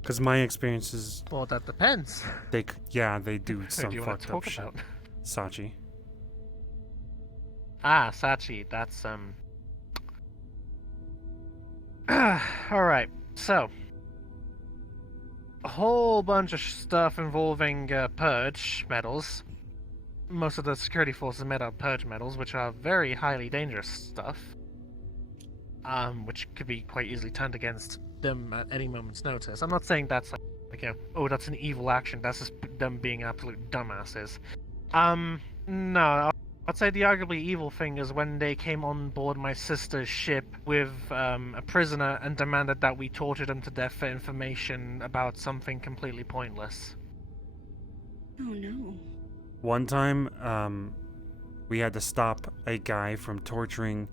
Because my experiences, Well, that depends. they do Who some do you want fucked to up talk shit. about? Sachi. Sachi, that's, Alright, so... A whole bunch of stuff involving, purge medals. Most of the security forces made out of purge medals, which are very highly dangerous stuff. Which could be quite easily turned against them at any moment's notice. I'm not saying that's like oh, that's an evil action. That's just them being absolute dumbasses. No, I'd say the arguably evil thing is when they came on board my sister's ship with a prisoner and demanded that we tortured him to death for information about something completely pointless. Oh no. One time, we had to stop a guy from torturing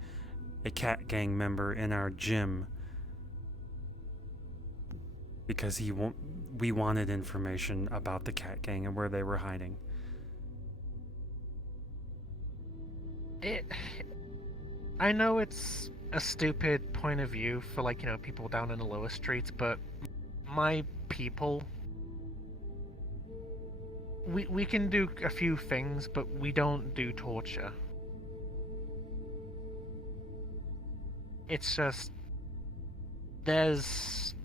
a cat gang member in our gym because we wanted information about the cat gang and where they were hiding. I know it's a stupid point of view for, like, you know, people down in the lower streets, but my people, we can do a few things, but we don't do torture. It's just, there's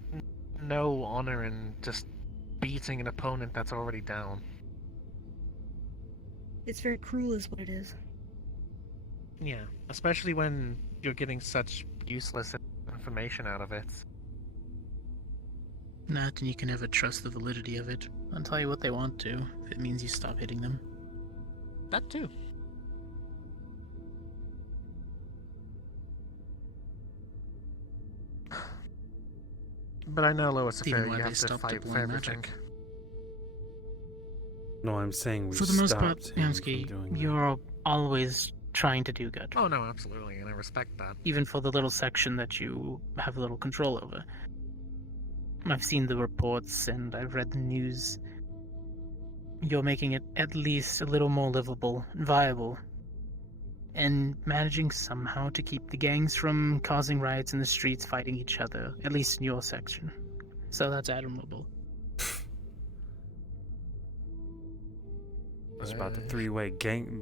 no honor in just beating an opponent that's already down. It's very cruel, is what it is. Yeah, especially when you're getting such useless information out of it. Not, and you can never trust the validity of it. I'll tell you what they want to, if it means you stop hitting them. That too. But I know lower Even superior, why you they have to stopped fight for deploying everything. magic. No, I'm saying we For the most part, stopped him from Yansky, doing that. you're always trying to do good. Oh no, absolutely, and I respect that. Even for the little section that you have little control over. I've seen the reports and I've read the news. You're making it at least a little more livable and viable. And managing somehow to keep the gangs from causing riots in the streets, fighting each other, at least in your section. So that's admirable. It's about to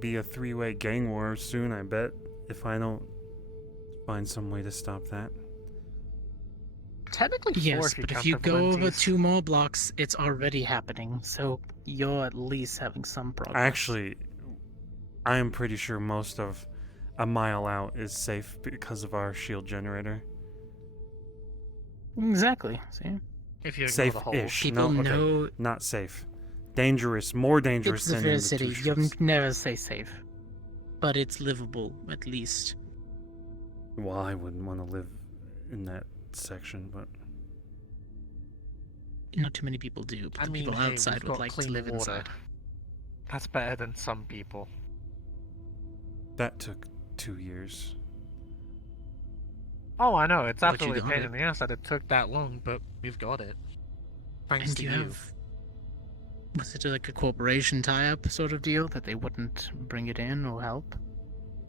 be a three-way gang war soon, I bet, if I don't find some way to stop that. Technically four Yes, if you but if count you the go over Valentes. 2 more blocks, it's already happening. So you're at least having some progress. Actually, I am pretty sure most of a mile out is safe because of our shield generator. Exactly. See? If you ignore the hole. Safe-ish. People No, okay. know Not safe. Dangerous. More dangerous it's the than in fair the city. two You streets. never say safe. But it's livable, at least. Well, I wouldn't want to live in that section, but... Not too many people do, but I the mean, people hey, outside we've would got like to clean live water. inside. That's better than some people. That took 2 years. Oh, I know, it's But you absolutely a got pain it. in the ass that it took that long, but we've got it. Thanks And to you you. have... Was it like a corporation tie-up sort of deal that they wouldn't bring it in or help?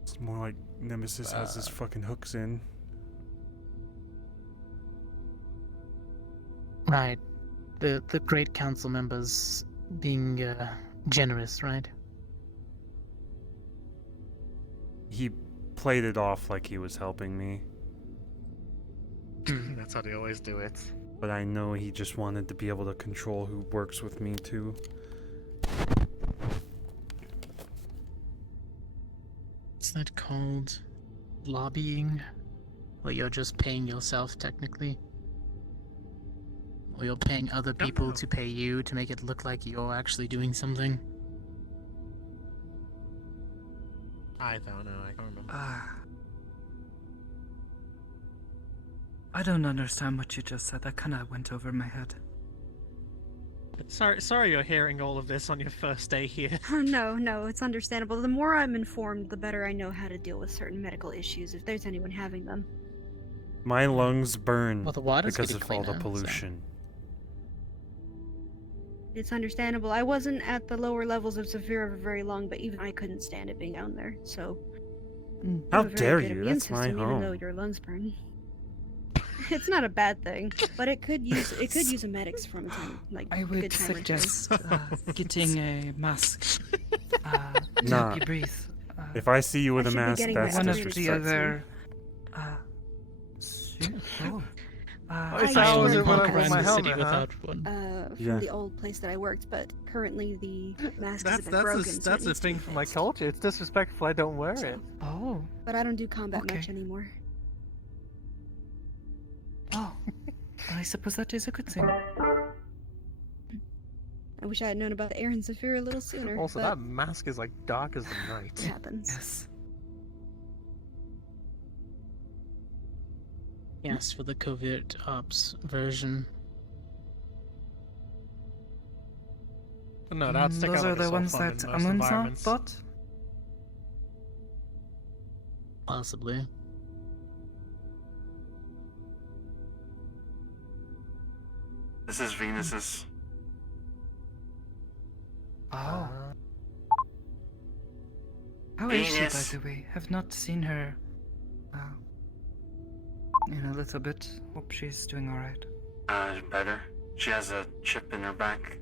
It's more like Nemesis has his fucking hooks in. Right. the great council members being generous, right? He played it off like he was helping me, That's how they always do it. but I know he just wanted to be able to control who works with me too. Is that called lobbying? Or you're just paying yourself technically? Or you're paying other people to pay you to make it look like you're actually doing something? I don't know, I can't remember. I don't understand what you just said. That kind of went over my head. Sorry you're hearing all of this on your first day here. No, it's understandable. The more I'm informed, the better I know how to deal with certain medical issues if there's anyone having them. My lungs burn Well, the water's because getting of all the cleaner, so- pollution. It's understandable. I wasn't at the lower levels of severe for very long, but even I couldn't stand it being down there, so... you How have a very dare good you? immune That's my system, even though home. your lungs burn. It's not a bad thing, but it could use a medics from time, like I a would good time or two. suggest getting a mask to Nah. help you breathe. If I see you with I a should be mask, getting that's that One of really the disrespectful. other. Soon. It's I how used was to it when work I wore around my the city helmet, huh? without one. Yeah. from the old place that I worked, but currently the mask is a bit That's broken, so it that's a needs to be thing from my fixed. culture. It's disrespectful. I don't wear it. Oh. But I don't do combat much Okay. anymore. Oh. I suppose that is a good thing. I wish I had known about the Aaron Zephyr a little sooner. Also, but that mask is like dark as the it night. happens. Yes. Yes, for the covert ops version. No, that'd stick Those out are like a the sore ones thumb in that most Amunsa environments. bought. Possibly. This is Venus's. Oh. How is she, by Venus. the way? Have not seen her in a little bit. Hope she's doing alright. Better. She has a chip in her back.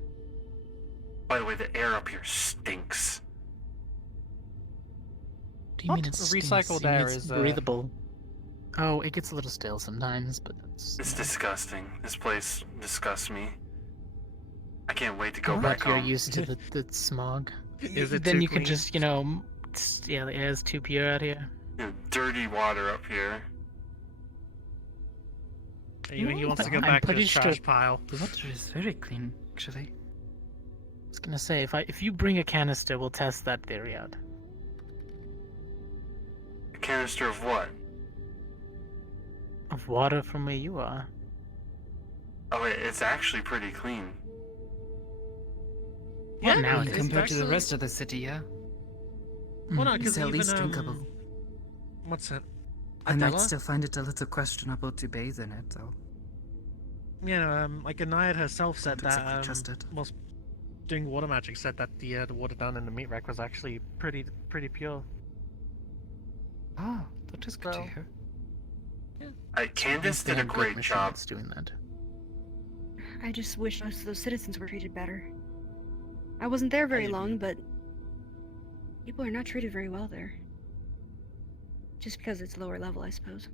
By the way, the air up here stinks. Do you mean What? it's Recycled stinks? You mean air it's is, breathable? Oh, it gets a little stale sometimes, but that's... It's disgusting. This place disgusts me. I can't wait to go But back you're home. used to the smog. Is it Then too you clean? could just, yeah, the air's too pure out here. Dirty water up here. He wants to go I'm back to pretty his trash sure- pile. The water is very clean, actually. I was gonna say, if you bring a canister, we'll test that theory out. A canister of what? Of water from where you are. Oh wait, it's actually pretty clean. Well, Yeah, now it's it is. Compared to the actually- rest of the city, yeah. Well, no, Mm. because It's at even least drinkable. what's it? I might Adela? still find it a little questionable to bathe in it, though. Yeah, like Ayaaa herself said Don't exactly that trust it. was doing water magic said that the water down in the meat rack was actually pretty pure. Ah, that is good So- to hear. Candace They did a have good great job. machines doing that. I just wish most of those citizens were treated better. I wasn't there very long, but people are not treated very well there. Just because it's lower level, I suppose.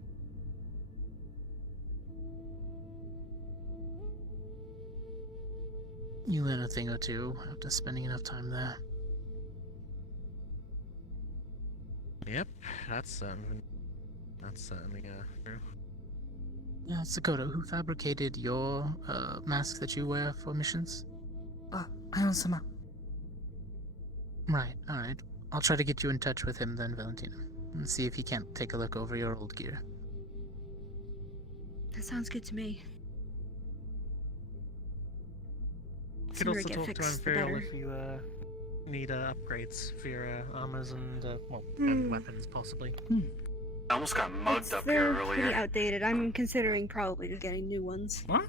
You learn a thing or two after spending enough time there. Yep, that's certainly true. Yeah, Sakota, who fabricated your mask that you wear for missions? Ayaan-sama. Right, alright. I'll try to get you in touch with him then, Valentina, and see if he can't take a look over your old gear. That sounds good to me. You could Sooner also it get talk to fixed, the Imperial better. if you need upgrades for your armors and and weapons possibly. I almost got mugged up They're here pretty earlier. outdated. I'm considering probably just getting new ones. What?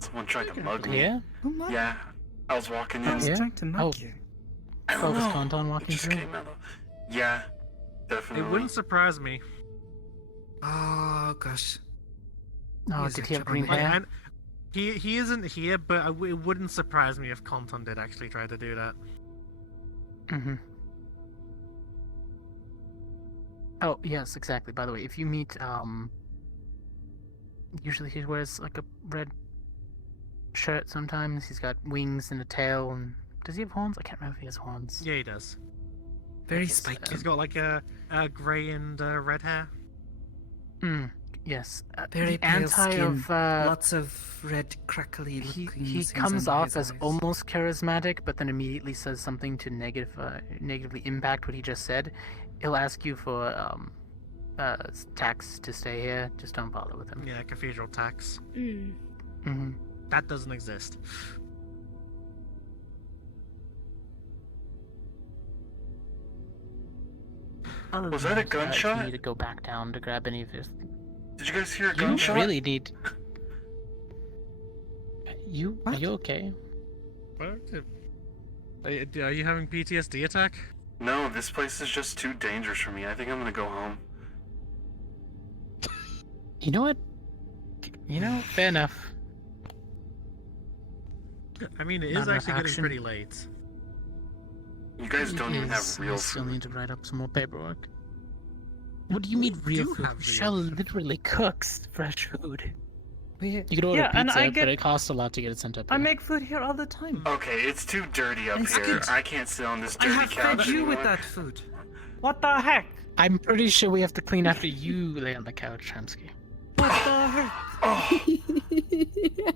Someone tried to mug me. Yeah? Who might? Yeah. I was walking I in. was Yeah? trying to mug Oh. you. I don't Oh, was know. Tauntaun It walking just through? came out of... Yeah, It definitely. wouldn't surprise me. Oh gosh. Oh, These did are he have green troublemaker. hair? He isn't here, but it wouldn't surprise me if Conton did actually try to do that. Mm-hmm. Oh, yes, exactly. By the way, if you meet, usually he wears like a red shirt sometimes. He's got wings and a tail, and does he have horns? I can't remember if he has horns. Yeah, he does. Very Yes, spiky. He's got like a grey and red hair. Yes. Very the pale anti skin. of Lots of red, crackly he looking he things comes under off his as eyes. almost charismatic, but then immediately says something to negatively impact what he just said. He'll ask you for tax to stay here. Just don't bother with him. Yeah, cathedral tax. Mm. Mm-hmm. That doesn't exist. Was that a If you gunshot? need to go back down to grab any of this. Did you guys hear a You gunshot? really need. Are you okay? What? Are you having PTSD attack? No, this place is just too dangerous for me. I think I'm gonna go home. You know what? Fair enough. I mean, it Not is enough actually getting action. pretty late. You guys don't even have Yes, real I still food. need to write up some more paperwork. What do you mean real do food? have real Shell food. literally cooks fresh food. We, You could order yeah, and pizza, I but get. it costs a lot to get it sent up. I here. make food here all the time. Okay, it's too dirty up It's here. good. I can't sit on this I dirty have couch fed you with anymore. that food. What the heck? I'm pretty sure we have to clean after you lay on the couch, Hamsky. What the heck? Oh,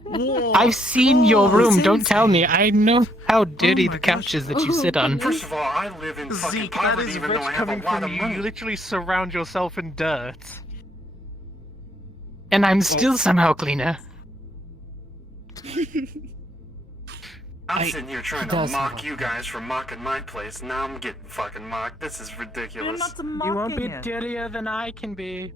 Whoa. I've seen your Oh, room. Don't Samsky. tell me. I know how dirty my the couch gosh. is that you sit on. first of all, I live in fucking Zeke, that poverty is even rich though I have a coming lot from of you. money. You literally surround yourself in dirt. And I'm still somehow cleaner. I'm sitting here trying to does have mock a you guys for mocking my place. Now I'm getting fucking mocked. This is You're ridiculous. not You won't be mocking it. dirtier than I can be.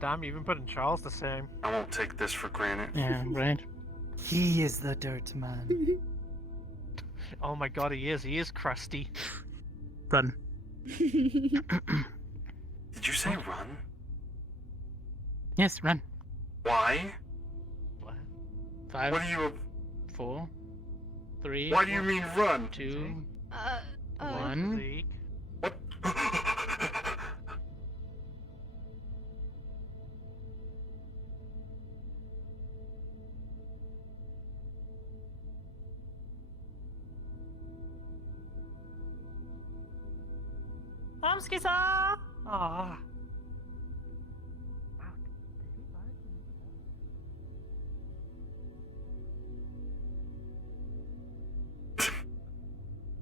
Damn, you even putting Charles the same. I won't take this for granted. Yeah, right. He is the dirt man. Oh my god, he is crusty. Run. Did you say run? Yes, run. Why? What? 5, What do you? 4, 3, Why do you mean run? 2, Uh, 1. Zeke. What? Hamsky-san! Ah.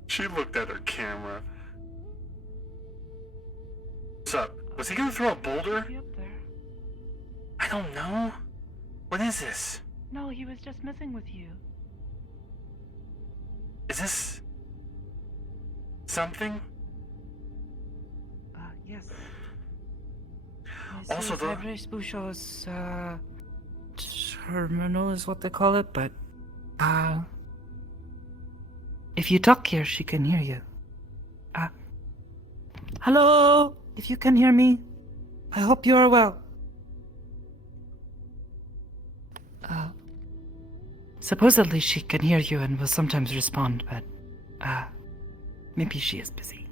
She looked at her camera. What's up? Was he gonna throw a boulder? Be up there. I don't know. What is this? No, he was just messing with you. Is this something? Yes. Also, the Fabrice Bouchot's, terminal is what they call it, but, if you talk here, she can hear you. Hello? If you can hear me, I hope you are well. Supposedly she can hear you and will sometimes respond, but, maybe she is busy.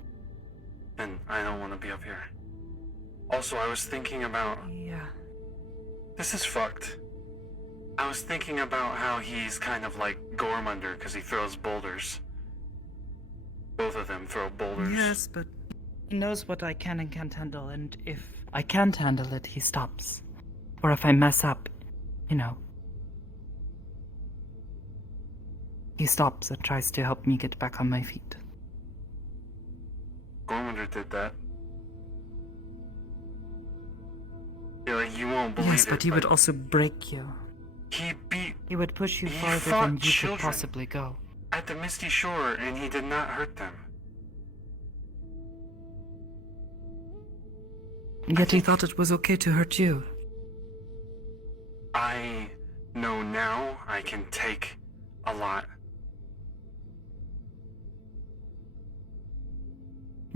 and I don't want to be up here. Also, I was thinking about Yeah. this is fucked. I was thinking about how he's kind of like Gormunder because he throws boulders. Both of them throw boulders. Yes, but he knows what I can and can't handle, and if I can't handle it, he stops. Or if I mess up, he stops and tries to help me get back on my feet. Gormunder did that. Yeah, like you won't believe Yes, it. but he would also break you. He beat He would push you He farther fought than you children. could possibly go. at the Misty Shore and he did not hurt them. Yet he thought it was okay to hurt you. I know now I can take a lot.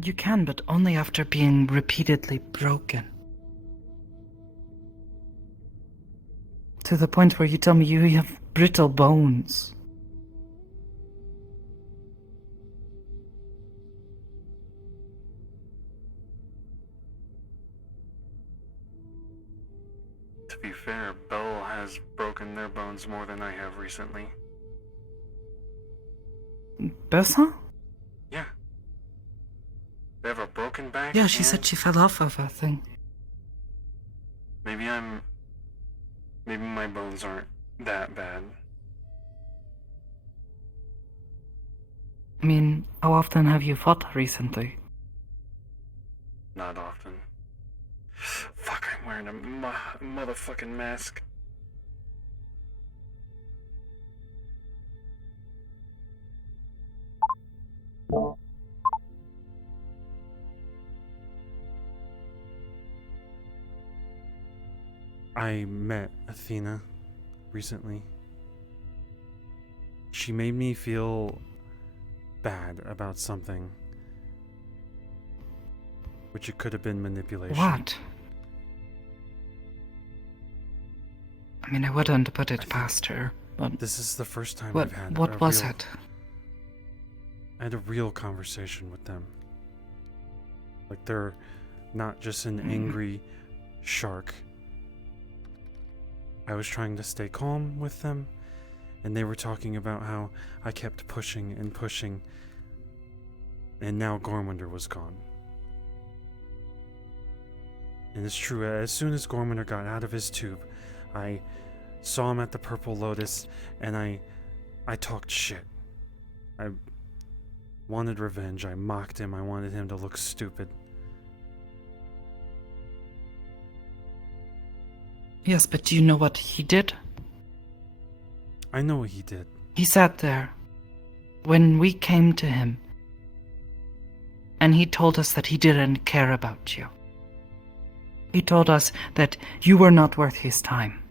You can, but only after being repeatedly broken. to the point where you tell me you have brittle bones. To be fair, Belle has broken their bones more than I have recently. Bertha? Yeah. They have a broken back. Yeah, she and said she fell off of a thing. Maybe my bones aren't that bad. I mean, how often have you fought recently? Not often. Fuck, I'm wearing a motherfucking mask. I met Athena recently. She made me feel bad about something. Which it could have been manipulation. What? I mean, I wouldn't put it past her, but This is the first time what I've had what was it? I had a real conversation with them. Like, they're not just an angry shark. I was trying to stay calm with them, and they were talking about how I kept pushing and pushing, and now Gormander was gone. And it's true, as soon as Gormander got out of his tube, I saw him at the Purple Lotus, and I talked shit. I wanted revenge, I mocked him, I wanted him to look stupid. Yes, but do you know what he did? I know what he did. He sat there when we came to him, and he told us that he didn't care about you. He told us that you were not worth his time.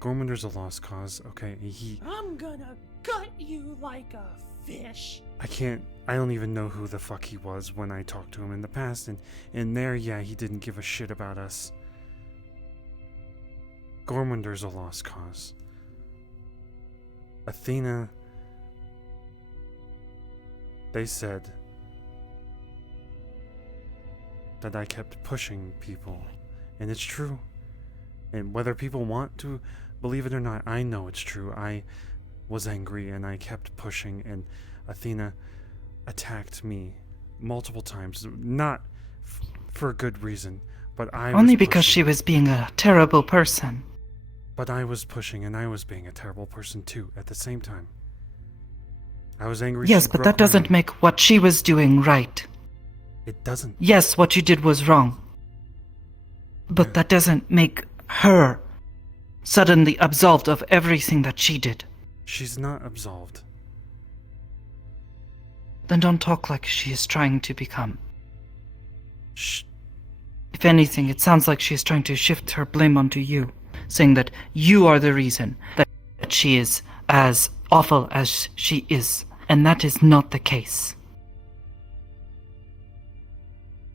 Gormander's a lost cause, okay? I'm gonna gut you like a fish. I don't even know who the fuck he was when I talked to him in the past, and in there, yeah, he didn't give a shit about us. Gormander's a lost cause. Athena, they said that I kept pushing people, and it's true. And whether people want to believe it or not, I know it's true. I was angry and I kept pushing, and Athena attacked me multiple times, not for a good reason, but I was Only because pushing. she was being a terrible person. But I was pushing, and I was being a terrible person too at the same time. I was angry. Yes, she but broke that my doesn't arm. make what she was doing right. It doesn't. Yes, what you did was wrong. But that doesn't make her suddenly absolved of everything that she did. She's not absolved. Then don't talk like she is trying to become. Shh. If anything, it sounds like she is trying to shift her blame onto you, saying that you are the reason that she is as awful as she is, and that is not the case.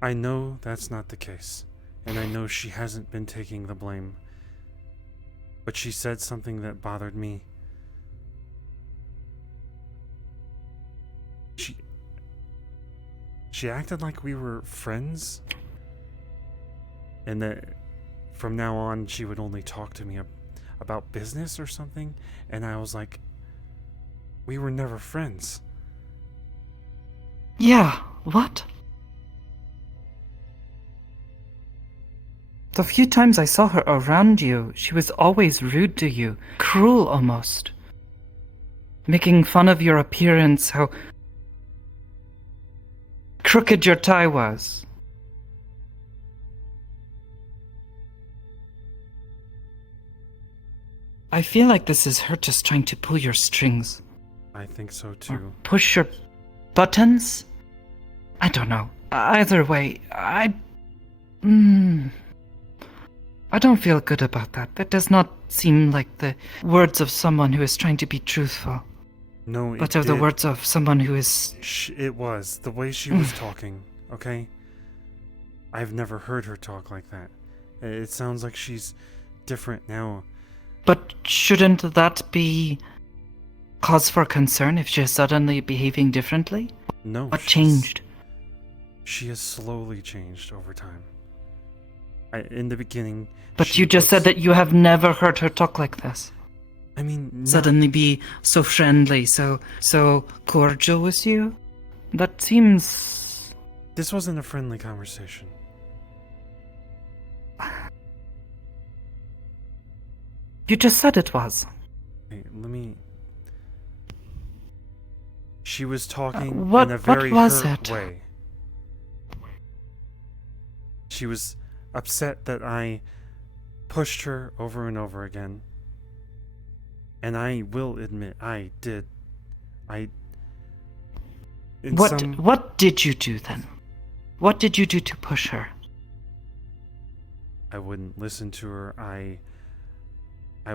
I know that's not the case, and I know she hasn't been taking the blame. But she said something that bothered me. She acted like we were friends, and that from now on she would only talk to me about business or something, and I was like, we were never friends. Yeah, what? The few times I saw her around you, she was always rude to you, cruel almost. Making fun of your appearance, how crooked your tie was. I feel like this is her just trying to pull your strings. I think so Or too. push your buttons? I don't know. Either way, I don't feel good about that. That does not seem like the words of someone who is trying to be truthful. No, it But are the did. words of someone who is... It was the way she was talking, okay? I've never heard her talk like that. It sounds like she's different now. But shouldn't that be cause for concern if she's suddenly behaving differently? No. What changed? She has slowly changed over time. In the beginning. But you just said that you have never heard her talk like this. I mean, Suddenly be so friendly, so cordial with you? That seems... This wasn't a friendly conversation. You just said it was. Hey, let me... She was talking what in a very was hurt it? way. She was upset that I pushed her over and over again. And I will admit, I did. What did you do then? What did you do to push her? I wouldn't listen to her. I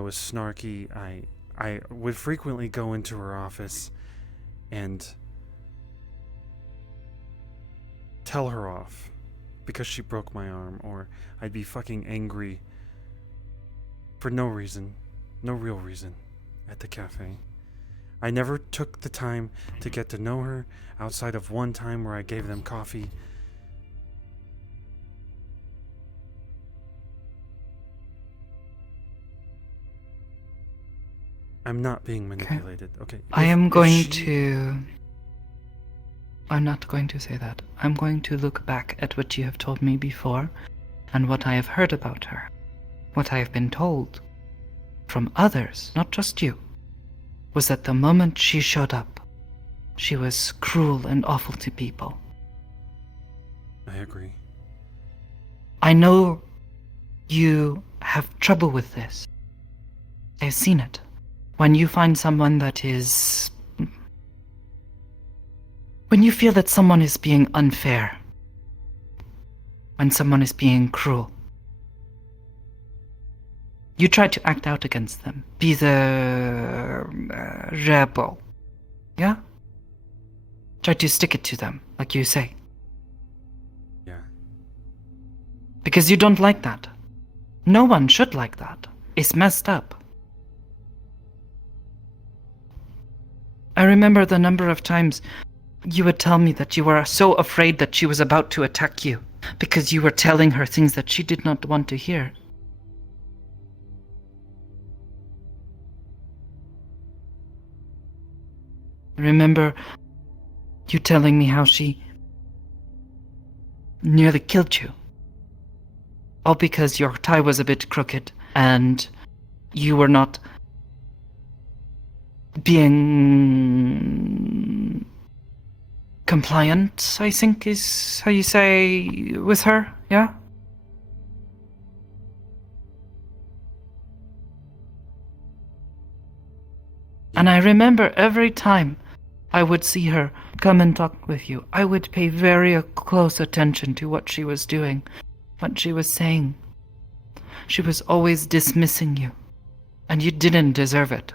was snarky. I would frequently go into her office and tell her off because she broke my arm, or I'd be fucking angry for no reason, no real reason, at the cafe. I never took the time to get to know her outside of one time where I gave them coffee. I'm not being manipulated. Okay. I'm not going to say that. I'm going to look back at what you have told me before and what I have heard about her. What I have been told from others, not just you, was that the moment she showed up, she was cruel and awful to people. I agree. I know you have trouble with this. I've seen it. When you find someone that is... When you feel that someone is being unfair, when someone is being cruel, you try to act out against them. Be the rebel. Yeah? Try to stick it to them, like you say. Yeah. Because you don't like that. No one should like that. It's messed up. I remember the number of times you would tell me that you were so afraid that she was about to attack you because you were telling her things that she did not want to hear. Remember you telling me how she nearly killed you. All because your tie was a bit crooked and you were not being compliant, I think is how you say, with her, yeah? And I remember every time I would see her come and talk with you, I would pay very close attention to what she was doing, what she was saying. She was always dismissing you, and you didn't deserve it.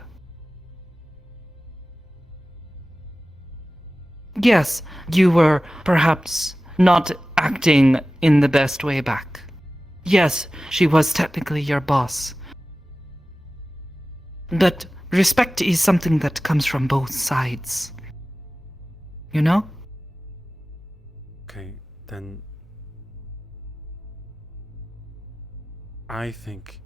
Yes, you were perhaps not acting in the best way back. Yes, she was technically your boss. But respect is something that comes from both sides. You know? Okay, then I think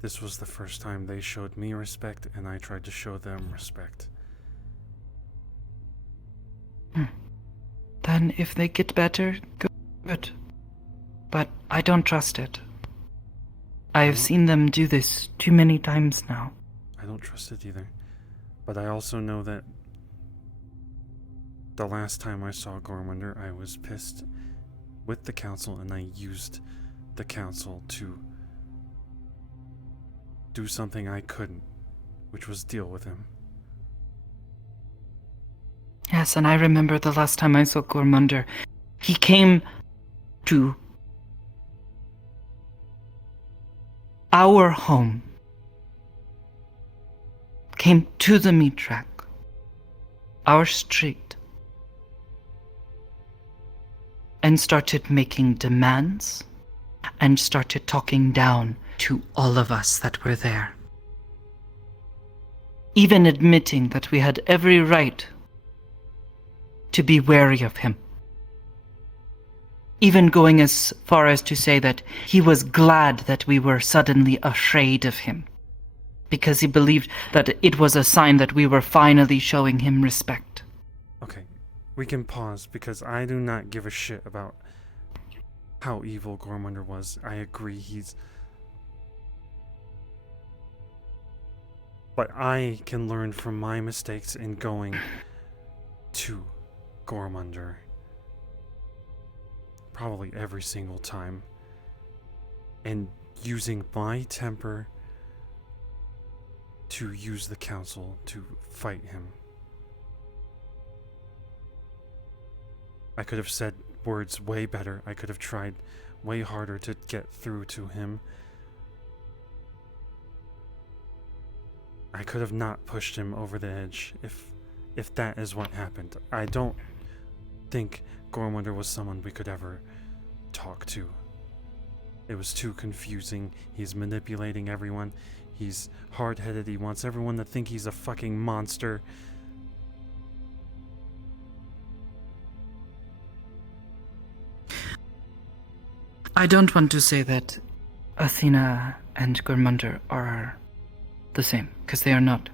this was the first time they showed me respect and I tried to show them respect. Then if they get better, good. But I don't trust it. I have seen them do this too many times now. I don't trust it either. But I also know that the last time I saw Gormunder, I was pissed with the council and I used the council to do something I couldn't, which was deal with him. Yes, and I remember the last time I saw Gormunder. He came to our home. Came to the meat track. Our street. and started making demands and started talking down to all of us that were there. Even admitting that we had every right to be wary of him. Even going as far as to say that he was glad that we were suddenly afraid of him, because he believed that it was a sign that we were finally showing him respect. Okay, we can pause because I do not give a shit about how evil Gormunder was. I agree, but I can learn from my mistakes in going to Gormunder. Probably every single time. And using my temper to use the council to fight him. I could have said words way better. I could have tried way harder to get through to him. I could have not pushed him over the edge if that is what happened. I don't think Gormunder was someone we could ever talk to. It was too confusing. He's manipulating everyone. He's hard-headed. He wants everyone to think he's a fucking monster. I don't want to say that Athena and Gormunder are the same, because they are not.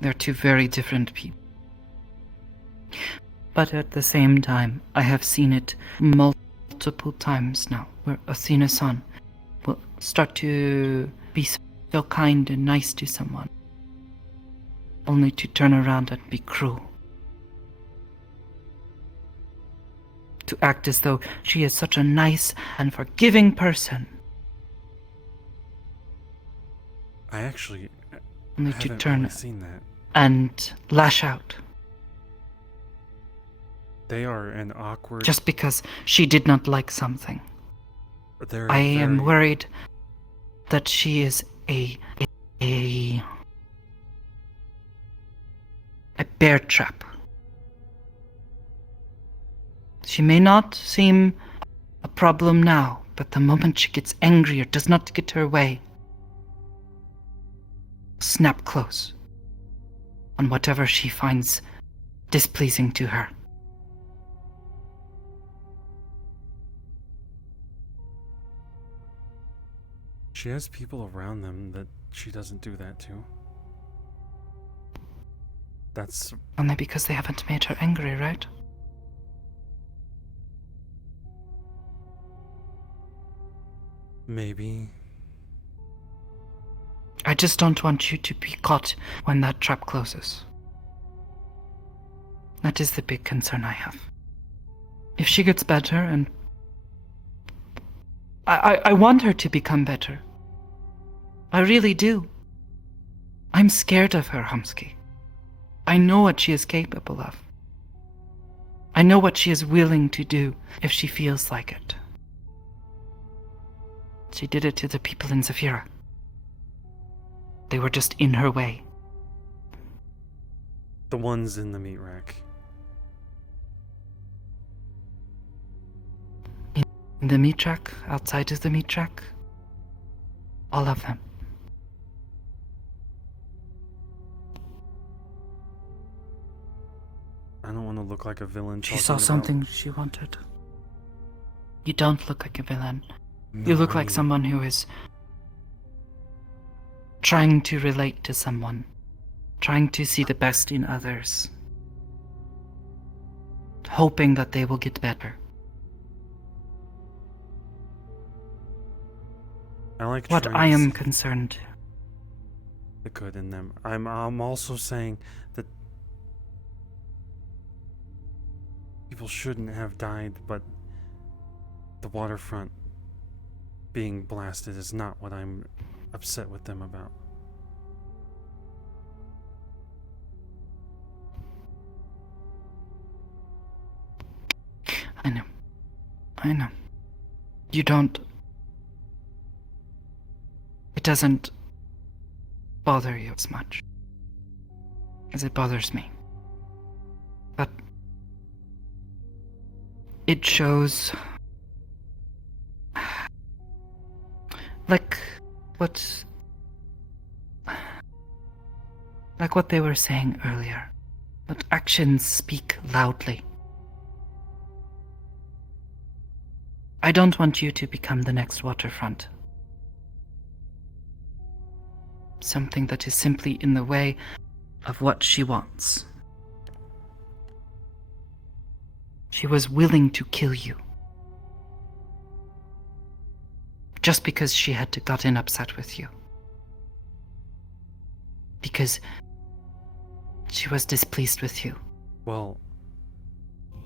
They're two very different people. But at the same time, I have seen it multiple times now, where Athena-san will start to be so kind and nice to someone, only to turn around and be cruel. To act as though she is such a nice and forgiving person, I actually only to haven't turn really seen that. and lash out. They are an awkward... Just because she did not like something. I am worried that she is a bear trap. She may not seem a problem now, but the moment she gets angry or does not get her way, snap close on whatever she finds displeasing to her. She has people around them that she doesn't do that to. That's... Only because they haven't made her angry, right? Maybe. I just don't want you to be caught when that trap closes. That is the big concern I have. If she gets better, and I want her to become better. I really do. I'm scared of her, Humsky. I know what she is capable of. I know what she is willing to do if she feels like it. She did it to the people in Zafira. They were just in her way. The ones in the meat rack. In the meat rack, outside of the meat rack, all of them. I don't want to look like a villain. She saw something she wanted. You don't look like a villain. No, You look like someone who is trying to relate to someone, trying to see the best in others, hoping that they will get better. I like What trying I to am see concerned. the good in them. I'm also saying that people shouldn't have died, but the waterfront being blasted is not what I'm upset with them about. I know. I know. You don't... It doesn't bother you as much as it bothers me. But it shows like what they were saying earlier, that actions speak loudly. I don't want you to become the next waterfront. Something that is simply in the way of what she wants. She was willing to kill you. Just because she had gotten upset with you. Because she was displeased with you. Well,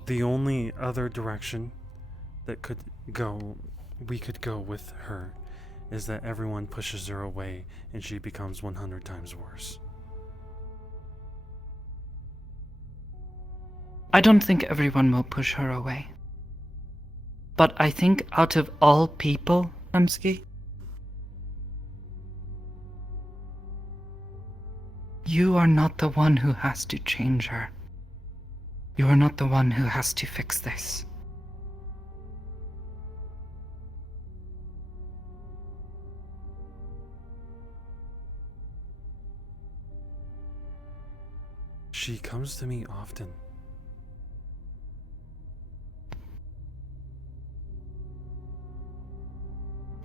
the only other direction that we could go with her is that everyone pushes her away and she becomes 100 times worse. I don't think everyone will push her away. But I think out of all people, Amsky, you are not the one who has to change her. You are not the one who has to fix this. She comes to me often.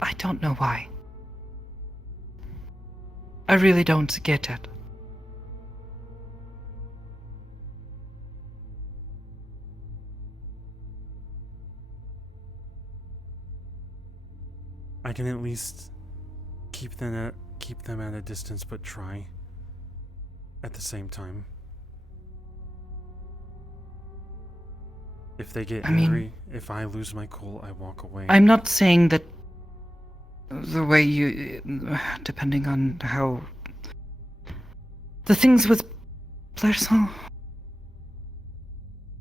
I don't know why. I really don't get it. I can at least keep them at a distance, but try at the same time. If they get angry, if I lose my cool, I walk away. I'm not saying that the way you, depending on how the things with Blairson,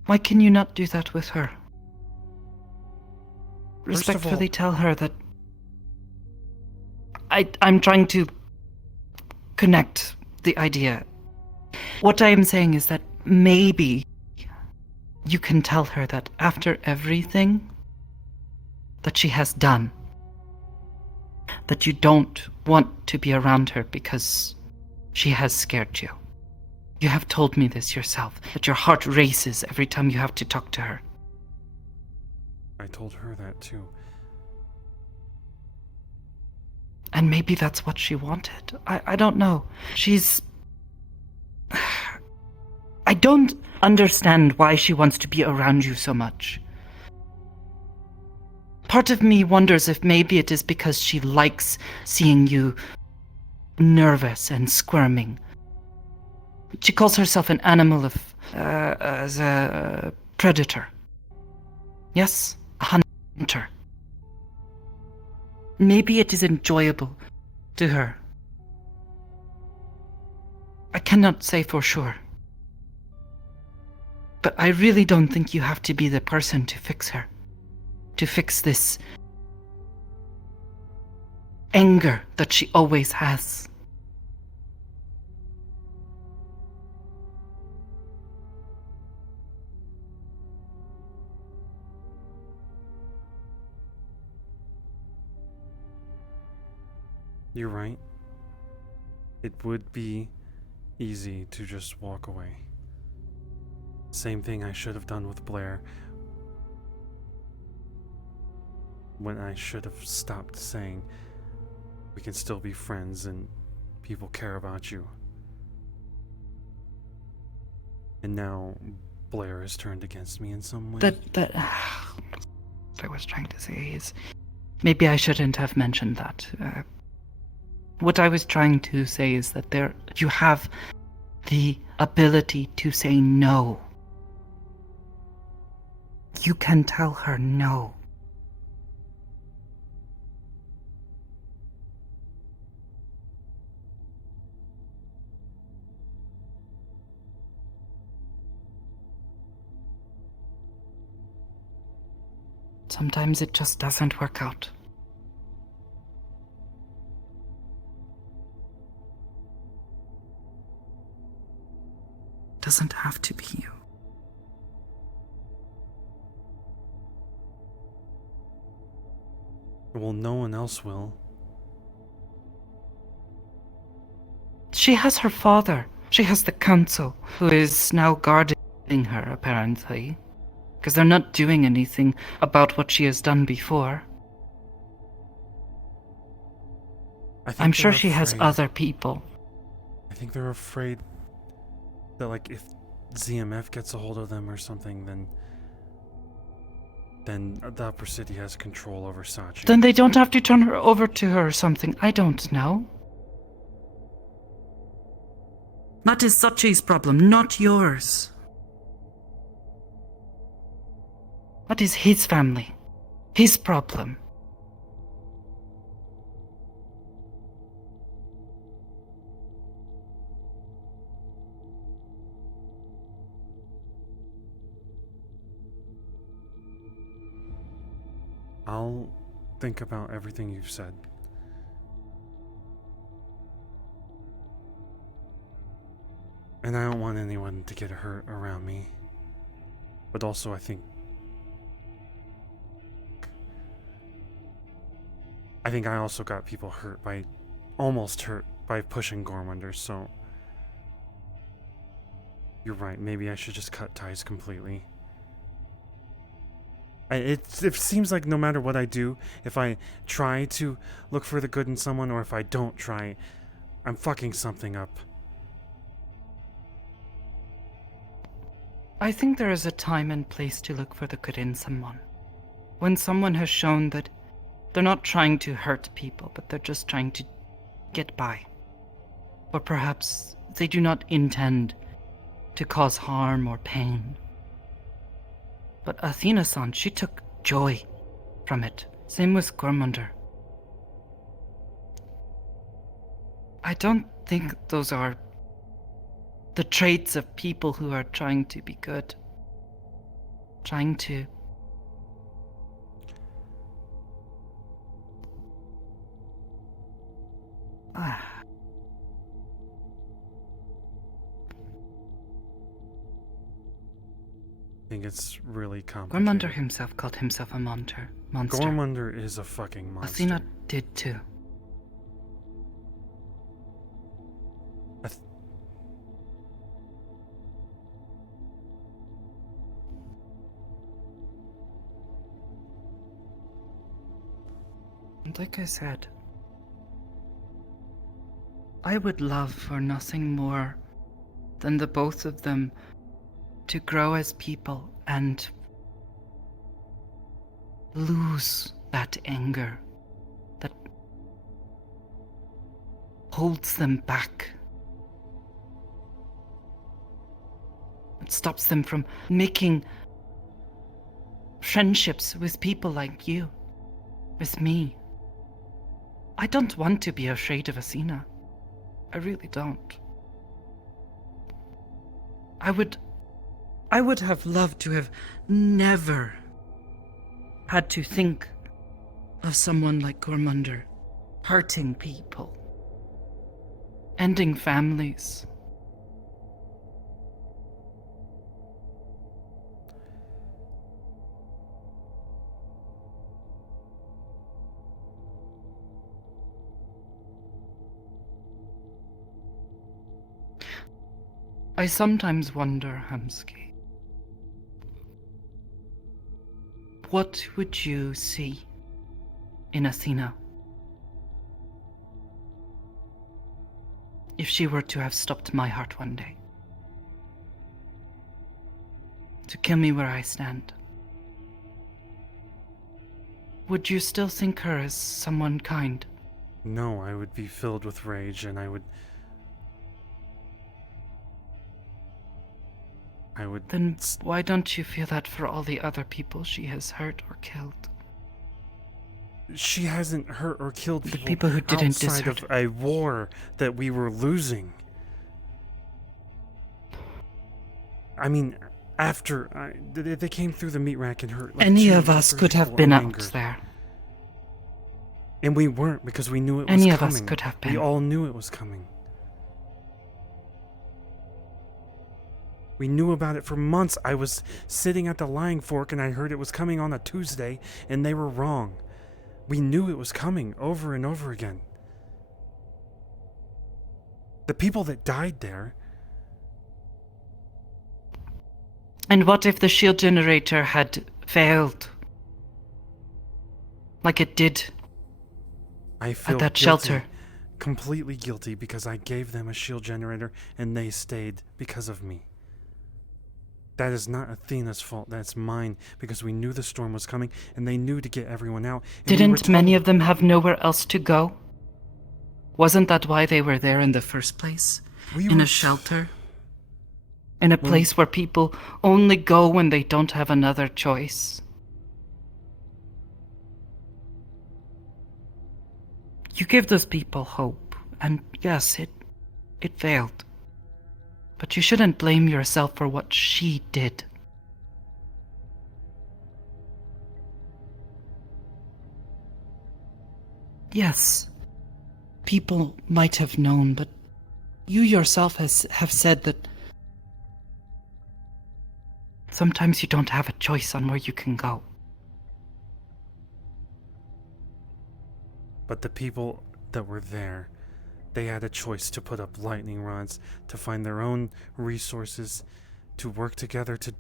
why can you not do that with her? Respectfully tell her that I'm trying to connect the idea. What I am saying is that maybe you can tell her that after everything that she has done, that you don't want to be around her because she has scared you. You have told me this yourself, that your heart races every time you have to talk to her. I told her that too. And maybe that's what she wanted. I don't know. I don't understand why she wants to be around you so much. Part of me wonders if maybe it is because she likes seeing you nervous and squirming. She calls herself an animal as a predator. Yes, a hunter. Maybe it is enjoyable to her. I cannot say for sure. But I really don't think you have to be the person to fix her. To fix this anger that she always has. You're right. It would be easy to just walk away. Same thing I should have done with Blair. When I should have stopped saying we can still be friends and people care about you. And now Blair has turned against me in some way. What I was trying to say is, maybe I shouldn't have mentioned that. What I was trying to say is that you have the ability to say no. You can tell her no. Sometimes it just doesn't work out. Doesn't have to be you. Well, no one else will. She has her father. She has the council, who is now guarding her, apparently. Because they're not doing anything about what she has done before. I'm sure she has other people. I think they're afraid that, like, if ZMF gets a hold of them or something, then the Upper City has control over Sachi. Then they don't have to turn her over to her or something. I don't know. That is Sachi's problem, not yours. That is his family. His problem. I'll think about everything you've said. And I don't want anyone to get hurt around me. But also, I think I also got people almost hurt by pushing Gormunder, so you're right, maybe I should just cut ties completely. It seems like no matter what I do, if I try to look for the good in someone or if I don't try, I'm fucking something up. I think there is a time and place to look for the good in someone. When someone has shown that they're not trying to hurt people, but they're just trying to get by. Or perhaps they do not intend to cause harm or pain. But Athena-san, she took joy from it. Same with Gormunder. I don't think those are the traits of people who are trying to be good. Trying to... I think it's really complicated. Gormunder himself called himself a monster. Gormunder is a fucking monster. Athena did too. And like I said, I would love for nothing more than the both of them to grow as people and lose that anger that holds them back. It stops them from making friendships with people like you, with me. I don't want to be afraid of Athena. I really don't. I would have loved to have never had to think of someone like Gormunder hurting people, ending families. I sometimes wonder, Hamsky, what would you see in Athena if she were to have stopped my heart one day? To kill me where I stand? Would you still think her as someone kind? No, I would be filled with rage and I would... Then why don't you feel that for all the other people she has hurt or killed? She hasn't hurt or killed people, the people who didn't outside desert of a war that we were losing. I mean, after they came through the meat rack and hurt. Like, any of us could have been out there. And we weren't because we knew it was coming. Any of us could have been. We all knew it was coming. We knew about it for months. I was sitting at the lying fork and I heard it was coming on a Tuesday and they were wrong. We knew it was coming over and over again. The people that died there. And what if the shield generator had failed? Like it did I feel at that guilty, shelter. completely guilty, because I gave them a shield generator and they stayed because of me. That is not Athena's fault. That's mine, because we knew the storm was coming and they knew to get everyone out. And Didn't many of them have nowhere else to go? Wasn't that why they were there in the first place? In a shelter? In a place where people only go when they don't have another choice? You give those people hope, and yes, it failed. But you shouldn't blame yourself for what she did. Yes, people might have known, but you yourself have said that sometimes you don't have a choice on where you can go. But the people that were there, they had a choice to put up lightning rods, to find their own resources, to work together, to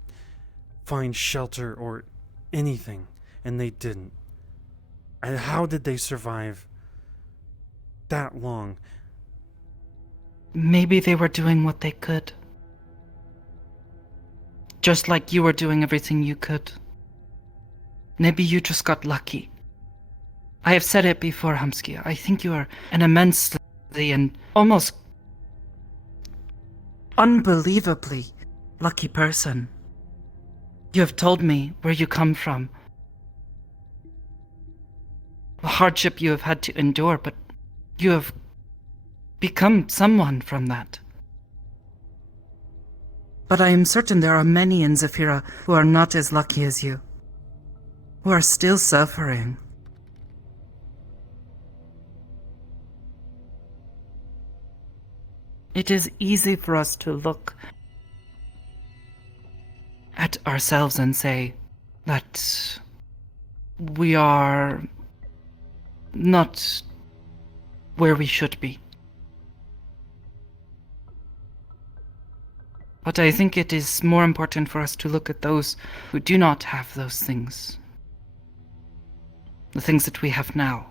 find shelter or anything, and they didn't. And how did they survive that long? Maybe they were doing what they could. Just like you were doing everything you could. Maybe you just got lucky. I have said it before, Humsky. I think you are an immensely and almost unbelievably lucky person. You have told me where you come from, the hardship you have had to endure, but you have become someone from that. But I am certain there are many in Zephyra who are not as lucky as you, who are still suffering. It is easy for us to look at ourselves and say that we are not where we should be. But I think it is more important for us to look at those who do not have those things. The things that we have now.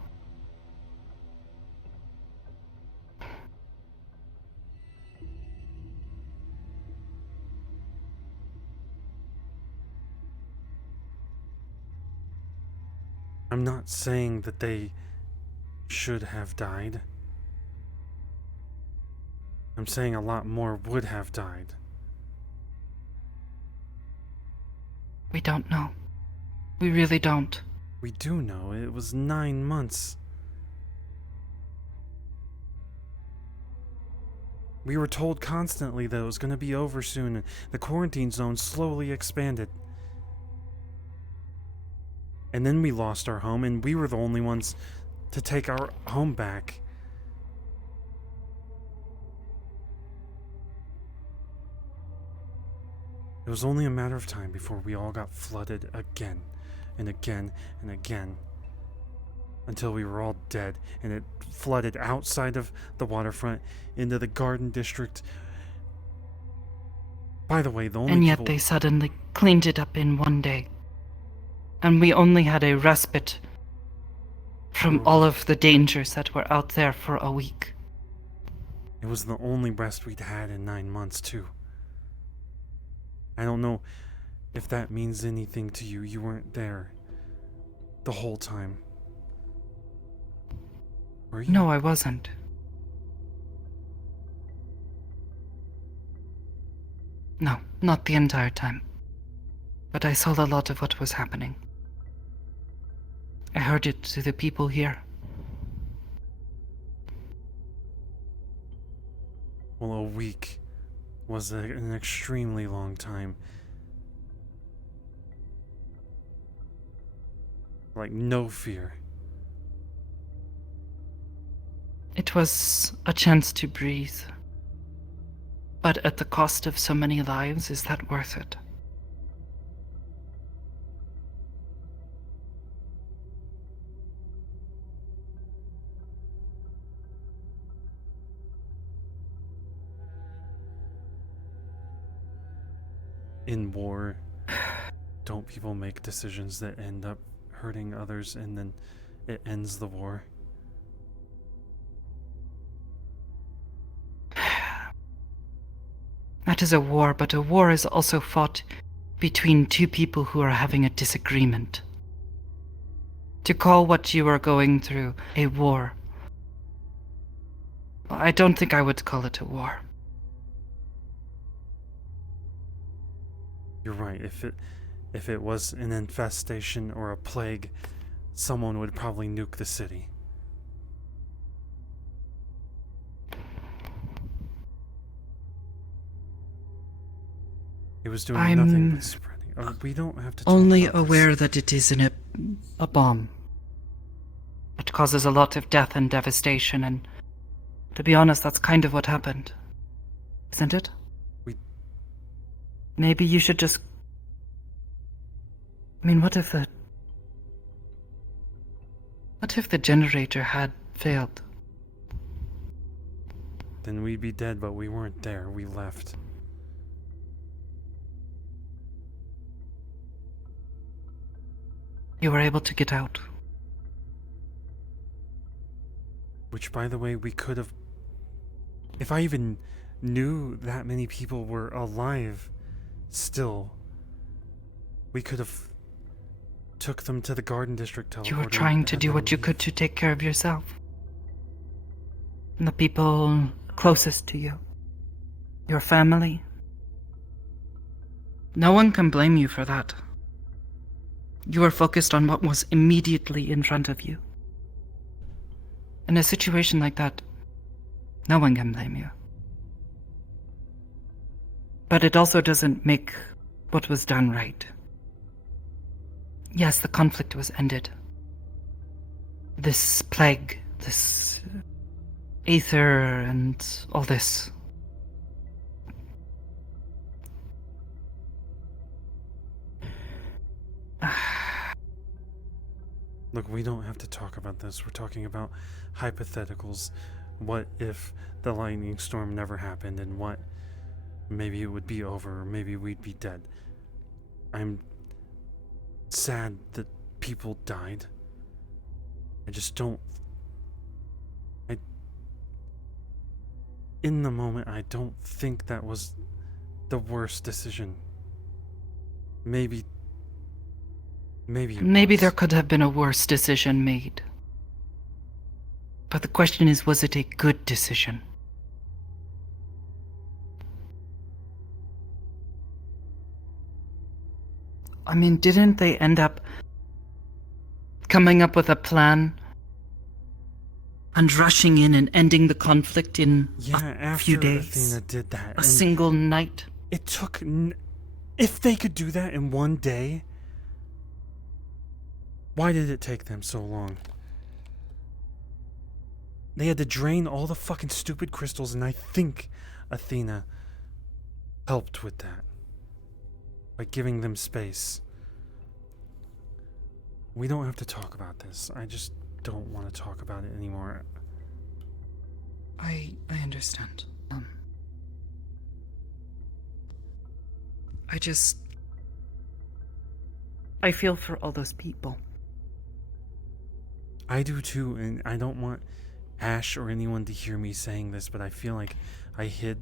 I'm not saying that they should have died. I'm saying a lot more would have died. We don't know. We really don't. We do know. It was 9 months. We were told constantly that it was going to be over soon, and the quarantine zone slowly expanded. And then we lost our home, and we were the only ones to take our home back. It was only a matter of time before we all got flooded again, and again, and again, until we were all dead, and it flooded outside of the waterfront into the Garden District. By the way, the only And yet people... they suddenly cleaned it up in one day. And we only had a respite from all of the dangers that were out there for a week. It was the only rest we'd had in 9 months, too. I don't know if that means anything to you. You weren't there the whole time. Were you? No, I wasn't. No, not the entire time. But I saw a lot of what was happening. I heard it to the people here. Well, a week was an extremely long time. Like, no fear. It was a chance to breathe. But at the cost of so many lives, is that worth it? In war, don't people make decisions that end up hurting others and then it ends the war? That is a war, but a war is also fought between two people who are having a disagreement. To call what you are going through a war, I don't think I would call it a war. You're right. If it was an infestation or a plague, someone would probably nuke the city. It was doing nothing but spreading. Oh, we don't have to talk Only about aware this. that it is a bomb. It causes a lot of death and devastation, and to be honest, that's kind of what happened. Isn't it? Maybe you should just... I mean, what if the generator had failed? Then we'd be dead, but we weren't there. We left. You were able to get out. Which, by the way, we could have... If I even knew that many people were alive still, we could have took them to the Garden District teleporter. You were trying to and do had what them you leave. could to take care of yourself. And the people closest to you. Your family. No one can blame you for that. You were focused on what was immediately in front of you. In a situation like that, no one can blame you. But it also doesn't make what was done right. Yes, the conflict was ended. This plague, this aether, and all this. Look, we don't have to talk about this. We're talking about hypotheticals. What if the lightning storm never happened, and what? Maybe it would be over, or maybe we'd be dead. I'm sad that people died. I just don't... In the moment, I don't think that was the worst decision. Maybe there could have been a worse decision made. But the question is, was it a good decision? I mean, didn't they end up coming up with a plan and rushing in and ending the conflict in a few days? Athena did that, A single night? it took... If they could do that in one day, why did it take them so long? They had to drain all the fucking stupid crystals, and I think Athena helped with that by giving them space. We don't have to talk about this. I just don't want to talk about it anymore. I understand. I feel for all those people. I do too, and I don't want Ash or anyone to hear me saying this, but I feel like I hid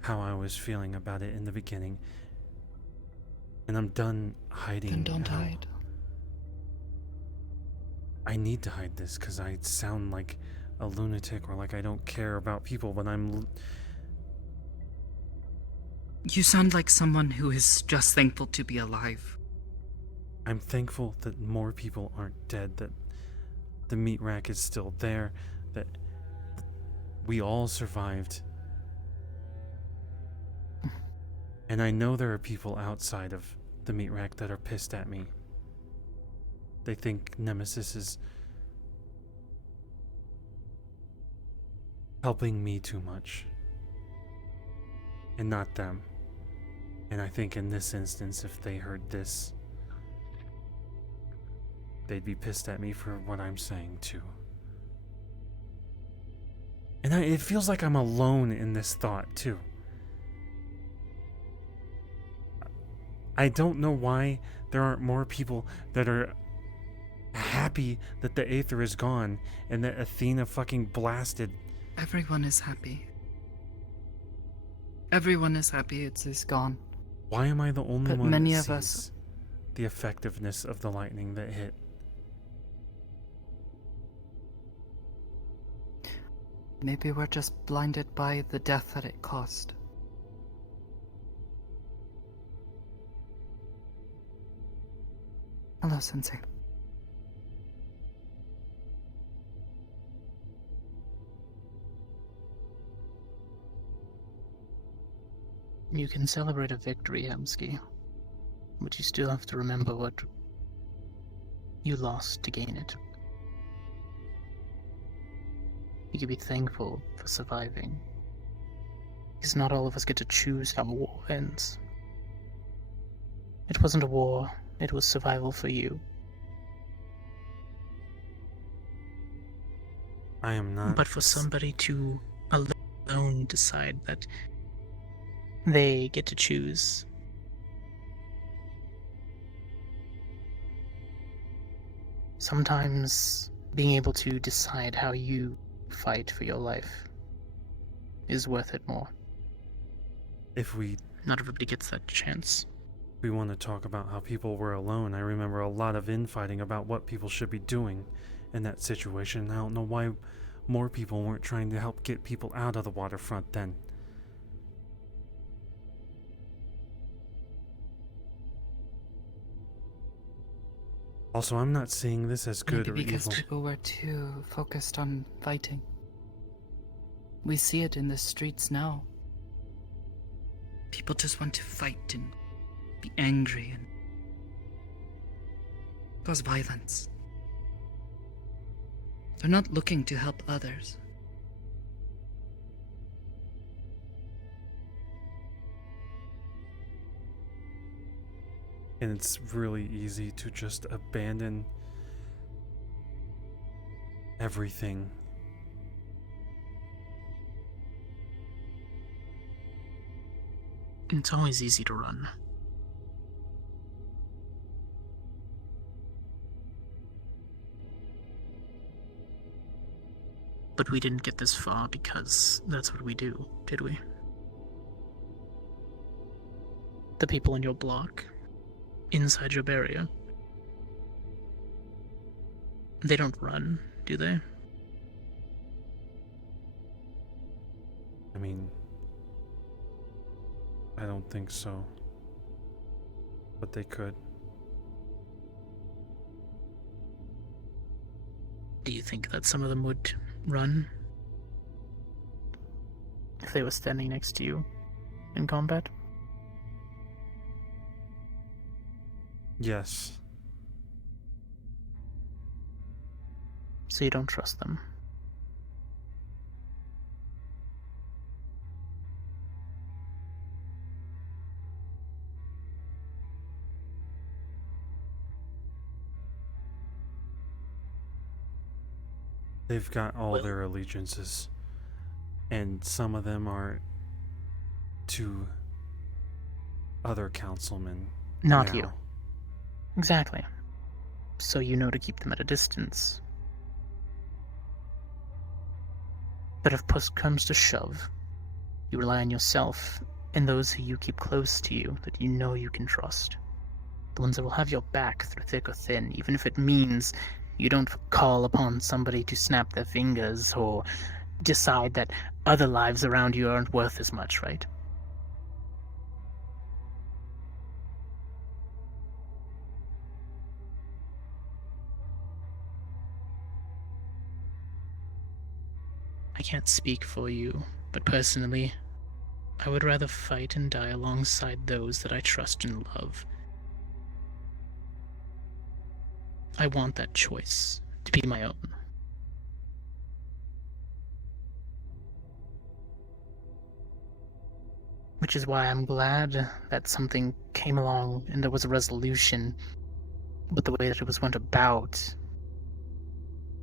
how I was feeling about it in the beginning. And I'm done hiding. Then don't now. hide. I need to hide this because I sound like a lunatic or like I don't care about people, but You sound like someone who is just thankful to be alive. I'm thankful that more people aren't dead, that the meat rack is still there, that we all survived. And I know there are people outside of the meat rack that are pissed at me. They think Nemesis is helping me too much, and not them. And I think in this instance, if they heard this, they'd be pissed at me for what I'm saying too. And it feels like I'm alone in this thought too. I don't know why there aren't more people that are happy that the Aether is gone and that Athena fucking blasted. Everyone is happy. Everyone is happy it's gone. Why am I the only But one many that of us- sees the effectiveness of the lightning that hit? Maybe we're just blinded by the death that it caused. Hello, Sensei. You can celebrate a victory, Hemsky, but you still have to remember what you lost to gain it. You can be thankful for surviving, because not all of us get to choose how a war ends. It wasn't a war, it was survival for you. I am not. But for somebody to alone decide that they get to choose, sometimes being able to decide how you fight for your life is worth it more. If we Not everybody gets that chance. want to talk about how people were alone, I remember a lot of infighting about what people should be doing in that situation. I don't know why more people weren't trying to help get people out of the waterfront then. Also, I'm not seeing this as good Maybe or because evil. people were too focused on fighting. We see it in the streets now. People just want to fight and be angry and cause violence. They're not looking to help others. And it's really easy to just abandon everything. It's always easy to run. But we didn't get this far because that's what we do, did we? The people in your block, inside your barrier, they don't run, do they? I mean, I don't think so. But they could. Do you think that some of them would run if they were standing next to you in combat? Yes. So you don't trust them? They've got all their allegiances. And some of them are to other councilmen. Not now. you. Exactly. So you know to keep them at a distance. But if push comes to shove, you rely on yourself and those who you keep close to you that you know you can trust. The ones that will have your back through thick or thin, even if it means you don't call upon somebody to snap their fingers or decide that other lives around you aren't worth as much, right? I can't speak for you, but personally, I would rather fight and die alongside those that I trust and love. I want that choice to be my own. Which is why I'm glad that something came along and there was a resolution, but the way that it was went about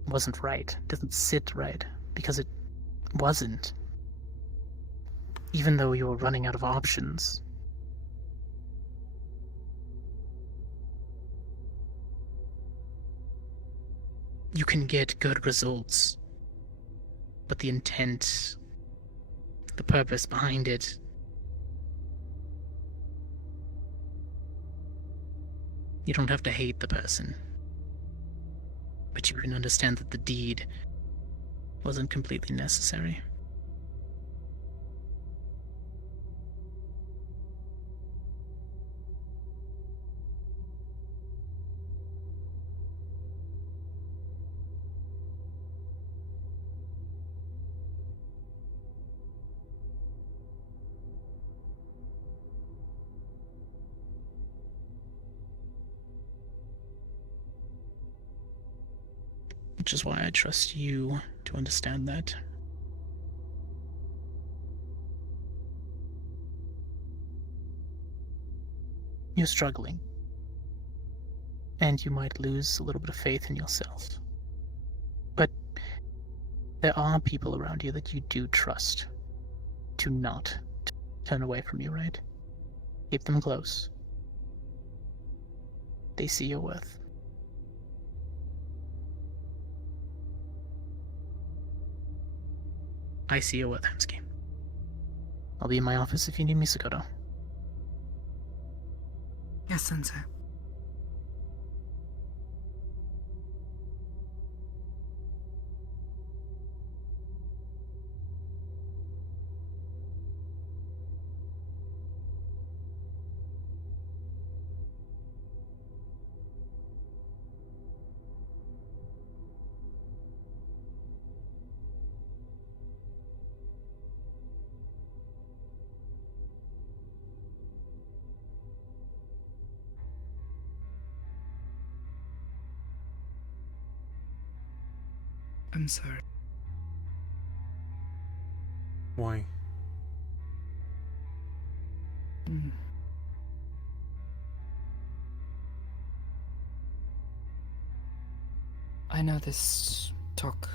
wasn't right. It doesn't sit right, because it wasn't. Even though you were running out of options. you can get good results, but the intent, the purpose behind it, you don't have to hate the person, but you can understand that the deed wasn't completely necessary. Which is why I trust you to understand that. You're struggling, and you might lose a little bit of faith in yourself. But there are people around you that you do trust to not turn away from you, right? Keep them close. They see your worth. I see your worth, Hamsky. I'll be in my office if you need me, Sakoto. Yes, Sensei. I'm sorry. Why? I know this talk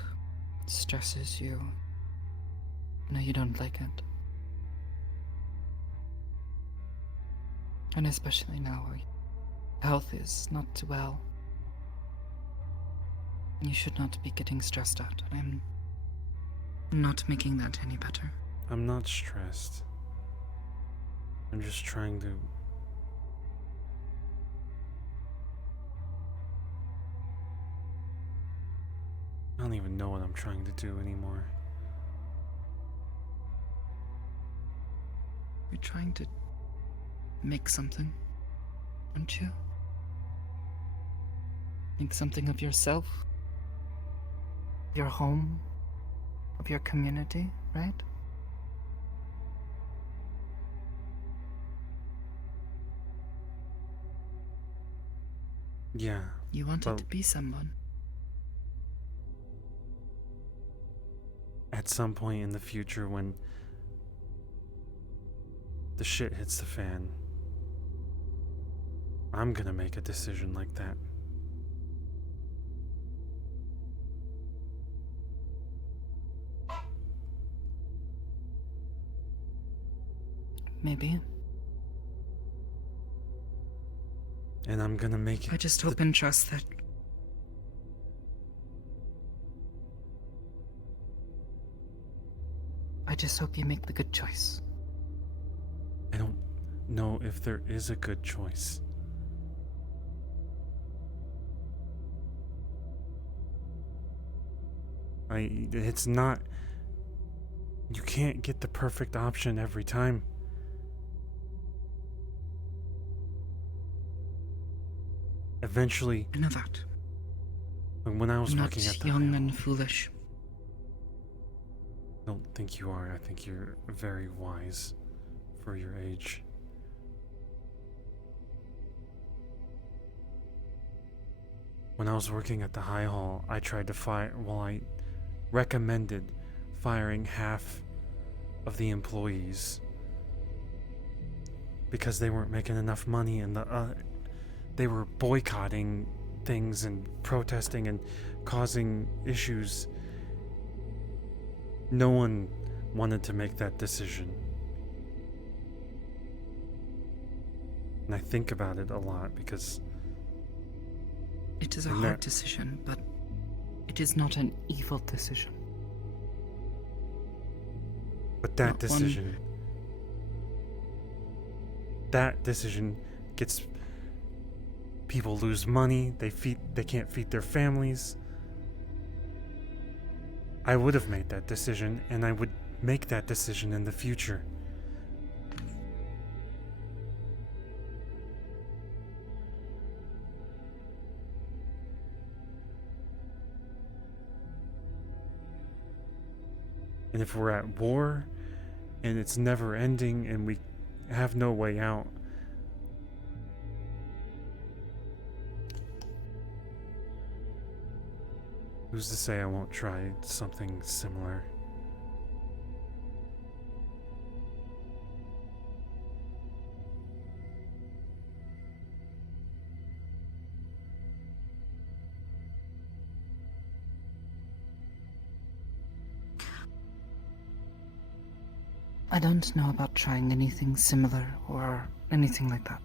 stresses you. I know you don't like it. And especially now where health is not too well. You should not be getting stressed out, and I'm not making that any better. I'm not stressed. I'm just trying to... I don't even know what I'm trying to do anymore. You're trying to make something, aren't you? Make something of yourself, your home, of your community, right? Yeah. You wanted to be someone. At some point in the future when the shit hits the fan, I'm gonna make a decision like that. Maybe. And I'm gonna make it. I just hope and trust that. I just hope you make the good choice. I don't know if there is a good choice. It's not... You can't get the perfect option every time. Eventually... I know that. When I was I'm working not at the young Ayaaa, and foolish. I don't think you are. I think you're very wise for your age. When I was working at the High Hall, I tried to fire... Well, I recommended firing half of the employees because they weren't making enough money, and they were boycotting things and protesting and causing issues. No one wanted to make that decision. And I think about it a lot because It is a hard decision, but It is not an evil decision. But that Not one- decision gets people lose money, they can't feed their families. I would have made that decision, and I would make that decision in the future. And if we're at war, and it's never ending, and we have no way out, who's to say I won't try something similar? I don't know about trying anything similar or anything like that.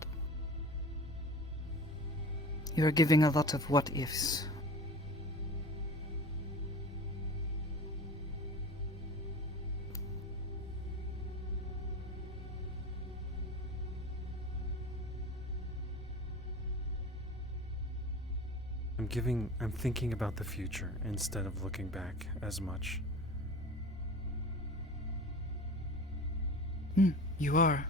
You're giving a lot of what ifs. I'm thinking about the future instead of looking back as much. You are.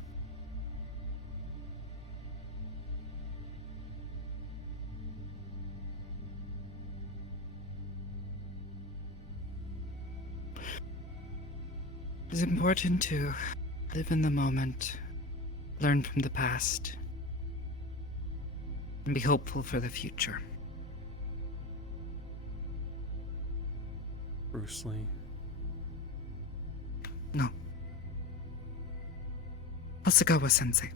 It's important to live in the moment, learn from the past, and be hopeful for the future. Bruce Lee. No. Asakawa-sensei.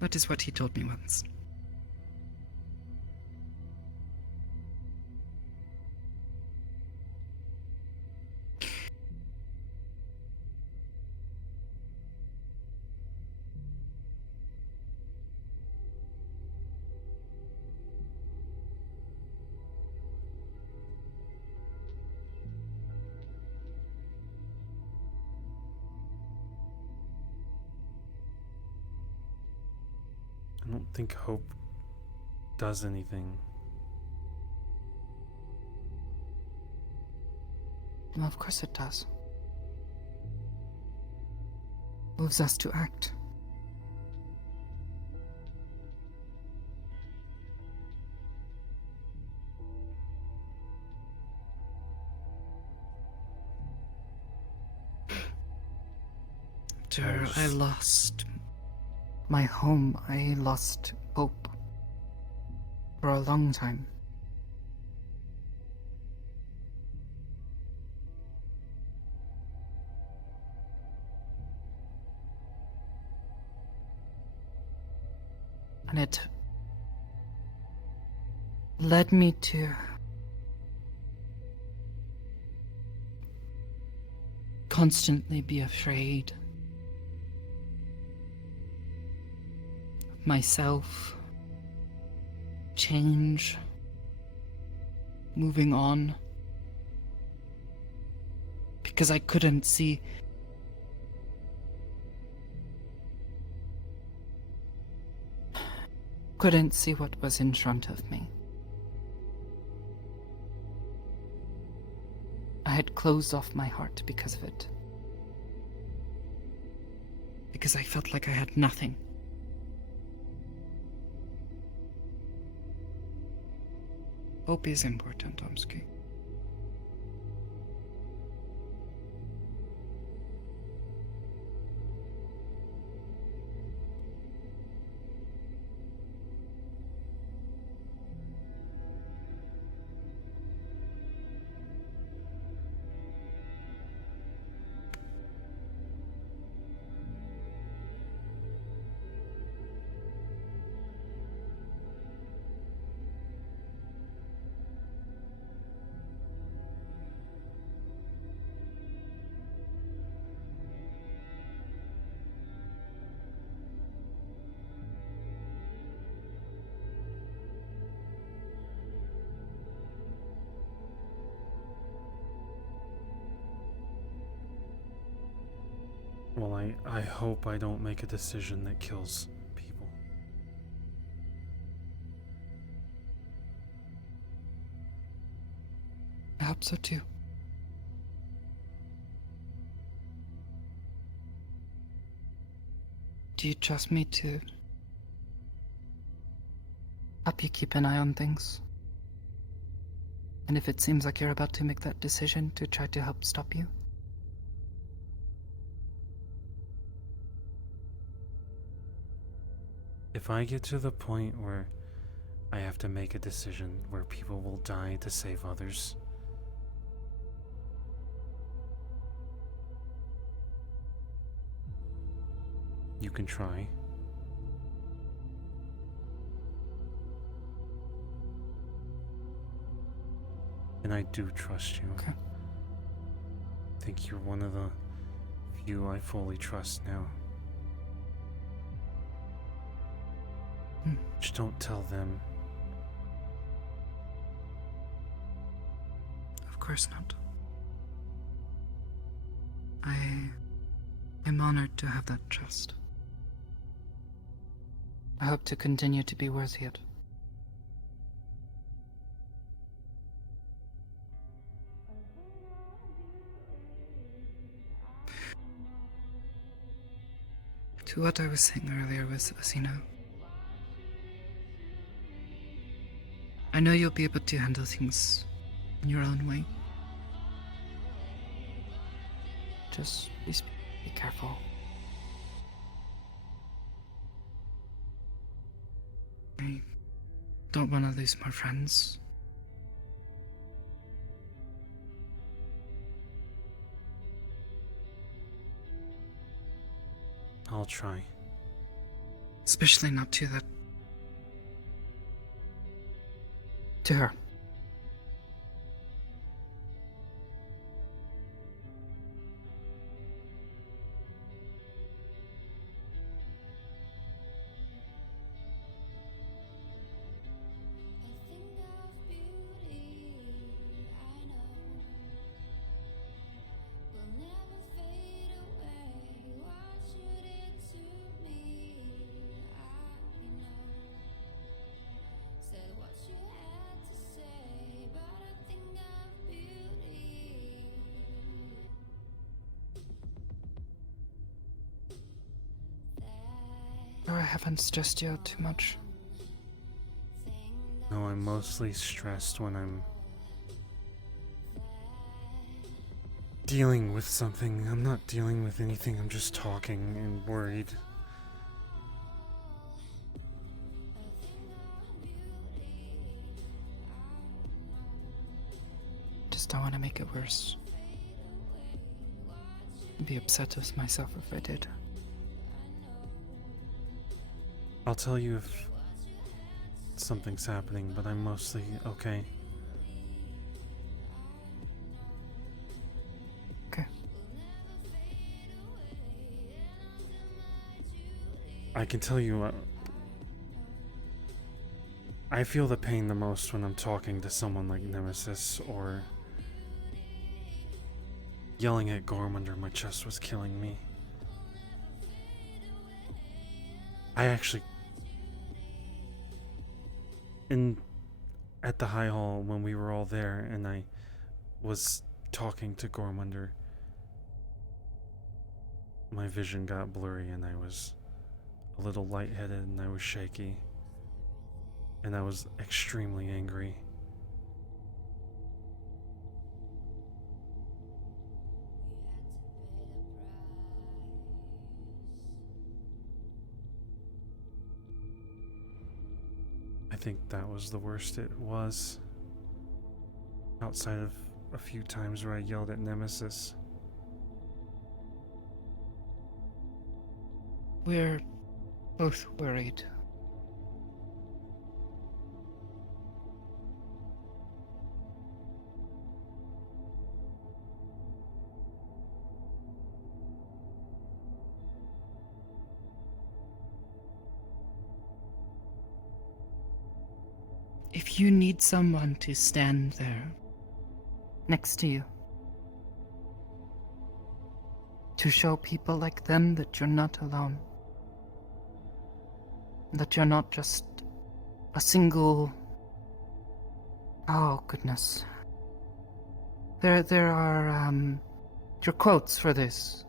That is what he told me once. I don't think hope does anything. Well, of course it does. Moves us to act. After I lost my home, I lost hope for a long time. And it led me to constantly be afraid of myself, change, moving on, because I couldn't see what was in front of me. I had closed off my heart because of it. because I felt like I had nothing. Hope is important, Tomsky. Well, I hope I don't make a decision that kills people. I hope so too. Do you trust me to help you keep an eye on things? And if it seems like you're about to make that decision, to try to help stop you? If I get to the point where I have to make a decision where people will die to save others, you can try. And I do trust you. Okay. I think you're one of the few I fully trust now. Just don't tell them. Of course not. I am honored to have that trust. I hope to continue to be worthy it. To what I was saying earlier with Asina, I know you'll be able to handle things in your own way. Just be careful. I don't want to lose more friends. I'll try. Especially not to that. To her. Or I haven't stressed you out too much. No, I'm mostly stressed when I'm dealing with something. I'm not dealing with anything, I'm just talking and worried. Just don't want to make it worse. I'd be upset with myself if I did. I'll tell you if something's happening, but I'm mostly okay. Okay. I can tell you, I feel the pain the most when I'm talking to someone like Nemesis, or yelling at Gorm under my chest was killing me. I actually, at the High Hall when we were all there and I was talking to Gormunder, my vision got blurry and I was a little lightheaded and I was shaky and I was extremely angry. I think that was the worst it was, outside of a few times where I yelled at Nemesis. We're both worried. If you need someone to stand there next to you, to show people like them that you're not alone. That you're not just a single... Oh, goodness. There are, your quotes for this.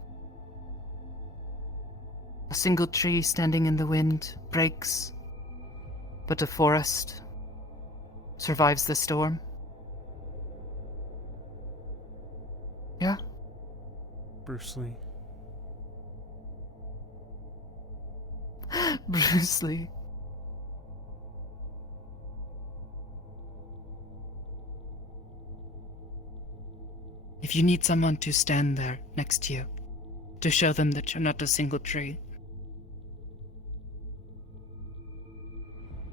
A single tree standing in the wind breaks, but a forest survives the storm. Yeah? Bruce Lee. Bruce Lee. If you need someone to stand there next to you, to show them that you're not a single tree,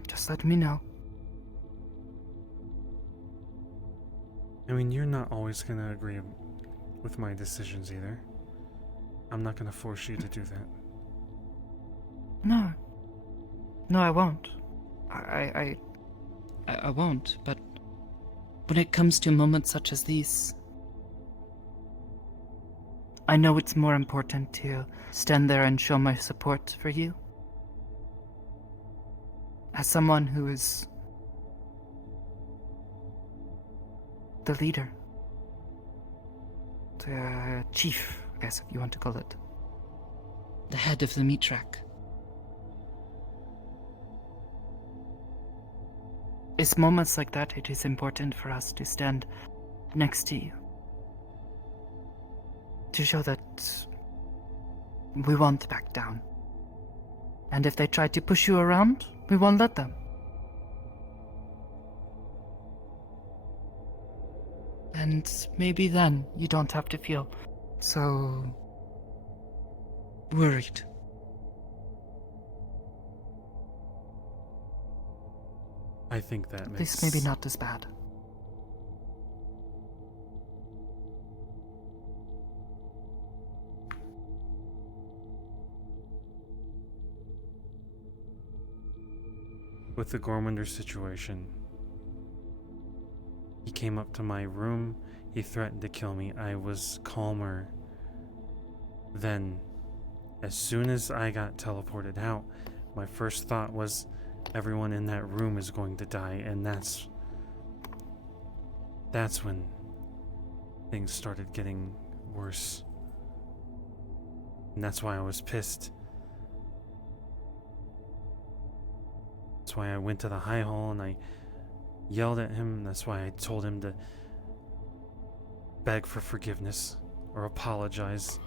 just let me know. I mean, you're not always gonna agree with my decisions either. I'm not gonna force you to do that. No. No, I won't. I won't, but when it comes to moments such as these, I know it's more important to stand there and show my support for you. As someone who is the leader. The chief, I guess if you want to call it. The head of the meat track. It's moments like that it is important for us to stand next to you. To show that we won't back down. And if they try to push you around, we won't let them. And maybe then you don't have to feel so worried. I think that makes... This may be not as bad. With the Gormander situation, he came up to my room, he threatened to kill me. I was calmer. Then, as soon as I got teleported out, my first thought was everyone in that room is going to die, and that's when things started getting worse. And that's why I was pissed. That's why I went to the high hall and I yelled at him. That's why I told him to beg for forgiveness or apologize.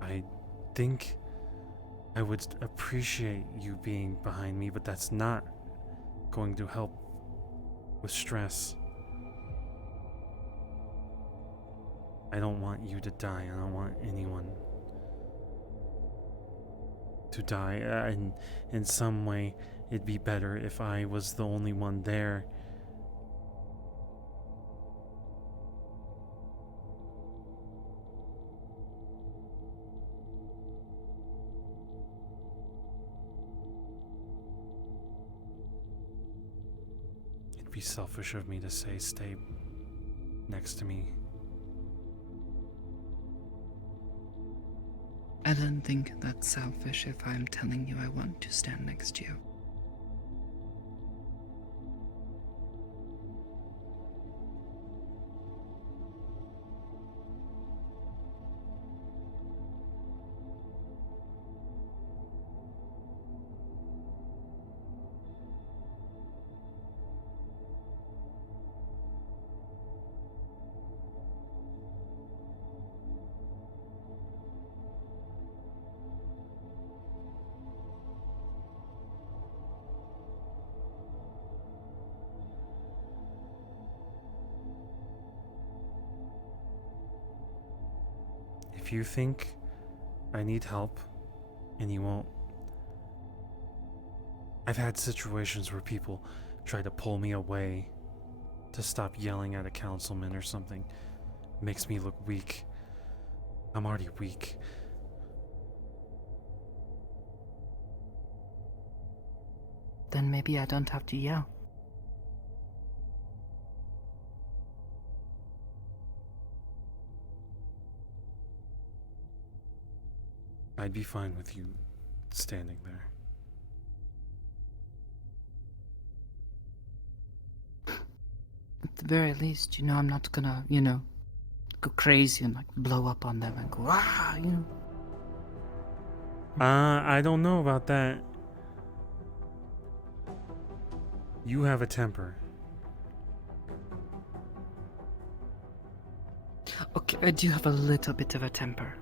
I think I would appreciate you being behind me, but that's not going to help with stress. I don't want you to die. I don't want anyone to die. And in some way, it'd be better if I was the only one there. It'd be selfish of me to say stay next to me. I don't think that's selfish if I'm telling you I want to stand next to you. If you think I need help and you won't, I've had situations where people try to pull me away to stop yelling at a councilman or something. It makes me look weak. I'm already weak. then maybe I don't have to yell. I'd be fine with you standing there. At the very least, I'm not gonna, go crazy and like blow up on them and go, I don't know about that. You have a temper. Okay, I do have a little bit of a temper.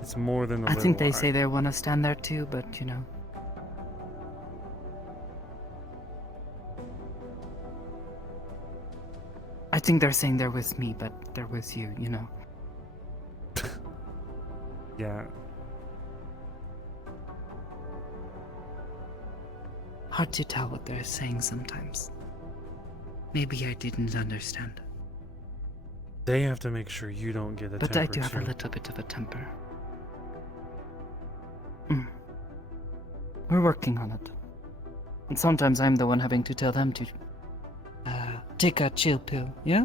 It's more than a I little. think they say they want to stand there too, but I think they're saying they're with me, but they're with you, Yeah. Hard to tell what they're saying sometimes. Maybe I didn't understand. They have to make sure you don't get a But temper I do have a too. little bit of a temper. We're working on it. And sometimes I'm the one having to tell them to take a chill pill, yeah?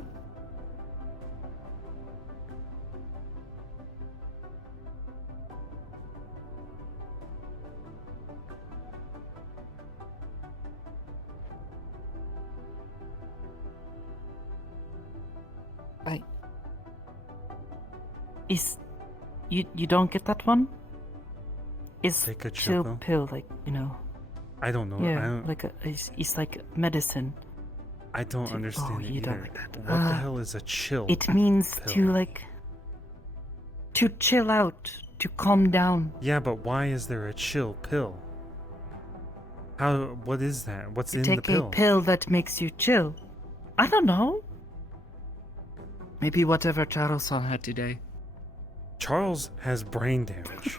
You don't get that one? Is Take a chill chill pill like, I don't know. yeah, it's like medicine. I don't to- understand oh, it you don't either. like that. What the hell is a chill? It means pill? to chill out, to calm down. Yeah, but why is there a chill pill? What is that? What's To in take the pill? a pill that makes you chill. I don't know. Maybe whatever Charles-san had today. Charles has brain damage.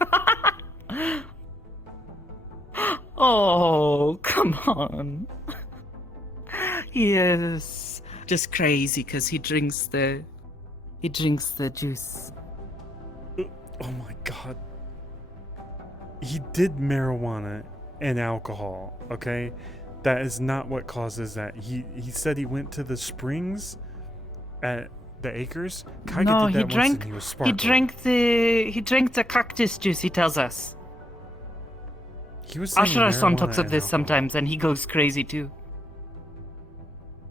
Oh, come on. Yes. Just crazy because he drinks the juice. Oh my god. He did marijuana and alcohol, okay? That is not what causes that. He said he went to the springs at the acres. Kage No, did he that once drank and he was he sparkling. drank the cactus juice, he tells us. He was saying Ashura-san marijuana talks of and this alcohol. sometimes and he goes crazy too.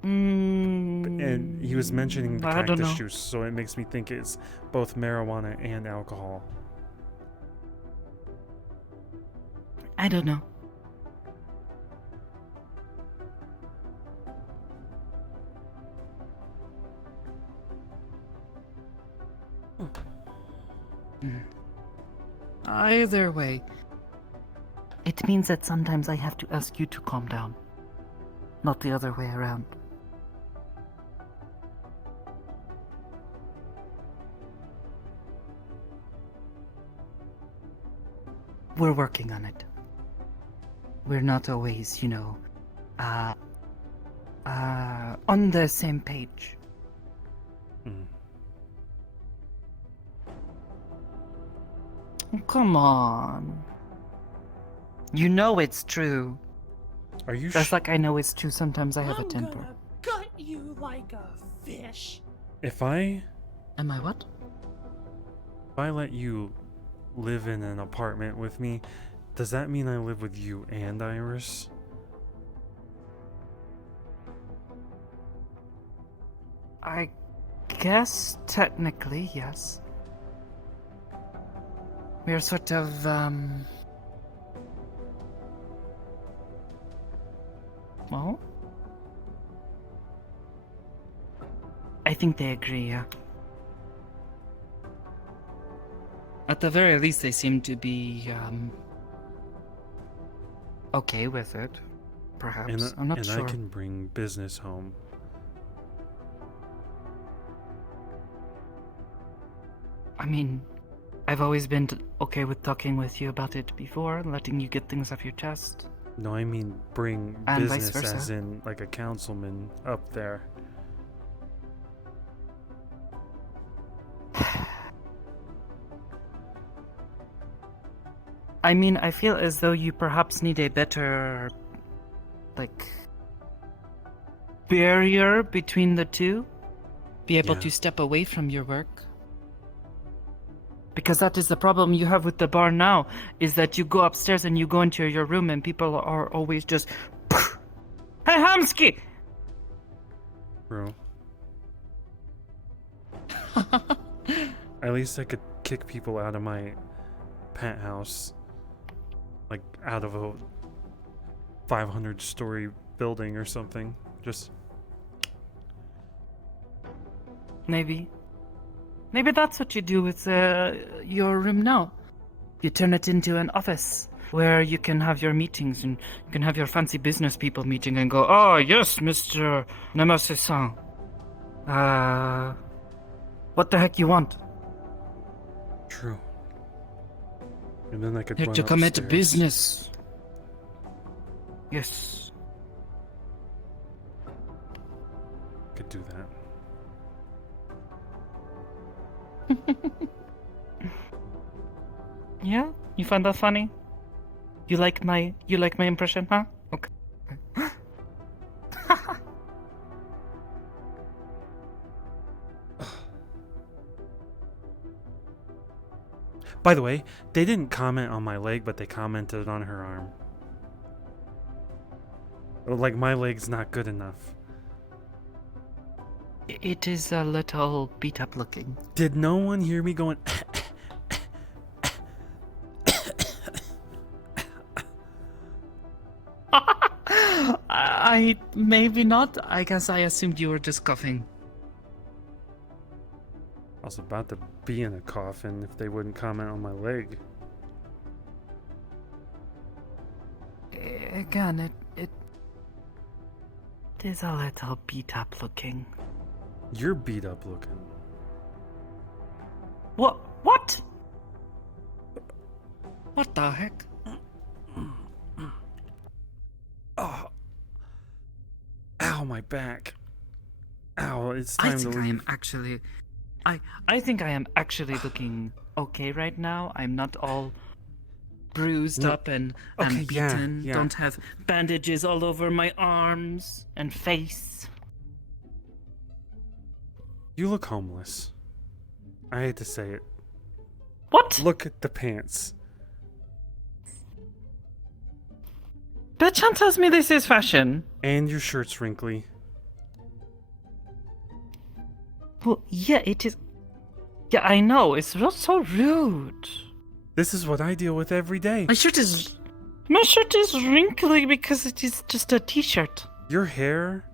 And he was mentioning the I don't cactus know. juice, so it makes me think it's both marijuana and alcohol. I don't know. Either way, it means that sometimes I have to ask you to calm down, not the other way around. We're working on it. We're not always, on the same page. Mm. Come on. You know it's true. Are you Just like I know it's true sometimes I have a I'm temper. gonna gut you like a fish. If I Am I what? let you live in an apartment with me, does that mean I live with you and Iris? I guess technically, yes. We're sort of, well, I think they agree, yeah. At the very least, they seem to be, okay with it. Perhaps. I'm not and sure. I can bring business home. I mean, I've always been okay with talking with you about it before, and letting you get things off your chest. No, I mean bring And vice business versa. as in like a councilman up there. I mean, I feel as though you perhaps need a better, like, barrier between the two. Be able Yeah. to step away from your work. Because that is the problem you have with the bar now, is that you go upstairs and you go into your room and people are always just, hey, Hamsky! Bro. At least I could kick people out of my penthouse. Like, out of a 500-story building or something. Just... Maybe. Maybe that's what you do with your room now. You turn it into an office where you can have your meetings and you can have your fancy business people meeting and go, oh, yes, Mr. Nemesis-san. What the heck you want? True. And then I could Here run to commit upstairs. business. Yes. Could do that. Yeah? You find that funny? You like my impression, huh? Okay. By the way, they didn't comment on my leg, but they commented on her arm. Like, my leg's not good enough. It is a little beat up looking. Did no one hear me going... I maybe not. I guess I assumed you were just coughing. I was about to be in a coffin if they wouldn't comment on my leg. Again, it is a little beat up looking. You're beat up looking. What? What? What the heck? Oh. Ow, my back. Ow, it's time to leave. I think I am actually looking okay right now. I'm not all bruised up and Okay, beaten. yeah. Don't have bandages all over my arms and face. You look homeless. I hate to say it. What? Look at the pants. Bitchan tells me this is fashion. And your shirt's wrinkly. Well, yeah, it is. Yeah, I know. It's so rude. This is what I deal with every day. My shirt is wrinkly because it is just a t-shirt. Your hair...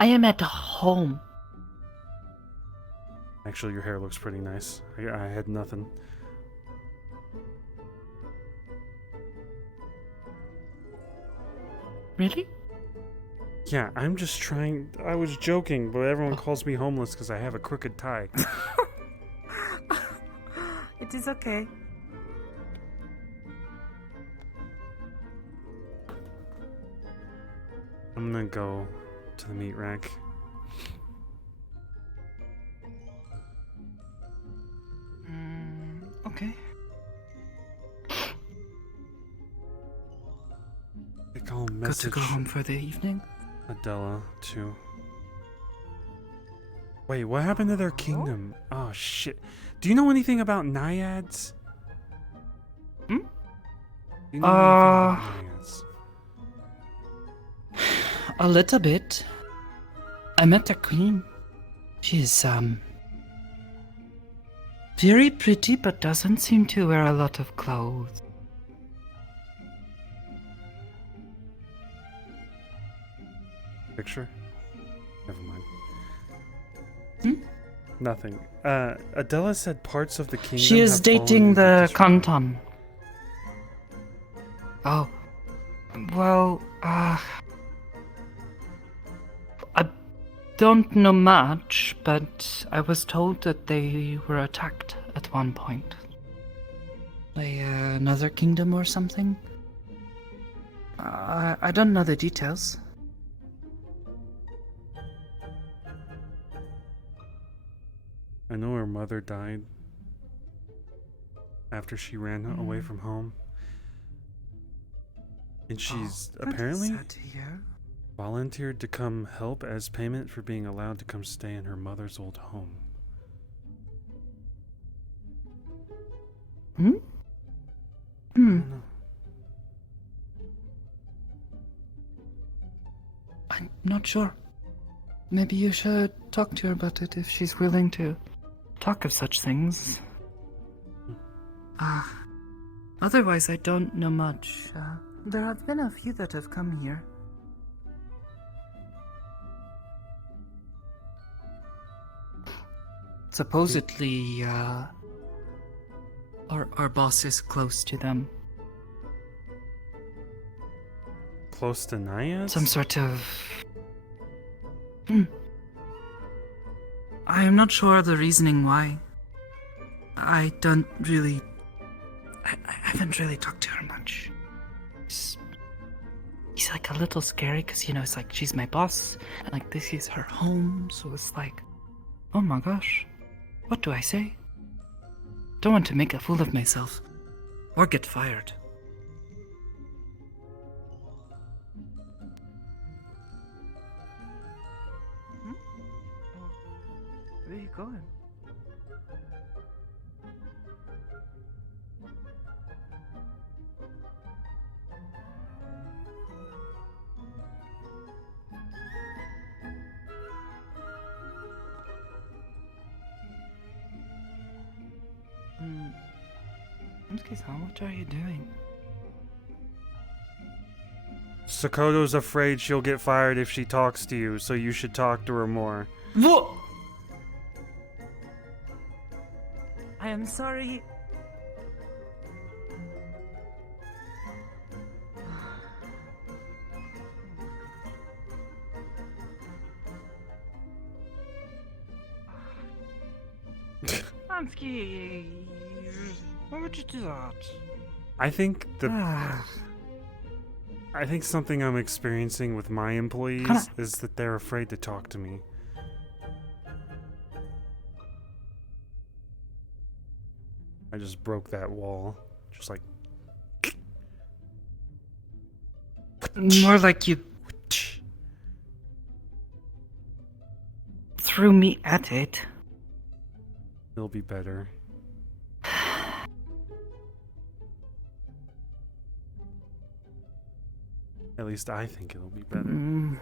I am at home. Actually, your hair looks pretty nice. I had nothing. Really? Yeah, I'm just trying... I was joking, but everyone calls me homeless because I have a crooked tie. It is okay. I'm gonna go to the meat rack. Okay. They call Got to message go home for the evening? Adela, too. Wait, what happened to their kingdom? Oh, shit. Do you know anything about naiads? Hmm? Do you know anything about naiads? A little bit. I met a queen. She's, very pretty, but doesn't seem to wear a lot of clothes. Picture? Never mind. Hmm? Nothing. Adela said parts of the kingdom She is have fallen dating into the disrepair. Kanton. Oh. Well, I don't know much, but I was told that they were attacked at one point. By another kingdom or something? I don't know the details. I know her mother died after she ran away from home. And she's That is apparently sad to hear. volunteered to come help as payment for being allowed to come stay in her mother's old home. Hmm? I don't know. I'm not sure. Maybe you should talk to her about it if she's willing to talk of such things. Otherwise, I don't know much. There have been a few that have come here. Supposedly, our boss is close to them. Close to Naiads? Some sort of... I am not sure the reasoning why. I don't really... I haven't really talked to her much. He's like a little scary because, you know, it's like she's my boss and like this is her home, so it's like, oh my gosh, what do I say? Don't want to make a fool of myself or get fired. Where are you going? Mutsuki-san, what are you doing? Sakoto's afraid she'll get fired if she talks to you, so you should talk to her more. What? I am sorry. Mutsuki, why would you do that? I think I think something I'm experiencing with my employees is that they're afraid to talk to me. I just broke that wall. Just like... More like you threw me at it. It'll be better. At least I think it'll be better.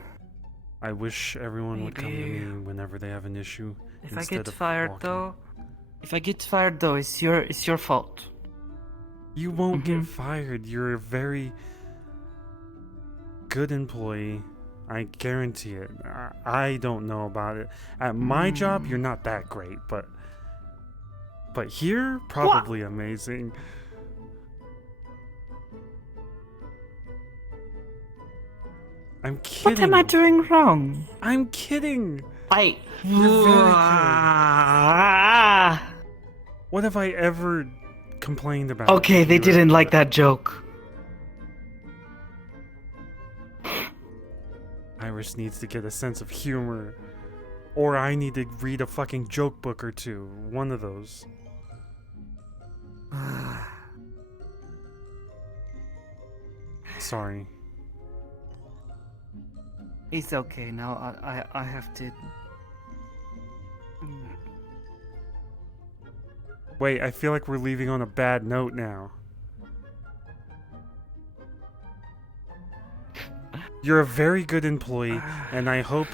I wish everyone would come to me whenever they have an issue. If I instead get of fired walking. though, it's your fault. You won't get fired. You're a very good employee. I guarantee it. I don't know about it. At my job, you're not that great, but here, probably amazing. I'm kidding. What am I doing wrong? I'm kidding. You're very What have I ever complained about? Okay, they didn't like that joke. Iris needs to get a sense of humor. Or I need to read a fucking joke book or two. One of those. Sorry. It's okay now. I have to. Wait, I feel like we're leaving on a bad note now. You're a very good employee, and I hope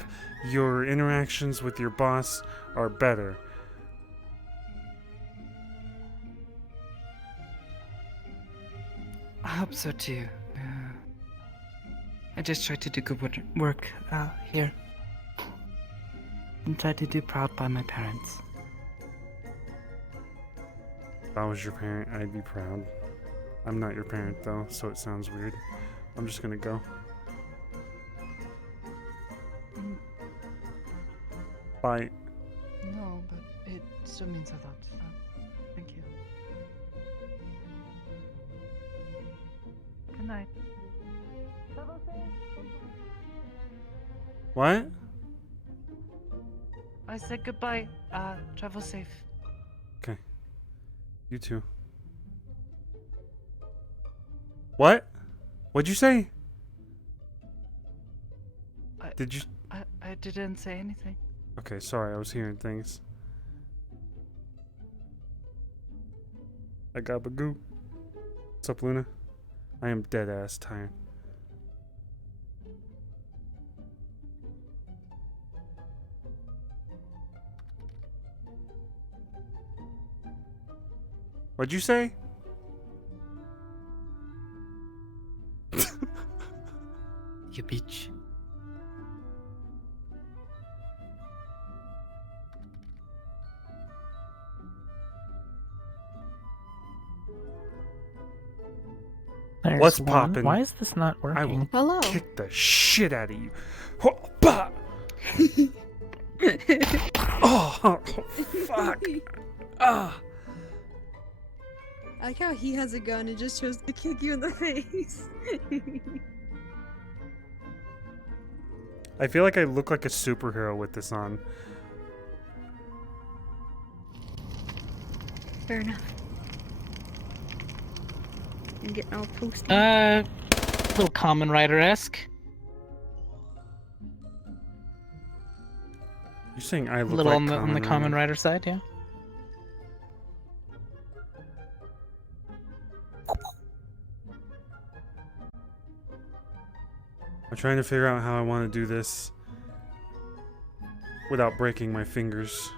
your interactions with your boss are better. I hope so too. I just try to do good work here. And try to do proud by my parents. If I was your parent, I'd be proud. I'm not your parent though, so it sounds weird. I'm just gonna go. Bye. No, but it still means a lot. Thank you. Good night. What? I said goodbye. Travel safe. Okay. You too. What? What'd you say? I- Did you? I didn't say anything. Okay, sorry, I was hearing things. I got Bagoo. What's up, Luna? I am dead ass tired. What'd you say? You bitch. There's What's one. poppin'? Why is this not I will working? Hello. kick the shit out of you. Ho- bah! Oh, fuck. Ah. I like how he has a gun and just chose to kick you in the face. I feel like I look like a superhero with this on. Fair enough. I'm getting all toasty. Little Common Rider-esque. You're saying I A look little like on the Common Rider side, yeah. I'm trying to figure out how I want to do this without breaking my fingers.